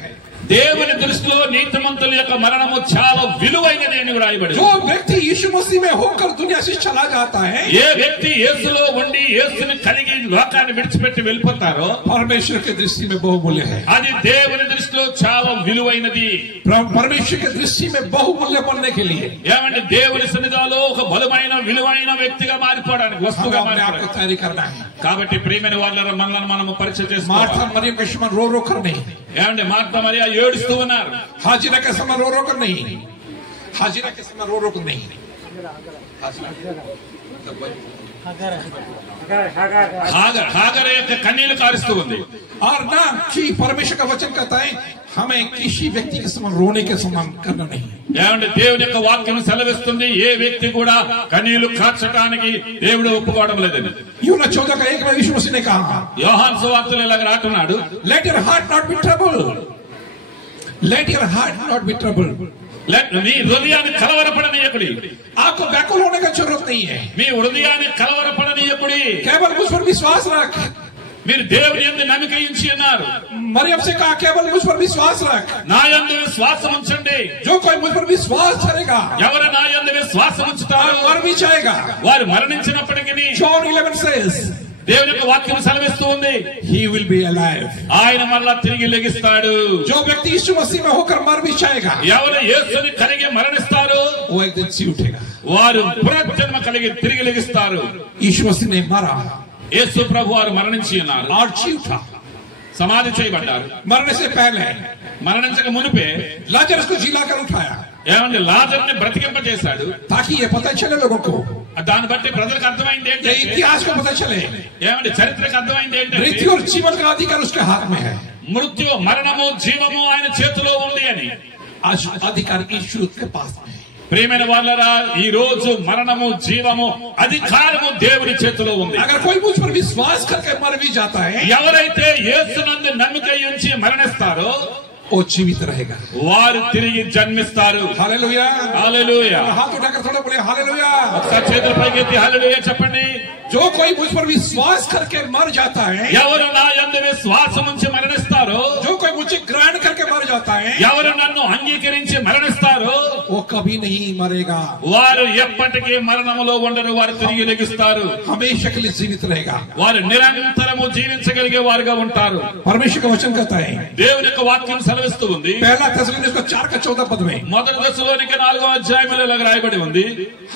దేవుని దృష్టిలో నీతిమంతుల యొక్క మరణము చాలా విలువైనది అని వ్రాయబడింది. जो व्यक्ति यीशु मसीह में होकर दुनिया से चला जाता है, ఏ వ్యక్తి యేసులో ఉండి యేసుని కలిగి లోకాన్ని విడిచిపెట్టి వెళ్ళిపోతారో परमेश्वर की दृष्टि में बहुमूल्य है। అది దేవుని దృష్టిలో చాలా విలువైనది. परमेश्वर की दृष्टि में बहुमूल्य बनने के लिए ఏమంటే దేవుని సన్నిధిలో ఒక బలమైన విలువైన వ్యక్తిగా మారిపోవడానికి, వస్తువుగా आपको तैयारी करना है। కాబట్టి ప్రియమైన వాళ్ళ మనల్ని మనము పరీక్ష मार्था చేసుకోవాలి. मरियम के समान रो रो कर नहीं, ఏమంటే మార్తా మరియా ఏడుస్తూ ఉన్నారు. हाजिरा के समान रो रो कर नहीं, हाजिरा के समान रो रो कर नहीं। హాగర్ యొక్క కన్నీళ్లు కారుస్తూ ఉంది. और ना कि परमेश्वर का वचन कहता है हमें किसी व्यक्ति के समान रोने के समान करना नहीं। ఏమంటే దేవుని యొక్క వాక్యం సెలవిస్తుంది, ఏ వ్యక్తి కూడా కన్నీళ్లు కార్చడానికి దేవుడు ఒప్పుకోవడం లేదని. यूना 14 का 1 में यीशु मसीह ने कहा, యోహాను సువార్తలో ఇలాగ రాస్తున్నాడు, let your heart not be troubled, let your heart not be troubled। నీ హృదయాన్ని కలవరపడనీయకుడి. आपको व्याकुल होने का जरूरत नहीं है, మీ హృదయాన్ని కలవరపడనీయకుడి. केवल मुझ पर विश्वास रख। మీరు దేవుని యందు నమ్మిక ఉంచి ఉన్నారు. मरियम से कहा केवल मुझ पर विश्वास रख, నా యందు విశ్వాసం ఉంచండి. जो कोई मुझ पर विश्वास करेगा ఎవరు నా యందు విశ్వాసం ఉంచుతారో मर भी जाएगा। వారు మరణించినప్పటికీ John 11 says దేవుని యొక్క వాక్యం సెలవిస్తూ ఉంది, he will be alive। ఆయన మరలా తిరిగి లెగిస్తాడు. जो व्यक्ति यीशु मसीह में होकर मर भी जाएगा, ఎవరు యేసుని కలిగి మరణిస్తారో वो एक दिन जी उठेगा। వారు పునర్జన్మ కలిగి తిరిగి లెగిస్తారు. यीशु मसीह ने मरा యేసు ప్రభు వారు మరణించి ఉన్నారు, और जी उठा। సమాధి చేయబడ్డారు. मरने से पहले మరణించక మునిపే लाजरस को जिलाकर उठाया, ఏమంటే లాజరుని బ్రతికింపజేశాడు. ताकि ये पता चले लोगों को, దాన్ని బట్టి ప్రజలకు అర్థమైంది ఏంటి, ये इतिहास को पता चले ఏమంటే చరిత్రకు అర్థమైంది ఏంటంటే मृत्यु और जीवन का अधिकार उसके हाथ में है। మృత్యు మరణము జీవము ఆయన చేతిలో ఉంది అని. आज अधिकार ईश्वर के पास है. ప్రియమైన వాళ్ళరా, ఈ రోజు మరణము జీవము అధికారము దేవుని చేతిలో ఉంది. अगर कोई मुझ पर विश्वास करके मर भी जाता है, ఎవరైతే యేసునందు నమ్మిక ఉంచి మరణిస్తారో वो जीवित रहेगा, వారు తిరిగి జన్మిస్తారు. Hallelujah hallelujah. हाथ उठाकर थोड़ा बोले हालेलुया. ఒకసారి చేతులు పైకెత్తి హల్లెలూయా చెప్పండి. जो कोई मुझ पर विश्वास करके मर जाता है, ఎవరు నా యందు విశ్వాసం ఉంచి మరణిస్తారో, जो कोई मुझे ग्रहण करके मर जाता है, ఎవరు నన్ను అంగీకరించి మరణిస్తారో वो कभी नहीं मरेगा, వారు ఎప్పటికీ మరణములో ఉండరు. వారు తిరిగి లెగిస్తారు. हमेशा के लिए जीवित रहेगा. వారు నిరంతరము జీవించగలిగే వారుగా ఉంటారు. परमेश्वर का वचन कहता है, దేవుని యొక్క వాక్యం సెలవిస్తూ ఉంది. पहला थेसलोनिकैयों 4:14 पद में, మొదటి దశలోనికి 4వ అధ్యాయంలో ఇలా రాయబడి ఉంది,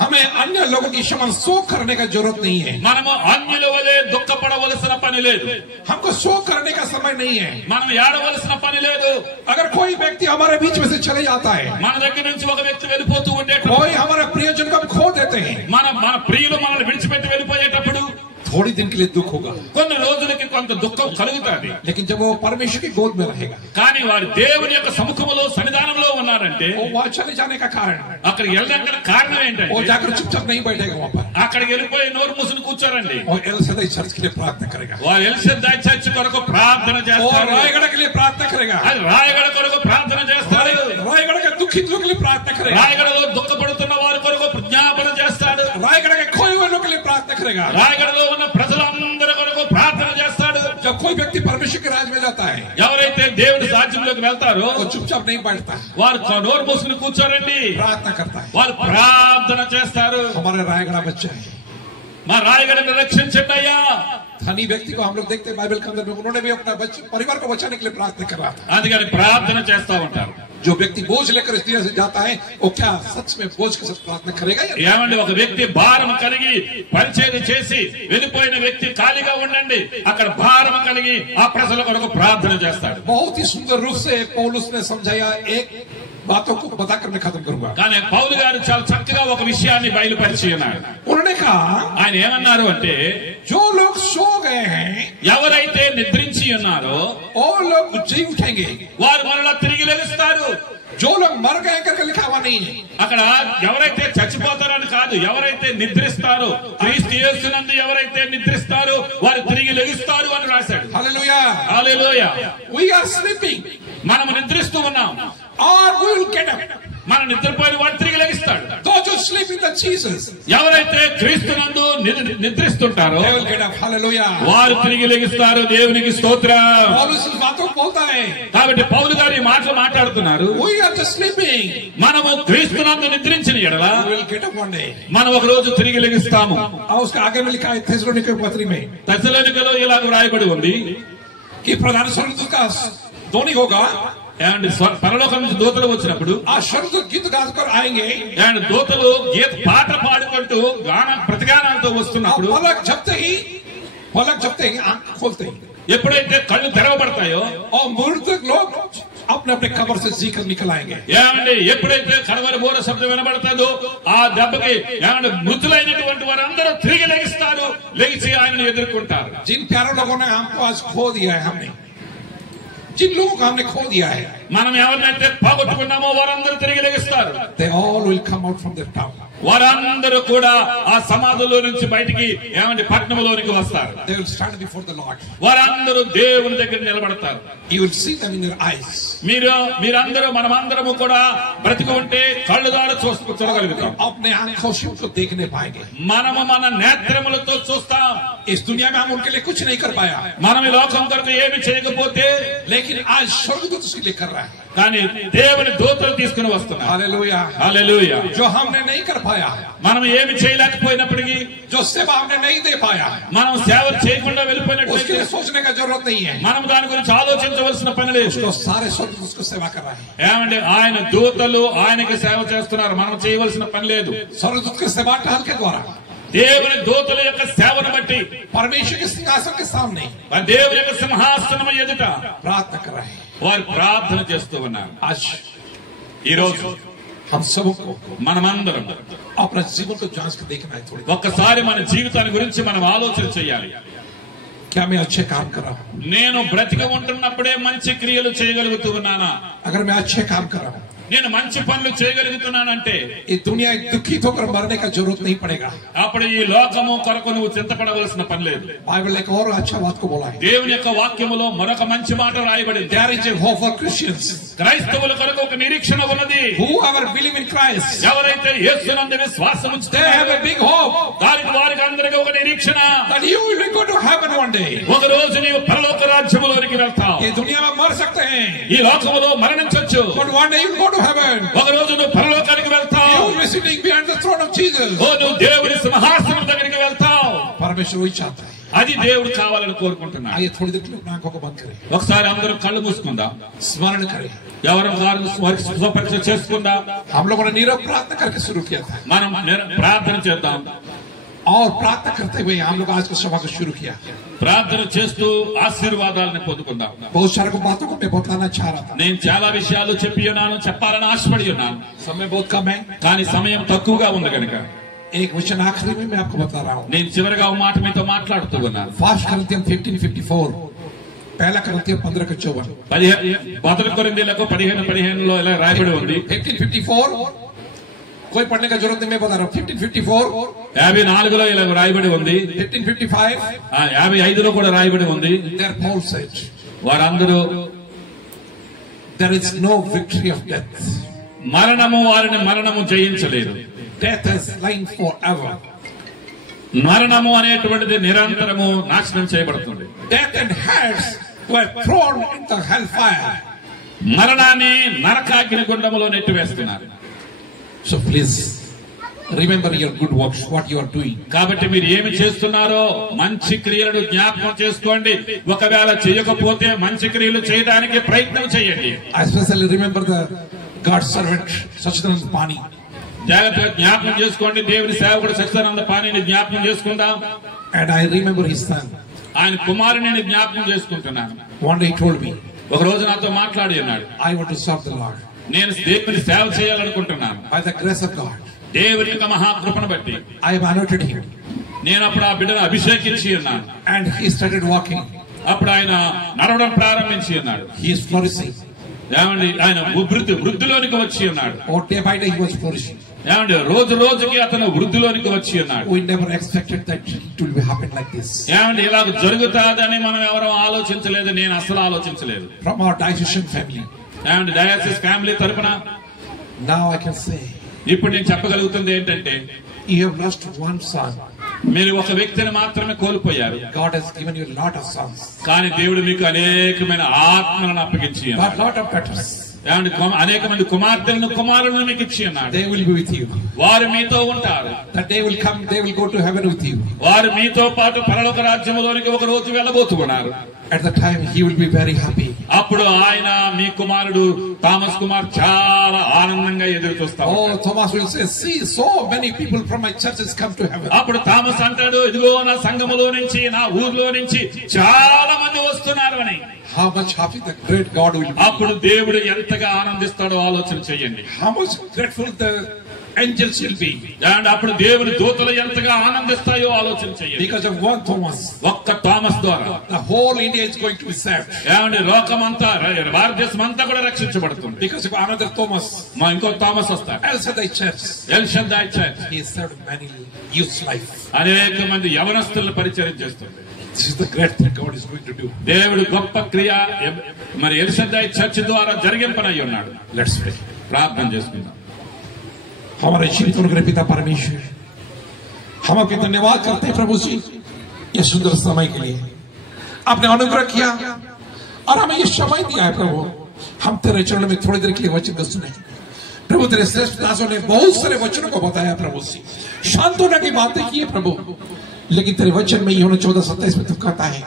हमें अन्य लोगों की समान शोक करने का जरूरत नहीं है. మనము అన్యుల వలె దుఃఖపడవలసిన పని లేదు. हमको शोक करने का समय नहीं है. మనం ఏడవలసిన పని లేదు. अगर कोई व्यक्ति हमारे बीच में से चले जाता है, మన దగ్గర నుంచి ఒక వ్యక్తి వెళ్ళిపోతూ ఉండేటప్పుడు, कोई हमारे प्रियजन को हम खो देते हैं, మన ప్రియులు మనల్ని విడిచిపెట్టి వెళ్ళిపోయేటప్పుడు थोड़ी दिन के लिए दुख होगा, కొన్ని రోజులకి కొంత దుఃఖం కలుగుతుంది. लेकिन जब वो परमेश्वर की गोद में रहेगा, కానీ వారు దేవుని యొక్క సముఖములో సన్నిధానంలో ఉన్నారంటే वो वहां चले जाने का कारण, అక్కడికి వెళ్ళడానికి కారణం वो ఏంటంటే जाकर चुपचाप नहीं बैठेगा वहां पर, అక్కడికి వెళ్ళిపోయి నోరు మూసుని కూర్చోరండి. और एल सदाई चर्च के लिए प्रार्थना करेगा, వారు ఎల్షెద్దాయి చర్చ్ కొరకు ప్రార్థన और చేస్తారు. रायगढ़ के लिए प्रार्थना करेगा, అది రాయగడ కొరకు ప్రార్థన చేస్తారు. रायगढ़ के दुखित लोगों के लिए प्रार्थना करेगा, రాయగడలో దుఃఖపడుతున్న వారి కొరకు ప్రజ్ఞాపన చేస్తాడు. रायगढ़ के खोए हुए लोगों के लिए प्रार्थना करेगा, రాయగడలో ఉన్న ప్రజలందరి కొరకు ప్రార్థన చేస్తాడు. जब कोई व्यक्ति परमेश्वर के राज में जाता है, ఎవరైతే దేవుని రాజ్యంలోకి వెళ్తారో वो चुपचाप नहीं बैठता, వారు నోరు మూసుకుని కూర్చోరండి. प्रार्थना करता है. వారు ప్రార్థన చేస్తారు. हमारे रायगढ़ बच्चा है, మా రాయగడని రక్షించండి అయ్యా. धनी व्यक्ति को हम लोग देखते हैं बाइबल के अंदर में, उन्होंने भी अपना बच्चे परिवार को बचाने के लिए प्रार्थना कर रहा था. అందుకని ప్రార్థన చేస్తా ఉంటారు. जो व्यक्ति बोझ लेकर इस दुनिया से जाता है, वो क्या सच में बोझ के साथ प्रार्थना करेगा या नहीं? ఏమండి, ఒక వ్యక్తి భారం కలిగి పరిచయం చేసి వెళ్ళిపోయిన వ్యక్తి ఖాళీగా ఉండండి, అక్కడ భారం కలిగి ఆ ప్రజల కొరకు ప్రార్థన చేస్తాడు. बहुत ही सुंदर रूप से पौलुस ने समझाया. एक बातों को बताकर मैं खत्म करूंगा. కానీ పౌలు గారు చాలా చక్కగా ఒక విషయాన్ని బయలుపరిచి ఉన్నారు. उन्होंने कहा, ఆయన ఏమన్నారు అంటే, जो लोग सो गए हैं, ఎవరైతే నిద్రించి ఉన్నారో वो लोग जी उठेंगे, వారు మరలా తిరిగి లెగుస్తారు. जो लोग मर गए करके लिखा हुआ नहीं है. అక్కడ ఎవరైతే చచ్చిపోతారని కాదు, ఎవరైతే నిద్రిస్తారో, క్రీస్తు యేసునందు ఎవరైతే నిద్రిస్తారో వారు తిరిగి లెగుస్తారు అని రాశాడు. Hallelujah. Hallelujah. We are sleeping, మనం నిద్రిస్తూ ఉన్నాం. or we will get up. మనం నిద్రపోయిన వాడు తిరిగి లెగిస్తాడు. Those who sleep in the Jesus, ఎవరైతే క్రీస్తునందు నిద్రిస్తుంటారో they will get up. Hallelujah. వారు తిరిగి లెగిస్తారు. దేవునికి స్తోత్రం. पौलुस इस बातों को बोलता है, కాబట్టి పౌలు గారు ఈ మాటలు మాట్లాడుతున్నారు. we are just sleeping, మనము క్రీస్తునందు నిద్రించిన ఎడల we will get up one day. మనం ఒక రోజు తిరిగి లెగిస్తాము. और उसके आगे में लिखा है थेसलोनिके पत्री में, తెస్సలోనికలో ఇలాగ రాయబడి ఉంది, कि प्रधान स्वर्गदूत का ध्वनि होगा, అండ్ పరలోకం నుంచి దూతలు వచ్చినప్పుడు आ स्वर्गदूत गीत गाकर आएंगे, అండ్ దూతలు పాట పాడుకుంటూ ప్రతిగానాలతో వస్తున్నప్పుడు पलक झपते ही आंख खोलते ही, ఎప్పుడైతే కళ్ళు తెరవబడతాయో और मृतक लोग अपने अपने कब्र से जीकर निकल आएंगे. ఏమండి, ఎప్పుడైతే కడవరి బోర శబ్దం వినబడతాదో ఆ దెబ్బకి ఏమంటే మృతులైనటువంటి వారందరూ తిరిగి లెగిస్తారు. లెగిసి ఆయనను ఎదుర్కొంటారు. जिन प्यारे लोगों ने हमको आज खो दिया है, हमने जिन लोगों को हमने खो दिया है, మనం ఎవరినైతే పోగొట్టుకున్నామో వారందరూ తిరిగి లెగిస్తారు. they all will come out from their town. వారందరూ కూడా ఆ సమాధిలో నుంచి బయటికి ఏమంటే పట్టణంలోనికి వస్తారు. They will stand before the Lord. వారందరూ దేవుని దగ్గర నిలబడతారు. You will see them in your eyes. మీరందరూ మనమందరము కూడా బ్రతికి ఉంటే కళ్ళు ద్వారా చూడగలుగుతాం. अपने आंखों से उनको देखने पाएंगे. మనము మన నేత్రములతో చూస్తాం. इस दुनिया में हम उनके लिए कुछ नहीं कर पाया, మనం ఈ లోకం కొరకు ఏమి చేయకపోతే, लेकिन आज स्वर्गदूत उसके लिए कर रहा है. కానీ దేవుని దూతలు తీసుకుని వస్తున్నారు. हालेलुया. హల్లెలూయా. जो हमने नहीं कर पाया, మనం ఏమి చేయలేకపోయినప్పటికీ, जो सेवा हमने नहीं दे पाया, మనం సేవ చేయకుండా उसके వెళ్ళిపోయినట్లయితే लिए सोचने का जरूरत नहीं है. మనం దాని గురించి ఆలోచించవలసిన పని లేదు. उसको सारे स्वर्गदूत उसको सेवा कर रहा है. ఏమంటే ఆయన దూతలు ఆయనకి సేవ చేస్తున్నారు. మనం చేయవలసిన పని లేదు. स्वर्गदूत के सेवा टहल के द्वारा, దేవుని దూతల యొక్క సేవను బట్టి परमेश्वर के सिंहासन के सामने దేవుని యొక్క సింహాసనం ఎదుట प्रार्थना कर रहे हैं. వారు ప్రార్థన చేస్తూ ఉన్నారు. आज ఈ రోజు हम सबको మనమందరం अपना जीवन को जांच कर देखना है. थोड़ी ఒక్కసారి మన జీవితాన్ని గురించి మనం ఆలోచన చేయాలి. क्या मैं अच्छे काम कर रहा हूँ? నేను బ్రతికి ఉంటున్నప్పుడే మంచి క్రియలు చేయగలుగుతూ ఉన్నానా? अगर मैं अच्छे काम कर रहा हूँ, నేను మంచి పనులు చేయగలుగుతున్నానంటే ये दुनिया दुखित होकर मरने का जरूरत नहीं पड़ेगा। అప్పుడు ఈ లోకము కొరకు నువ్వు చింతపడవలసిన పని లేదు। बाइबल एक और अच्छा बात को बोला है। దేవుని యొక్క వాక్యములో మరొక మంచి మాట రాయబడింది। There is a hope for Christians. క్రైస్తవుల కొరకు ఒక నిరీక్షణ ఉన్నది। Whoever believe in Christ, ఎవరైతే యేసునందు విశ్వాసం they ఉంచుతారో have a big hope. వారికి అందరికీ ఒక నిరీక్షణ that you will go to heaven one day. ఒక రోజు నీవు పరలోక రాజ్యములోనికి వెళ్తావు। ये दुनिया में मर सकते हैं, ఈ లోకములో మరణించొచ్చు, but one day you will go to heaven. ఒక రోజు నువ్వు పరలోకానికి వెళ్తావు। You will be sitting behind the throne of Jesus. ఓ నువ్వు దేవుని సింహాసనం దగ్గరికి వెళ్తావు। परमेश्वर वही चाहता है। అది దేవుడు కావాలని కోరుకుంటున్నాడు। आइए थोड़ी देर लोग आंखों को बंद करें, ఒకసారి అందరూ కళ్ళు మూసుకుందాం, स्मरण करें। ఎవరు స్వపరీక్ష చేసుకుందాం। हम लोगों ने नीरव प्रार्थना करके शुरू किया था, మనం ప్రార్థన చేద్దాం। और प्रार्थना करते हुए हम लोग आज की सभा को शुरू किया। ప్రార్థన చేస్తూ ఆశీర్వాదాలను పొందుకుందాం। बहुत सारे बातों को मैं बताना चाह रहा था, నేను చాలా విషయాలు చెప్పి ఉన్నాను, చెప్పాలని ఆశపడి ఉన్నాను। समय बहुत कम है, కానీ సమయం తక్కువగా ఉంది కనుక एक वचन आखिरी में मैं आपको बता रहा हूँ। నేను చివరిగా ఒక మాట మీతో మాట్లాడుతూ ఉన్నాను। फर्स्ट Corinthians 15:54, पहला Corinthians 15:54, మొదటి కొరింథీయులకు 15:15 ఇలా రాయబడి ఉంది। 15:54 कोई पढ़ने का जरूरत नहीं, मैं बता रहा हूँ। 15:54, 54లో ఇలా రాయబడి ఉంది। 15:55, 55లో కూడా రాయబడి ఉంది। there Paul said, వారందరూ there is no victory of death. మరణము జయించలేదు। Death has slain forever. మరణము అనేటువంటిది నిరంతరము నాశనం చేయబడుతుంది। Death and Hades were thrown into hellfire. మరణాన్ని నరకాగ్ని గుండములో నెట్టివేస్తున్నారు। So please remember your good works, what you are doing. కాబట్టి మీరు ఏమి చేస్తున్నారో మంచి క్రియలను జ్ఞాపకం చేసుకోండి। ఒకవేళ చేయకపోతే మంచి క్రియలు చేయడానికి ప్రయత్నం చేయండి। I especially remember the God's servant Sachidanand Pani. జాగ్రత్తగా జ్ఞాపకం చేసుకోండి, దేవుని సేవకుడు సచ్చిదానంద పానీని జ్ఞాపకం చేసుకుందాం। And I remember his son. ఆయన కుమారుని నేను జ్ఞాపకం చేసుకుంటున్నాను। One day he told me, ఒక రోజు నాతో మాట్లాడి ఉన్నాడు, I want to serve the Lord. నేను దేవుని సేవ చేయాలనుకుంటున్నాను। By the grace of God, దేవుని యొక్క మహాకృపను బట్టి I have anointed him. నేను అప్పుడు ఆ బిడ్డను అభిషేకించి ఉన్నాను। And he started walking. అప్పుడు ఆయన నడవడం ప్రారంభించి ఉన్నాడు। He is flourishing. ఏమండి ఆయన వృద్ధిలోనికి వచ్చి ఉన్నాడు। Or day by day he was flourishing. ఏమండి రోజు రోజుకి అతను వృద్ధిలోనికి వచ్చి ఉన్నాడు। We never expected that it will happen like this. ఏమండి ఇలా జరుగుతాదని మనం ఎవరూ ఆలోచించలేదు, నేను అసలు ఆలోచించలేదు। From our diocesan family, ఏమండి డయాసిస్ ఫ్యామిలీ తరపున now I can say, ఇప్పుడు నేను చెప్పగలుగుతుంది ఏంటంటే, you have lost one son. మీరు ఒక వ్యక్తిని మాత్రమే కోల్పోయారు। God has given you a lot of sons. కానీ దేవుడు మీకు అనేకమైన ఆత్మలను అప్పగించి But lot of daughters. ఏమండి అనేక మంది కుమార్తెలను కుమారులను మీకు ఇచ్చి ఉన్నాడు। They will be with you. వారు మీతో ఉంటారు। That day will come, they will go to heaven with you. వారు మీతో పాటు పరలోక రాజ్యములోనికి ఒక రోజు వెళ్ళబోతున్నారు। At the time he will be very happy. అప్పుడు ఆయన మీ కుమారుడు థామస్ కుమార్ చాలా ఆనందంగా ఎదురు చూస్తాడు। Oh, Thomas will say, see, so many people from my churches come to heaven. అప్పుడు థామస్ అంటాడు, ఇదిగో నా సంఘములో నుంచి, నా ఊర్లో నుంచి చాలా మంది వస్తున్నారు అని। How much happy the great God will be. అప్పుడు దేవుడు ఎంతగా ఆనందిస్తాడో ఆలోచన చేయండి। How much grateful the angels will be. And అప్పుడు దేవుని దూతలు ఎంతగా ఆనందిస్తాయో ఆలోచన చేయండి। Because of one Thomas, ఒక్క థామస్ ద్వారా the whole India is going to be saved. ఏమండి లోకమంతా భారతదేశం అంతా కూడా రక్షించబడుతుంది। Because of another Thomas, ఇంకో థామస్ వస్తాడు। El Shaddai Church, El Shaddai Church, he served many youth life. అనేక మంది యవనస్తులను పరిచయం చేస్తుంది। This is the great thing God is going to do. దేవుడు గొప్ప క్రియ మరి ఎల్ షద్దై చర్చ్ ద్వారా జరిగింపనై ఉన్నాడు। Let's pray. ప్రార్థన చేసుకుందాం। हमारे जीवित पिता परमेश्वर, हम आपके धन्यवाद करते हैं प्रभु जी, ये सुंदर समय के लिए आपने अनुग्रह किया और हमें ये समय दिया है प्रभु। हम तेरे चरणों में थोड़ी देर के लिए वचन को सुने प्रभु। तेरे श्रेष्ठ दासों ने बहुत सारे वचनों को बताया प्रभु जी, शांत होने की बातें की है प्रभु। लेकिन तेरे वचन में यूहन्ना 14:27 में तुम कहता है,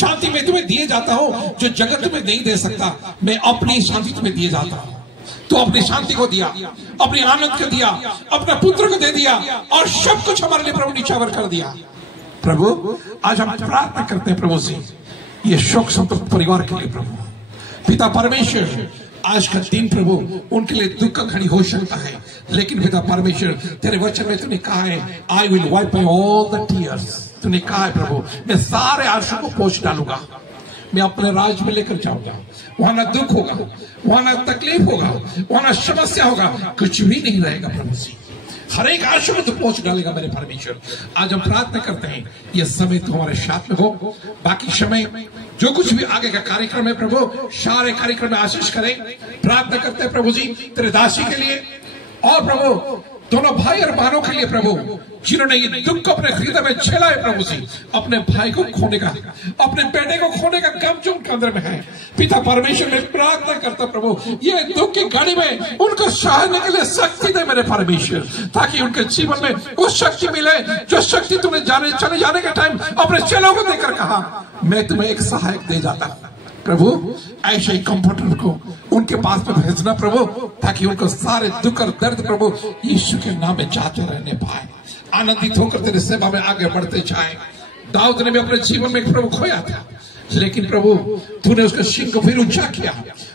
शांति में तुम्हें दिए जाता हूं जो जगत तुम्हें नहीं दे सकता, मैं अपनी शांति तुम्हें दिए जाता हूं। तो अपनी शांति को दिया, अपनी आनंद को दिया, अपने पुत्र को दे दिया और सब कुछ हमारे लिए प्रभु निछावर कर दिया। प्रभु आज हम प्रार्थना करते हैं प्रभु से ये शोक संतप्त परिवार के लिए प्रभु पिता परमेश्वर, आज का दिन प्रभु उनके लिए दुख का घड़ी हो सकता है, लेकिन पिता परमेश्वर तेरे वचन में तूने कहा है, I will wipe all the tears. तो तूने कहा है प्रभु, मैं सारे आंसू को पोंछ डालूंगा, मैं अपने राज में लेकर जाऊंगा। वहां ना दुख होगा, वहां ना तकलीफ होगा, वहां ना समस्या होगा, कुछ भी नहीं रहेगा प्रभु जी। हर एक आंसू में तो पहुंच डालेगा मेरे परमेश्वर। आज हम प्रार्थना करते हैं ये समय तो हमारे साथ में हो, बाकी समय जो कुछ भी आगे का कार्यक्रम है प्रभु, सारे कार्यक्रम में आशीष करें। प्रार्थना करते हैं प्रभु जी तेरे दासी के लिए और प्रभु दोनों भाई और बहनों के लिए प्रभु, जिन्होंने ये दुख को अपने हृदय में झेला है प्रभु जी, अपने भाई को खोने का, अपने बेटे को खोने का गम जो उनके अंदर में है, पिता परमेश्वर में प्रार्थना करता प्रभु ये दुख की घड़ी में उनको सहने के लिए शक्ति दे मेरे परमेश्वर, ताकि उनके जीवन में वो शक्ति मिले जो शक्ति तुम्हें चले जाने के टाइम अपने चेलों को देकर कहा, मैं तुम्हें एक सहायक दे जाता हूं प्रभु। ऐसे ही कंफर्टर को उनके पास में भेजना प्रभु, ताकि उनको सारे दुख और दर्द प्रभु यीशु के नाम में जाते रहने पाए, आनंदित होकर तेरे सेवा में आगे बढ़ते जाए। दाऊद ने भी अपने जीवन में प्रभु खोया था, लेकिन प्रभु तूने उसके सिंह को फिर ऊंचा किया,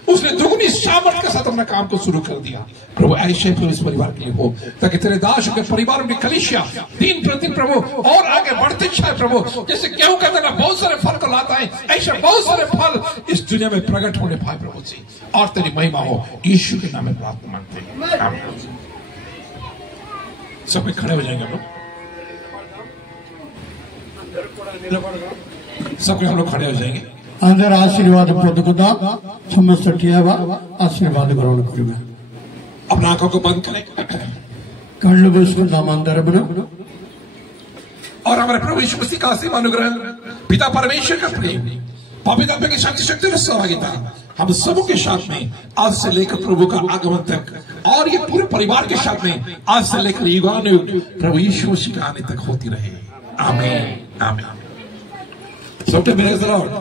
उसने दुगनी सामर्थ के साथ अपना काम को शुरू कर दिया। प्रभु ऐसे प्रभु इस परिवार के लिए हो, ताकि तेरे दास के परिवार में कलीसिया दिन प्रतिदिन प्रभु और आगे बढ़ते जाए प्रभु। जैसे गेहूं का दाना बहुत सारे फल को लाता है, ऐसे बहुत सारे फल इस दुनिया में प्रकट होने पाए प्रभु जी, और तेरी महिमा हो। यीशु के नाम में प्रार्थना मांगते हैं, आमीन। सब खड़े हो जाएंगे हम लोग, सब हम लोग खड़े हो जाएंगे। अंदर आशीर्वाद पदकता समस्त ठियावा आशीर्वाद ग्रहण करेंगे। अपना आंखों को बंद करें, कళ్ళు మూసుకుందాం అందరము। और हमारे प्रभु यीशु मसीह का असीम अनुग्रह, पिता परमेश्वर का प्रेम, पवित्र आत्मा की शक्ति और सहभागिता हम सबों के साथ में आज से लेकर प्रभु का आगमन तक, और ये पूरे परिवार के साथ में आज से लेकर युगानुयुग प्रभु यीशु मसीह के आने तक होती रहे। आमीन आमीन। सबके प्रेज द लॉर्ड।